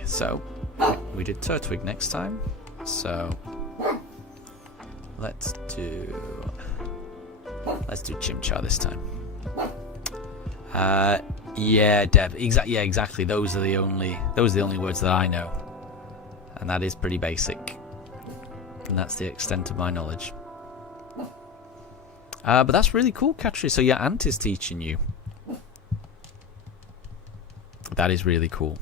So, we did Turtwig next time, so let's do Chimchar this time. Yeah, Deb, exactly. Those are the only words that I know, and that is pretty basic, and that's the extent of my knowledge. But that's really cool, Katri. So your aunt is teaching you. That is really cool.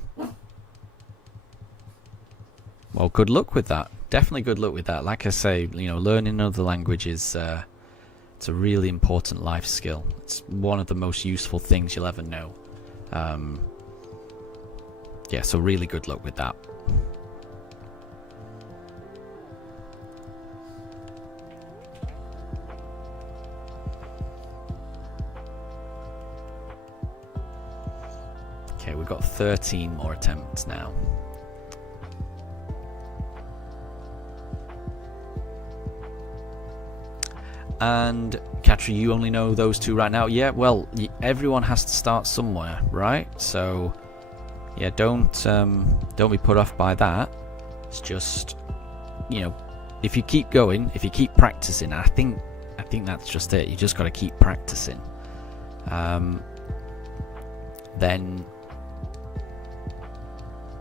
Well, good luck with that. Definitely good luck with that. Like I say, learning another language is it's a really important life skill. It's one of the most useful things you'll ever know. Yeah, so really good luck with that. Okay, we've got 13 more attempts now. And Katri, you only know those 2 right now. Yeah, well, everyone has to start somewhere, right? So, yeah, don't be put off by that. It's just, if you keep going, if you keep practicing, I think that's just it. You just got to keep practicing. Then,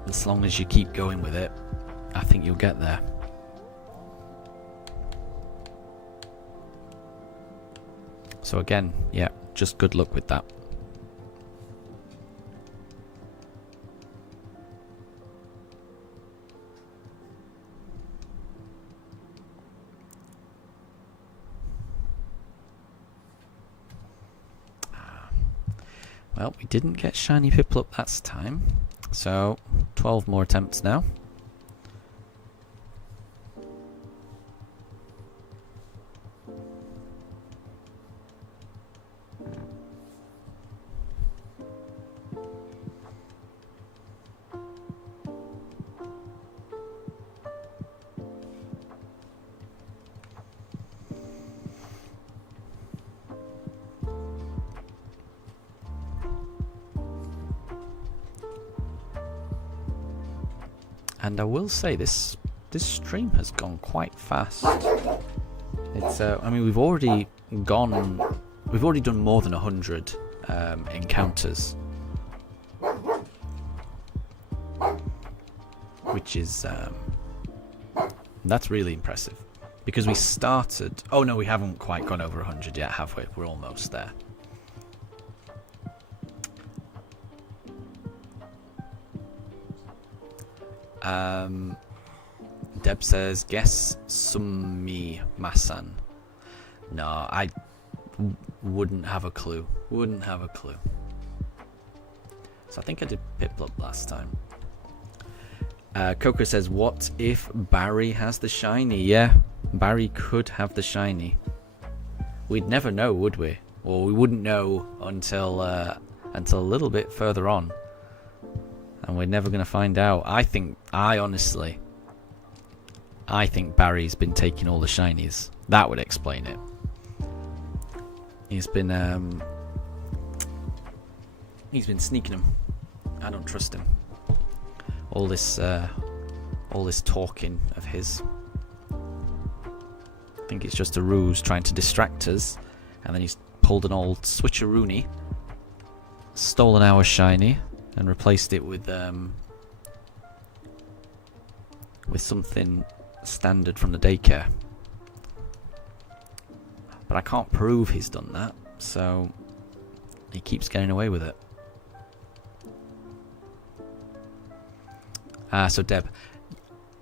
as long as you keep going with it, I think you'll get there. So again, yeah, just good luck with that. Well, we didn't get shiny Piplup that time, so 12 more attempts now. And I will say this stream has gone quite fast. It's I mean we've already done more than 100 encounters, which is that's really impressive. Because we started... Oh no, we haven't quite gone over 100 yet, have we? We're almost there. Deb says, guess Sumi Masan. No, I wouldn't have a clue. Wouldn't have a clue. So I think I did Piplup last time. Coco says, what if Barry has the shiny? Yeah, Barry could have the shiny. We'd never know, would we? Or we wouldn't know until a little bit further on. And we're never going to find out. I think Barry's been taking all the shinies. That would explain it. He's been sneaking them. I don't trust him. All this talking of his. I think it's just a ruse trying to distract us, and then he's pulled an old switcheroony, stolen our shiny, and replaced it with something standard from the daycare. But I can't prove he's done that, so he keeps getting away with it. So Deb,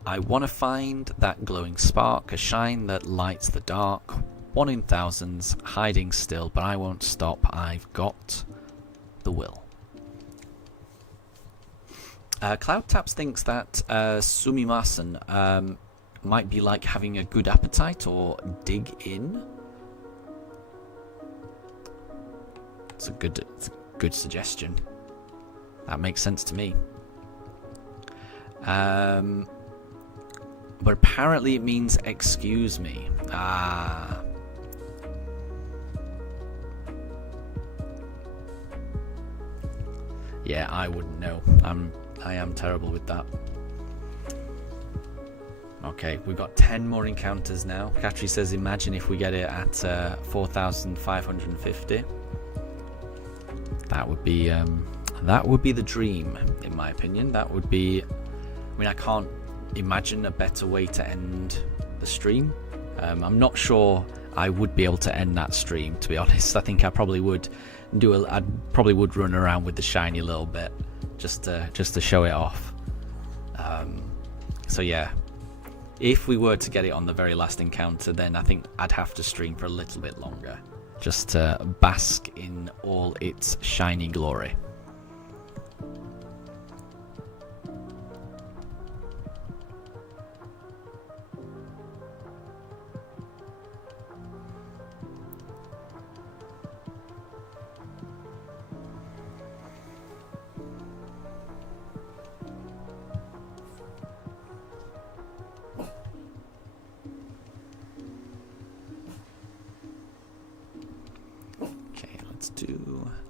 I want to find that glowing spark, a shine that lights the dark, 1 in thousands, hiding still, but I won't stop, I've got the will. Cloud Taps thinks that Sumimasen might be like having a good appetite or dig in. It's a good suggestion. That makes sense to me. But apparently it means excuse me. Ah. Yeah, I wouldn't know. I am terrible with that. Okay, we've got 10 more encounters now. Katri says, imagine if we get it at 4,550. That would be the dream, in my opinion. That would be... I mean, I can't imagine a better way to end the stream. I'm not sure I would be able to end that stream, to be honest. I think I probably would run around with the shiny a little bit, just to show it off. So yeah, if we were to get it on the very last encounter, then I think I'd have to stream for a little bit longer, just to bask in all its shiny glory.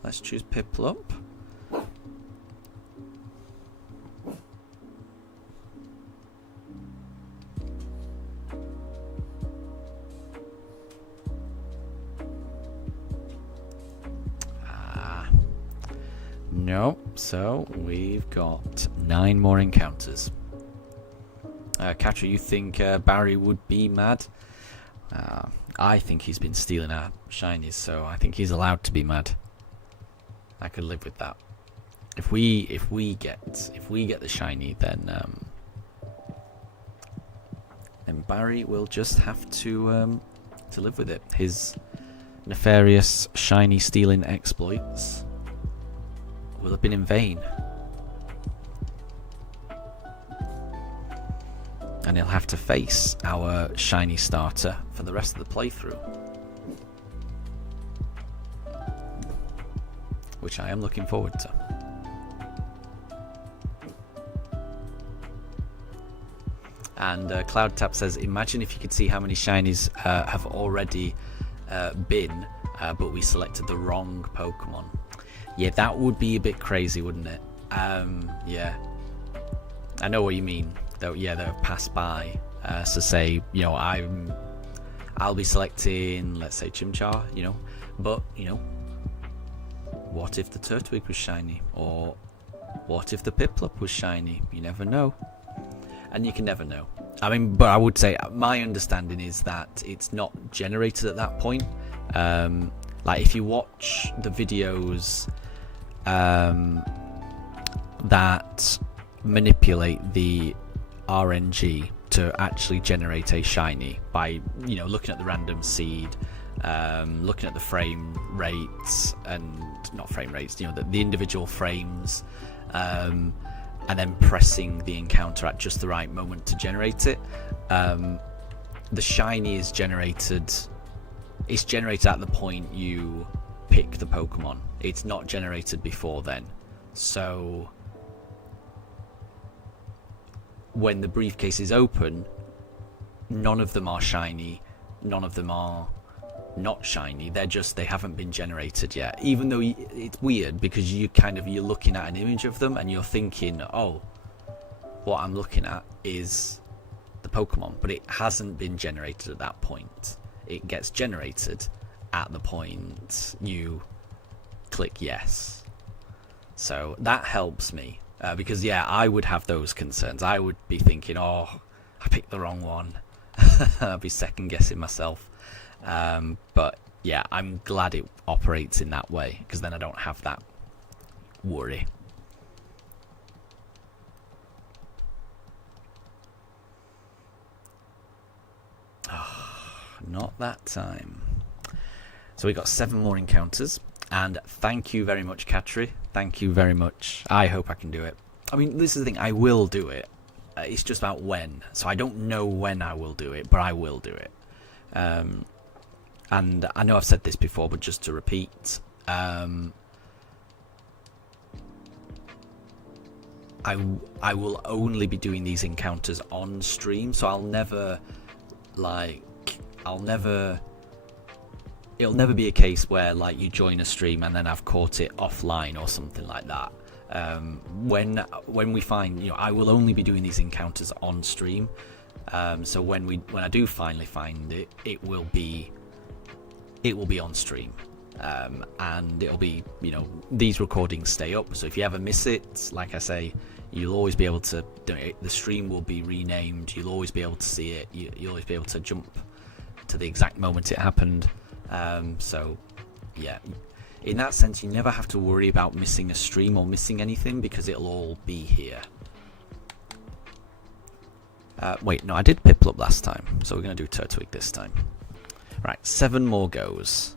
Let's choose Piplup. No, so we've got 9 more encounters. Katri, you think Barry would be mad? I think he's been stealing our shinies, so I think he's allowed to be mad. I could live with that. If we get the shiny, then Barry will just have to live with it. His nefarious shiny stealing exploits will have been in vain, and he'll have to face our shiny starter for the rest of the playthrough, which I am looking forward to. And Cloud Tap says, imagine if you could see how many shinies have already been, but we selected the wrong Pokemon. Yeah, that would be a bit crazy, wouldn't it? Yeah, I know what you mean. Though, yeah, they'll pass by. So say, you know, I'll be selecting, let's say, Chimchar, you know, but you know, what if the Turtwig was shiny, or what if the Piplup was shiny? You never know, and you can never know. I mean, but I would say my understanding is that it's not generated at that point. Like if you watch the videos that manipulate the RNG to actually generate a shiny by, you know, looking at the random seed, looking at the frame rates, and not frame rates, you know, the individual frames, and then pressing the encounter at just the right moment to generate it. The shiny is generated. It's generated at the point you pick the Pokemon. It's not generated before then. So when the briefcase is open, none of them are shiny, none of them are not shiny. They haven't been generated yet. Even though it's weird because you're looking at an image of them and you're thinking, oh, what I'm looking at is the Pokemon, but it hasn't been generated at that point. It gets generated at the point you click yes. So that helps me, because yeah, I would have those concerns. I would be thinking, oh, I picked the wrong one. I'd be second guessing myself. But yeah, I'm glad it operates in that way, because then I don't have that worry. Not that time. So we got 7 more encounters, and thank you very much, Katri. Thank you very much. I hope I can do it. I mean, this is the thing, I will do it. It's just about when. So I don't know when I will do it, but I will do it. And I know I've said this before, but just to repeat, I will only be doing these encounters on stream, so it'll never be a case where like you join a stream and then I've caught it offline or something like that. When we find, you know, I will only be doing these encounters on stream. So when I do finally find it, it will be on stream, and it'll be, you know, these recordings stay up. So if you ever miss it, like I say, you'll always be able to do it. The stream will be renamed. You'll always be able to see it. You'll always be able to jump to the exact moment it happened. So yeah, in that sense, you never have to worry about missing a stream or missing anything, because it'll all be here. Wait, no, I did Piplup last time, so we're going to do Turtwig this time. Right, 7 more goes.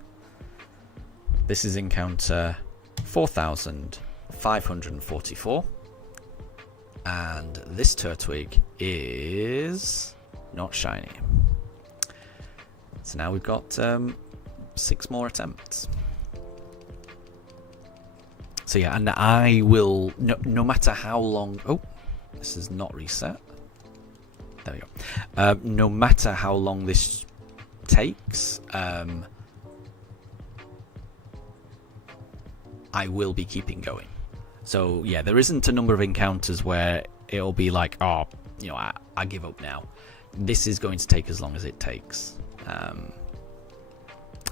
This is encounter 4544. And this Turtwig is not shiny. So now we've got 6 more attempts. So yeah, and I will, no matter how long... Oh, this is not reset. There we go. No matter how long this takes, I will be keeping going. So yeah, there isn't a number of encounters where it'll be like, oh, you know, I give up now. This is going to take as long as it takes.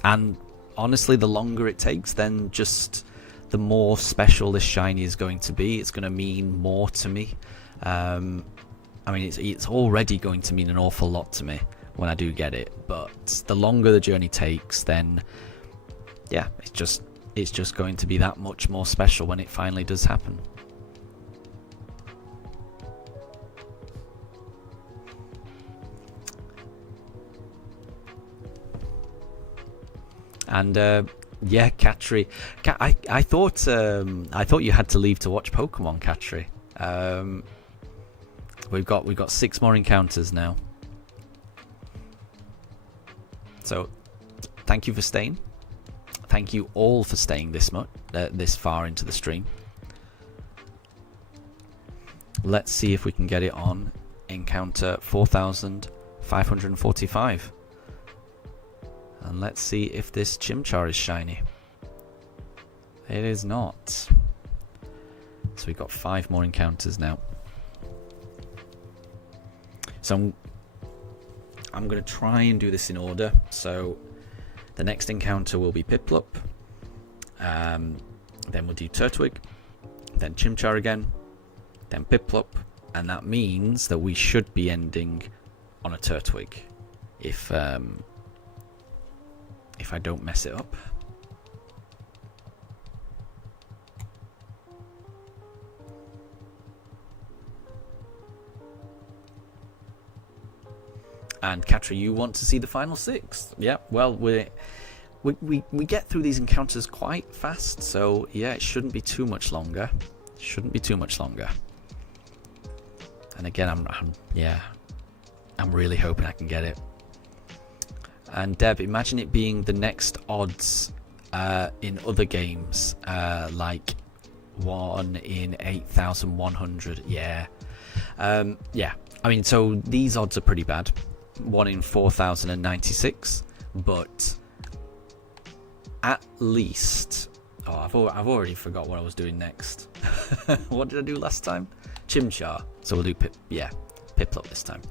And honestly, the longer it takes, then just the more special this shiny is going to be. It's going to mean more to me. I mean, it's already going to mean an awful lot to me when I do get it. But the longer the journey takes, then yeah, it's just going to be that much more special when it finally does happen. And yeah, Katri, I thought you had to leave to watch Pokemon, Katri. We've got 6 more encounters now. So thank you for staying. Thank you all for staying this far into the stream. Let's see if we can get it on encounter 4545. And let's see if this Chimchar is shiny. It is not. So we've got 5 more encounters now. So I'm going to try and do this in order. So the next encounter will be Piplup. Then we'll do Turtwig. Then Chimchar again. Then Piplup. And that means that we should be ending on a Turtwig if I don't mess it up. And Katra, you want to see the final 6? Yeah, well, we get through these encounters quite fast, so yeah, it shouldn't be too much longer. Shouldn't be too much longer. And again, I'm really hoping I can get it. And Deb, imagine it being the next odds in other games, like 1 in 8,100. Yeah. Yeah. I mean, so these odds are pretty bad. 1 in 4,096, but at least... Oh, I've already forgot what I was doing next. What did I do last time? Chimchar. So we'll do Piplup this time.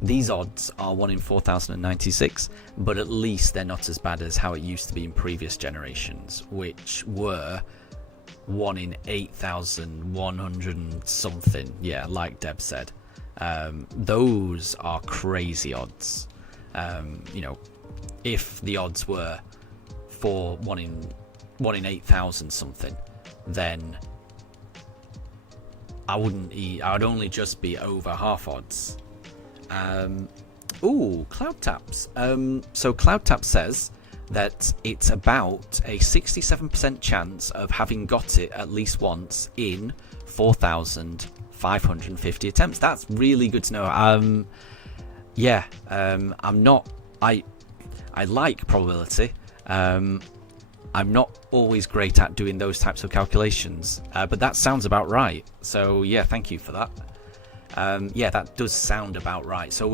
These odds are 1 in 4,096, but at least they're not as bad as how it used to be in previous generations, which were 1 in 8,100 and something. Yeah, like Deb said. Those are crazy odds. You know, if the odds were for 1 in 8,000 something, then I would only just be over half odds. Ooh, Cloud Taps. So Cloud Tap says that it's about a 67% chance of having got it at least once in 4,550 attempts. That's really good to know. I'm not. I like probability. I'm not always great at doing those types of calculations, but that sounds about right. So yeah, thank you for that. Yeah, that does sound about right. So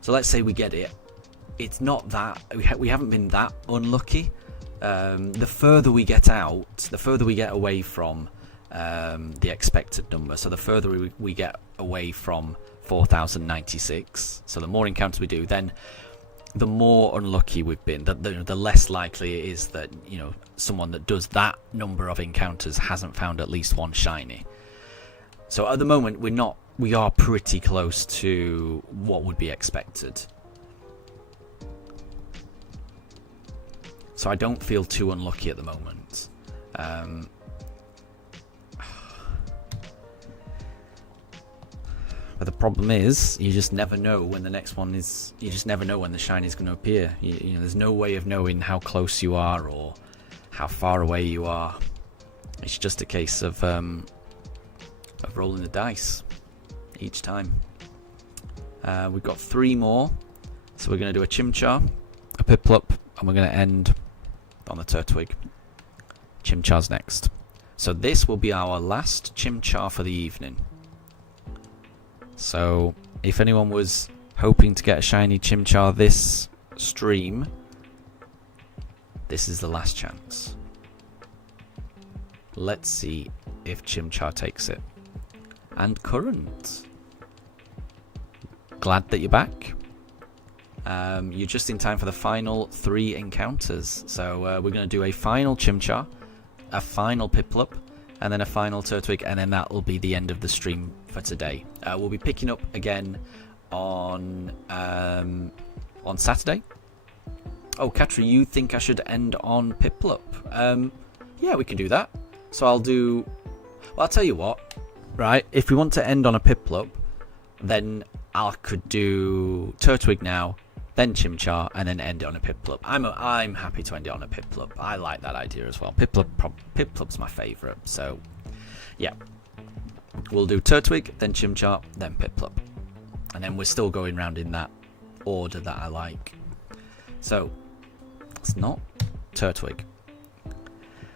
so let's say we get it. It's not that we haven't been that unlucky. The further we get out, the further we get away from the expected number. So the further we get away from 4,096, so the more encounters we do, then the more unlucky we've been. The less likely it is that, you know, someone that does that number of encounters hasn't found at least one shiny. So at the moment we are pretty close to what would be expected. So I don't feel too unlucky at the moment. But the problem is, you just never know when the next one is. You just never know when the shiny is going to appear. You know, there's no way of knowing how close you are or how far away you are. It's just a case of rolling the dice each time. We've got 3 more, so we're going to do a Chimchar, a Piplup, and we're going to end on the Turtwig. Chimchar's next. So this will be our last Chimchar for the evening. So if anyone was hoping to get a shiny Chimchar this stream, this is the last chance. Let's see if Chimchar takes it. And Current, glad that you're back. You're just in time for the final 3 encounters. So we're going to do a final Chimchar, a final Piplup, and then a final Turtwig, and then that will be the end of the stream for today. We'll be picking up again on Saturday. Oh, Katri, you think I should end on Piplup? Yeah, we can do that. So I'll tell you what. Right, if we want to end on a Piplup, then I could do Turtwig now, then Chimchar, and then end it on a Piplup. I'm happy to end it on a Piplup. I like that idea as well. Piplup's my favourite, so yeah. We'll do Turtwig, then Chimchar, then Piplup. And then we're still going round in that order that I like. So, it's not Turtwig.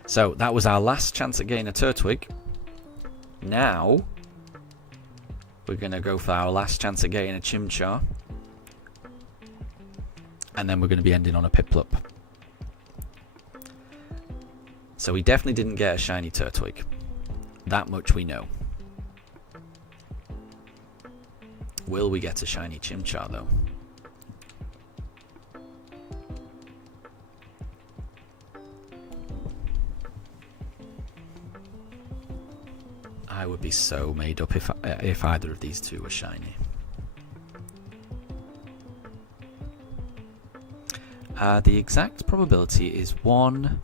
So, that was our last chance at getting a Turtwig. Now, we're going to go for our last chance at getting a Chimchar. And then we're going to be ending on a Piplup. So we definitely didn't get a shiny Turtwig. That much we know. Will we get a shiny Chimchar though? I would be so made up if either of these two were shiny. The exact probability is 1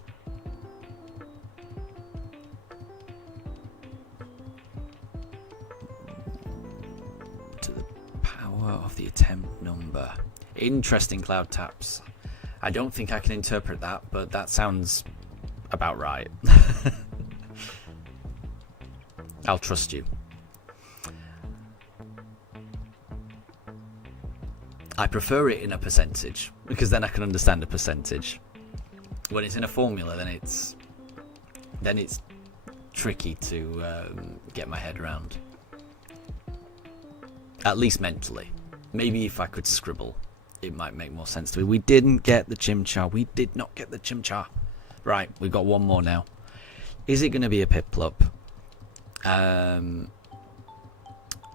to the power of the attempt number. Interesting, Cloud Taps. I don't think I can interpret that, but that sounds about right. I'll trust you. I prefer it in a percentage, because then I can understand a percentage. When it's in a formula, then it's tricky to get my head around. At least mentally. Maybe if I could scribble, it might make more sense to me. We didn't get the Chimchar. We did not get the Chimchar. Right, we've got one more now. Is it going to be a Piplup?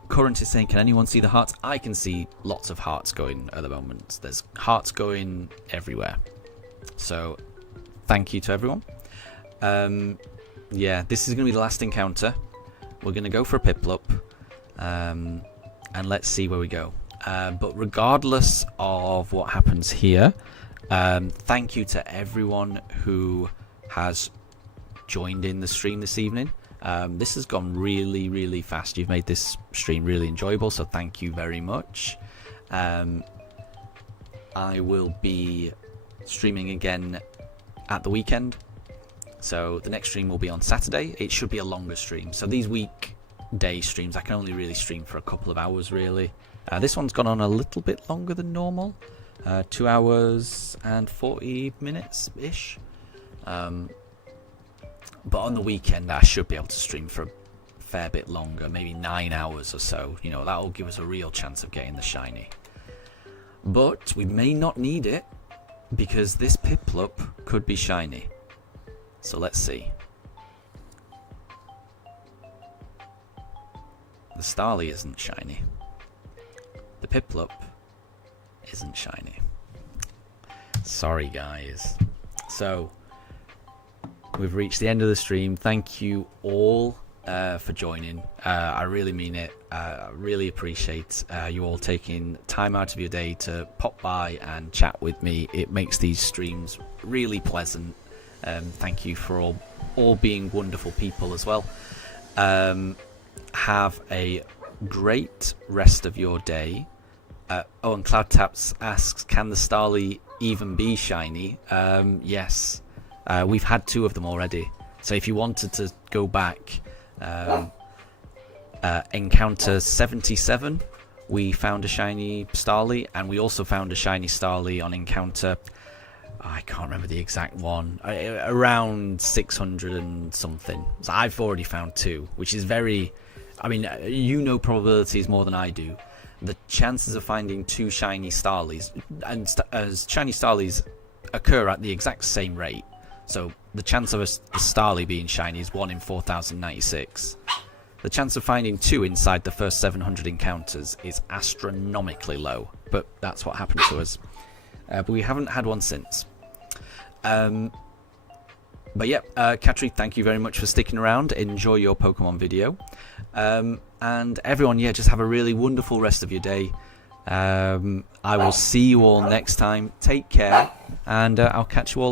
Current is saying, can anyone see the hearts? I can see lots of hearts going at the moment. There's hearts going everywhere. So, thank you to everyone. Yeah, this is going to be the last encounter. We're going to go for a Piplup. And let's see where we go. But regardless of what happens here, thank you to everyone who has joined in the stream this evening. This has gone really, really fast. You've made this stream really enjoyable, so thank you very much. I will be streaming again at the weekend. So the next stream will be on Saturday. It should be a longer stream. So these weekday streams, I can only really stream for a couple of hours, really. This one's gone on a little bit longer than normal. 2 hours and 40 minutes-ish. But on the weekend, I should be able to stream for a fair bit longer, maybe 9 hours or so. You know, that'll give us a real chance of getting the shiny. But we may not need it, because this Piplup could be shiny. So let's see. The Starly isn't shiny. The Piplup isn't shiny. Sorry, guys. So, we've reached the end of the stream. Thank you all for joining. I really mean it. I really appreciate you all taking time out of your day to pop by and chat with me. It makes these streams really pleasant. Thank you for all being wonderful people as well. Have a great rest of your day. Oh, and Cloud Taps asks, can the Starly even be shiny? Yes. We've had 2 of them already. So if you wanted to go back, Encounter 77, we found a shiny Starly, and we also found a shiny Starly on Encounter, I can't remember the exact one, around 600 and something. So I've already found 2, which is very, I mean, you know probabilities more than I do. The chances of finding 2 shiny Starlies, and shiny Starlies occur at the exact same rate. So the chance of a Starly being shiny is 1 in 4096. The chance of finding 2 inside the first 700 encounters is astronomically low, but that's what happened to us. But we haven't had one since. But yeah, Katri, thank you very much for sticking around. Enjoy your Pokemon video. And everyone, yeah, just have a really wonderful rest of your day. I will see you all next time. Take care, and I'll catch you all later.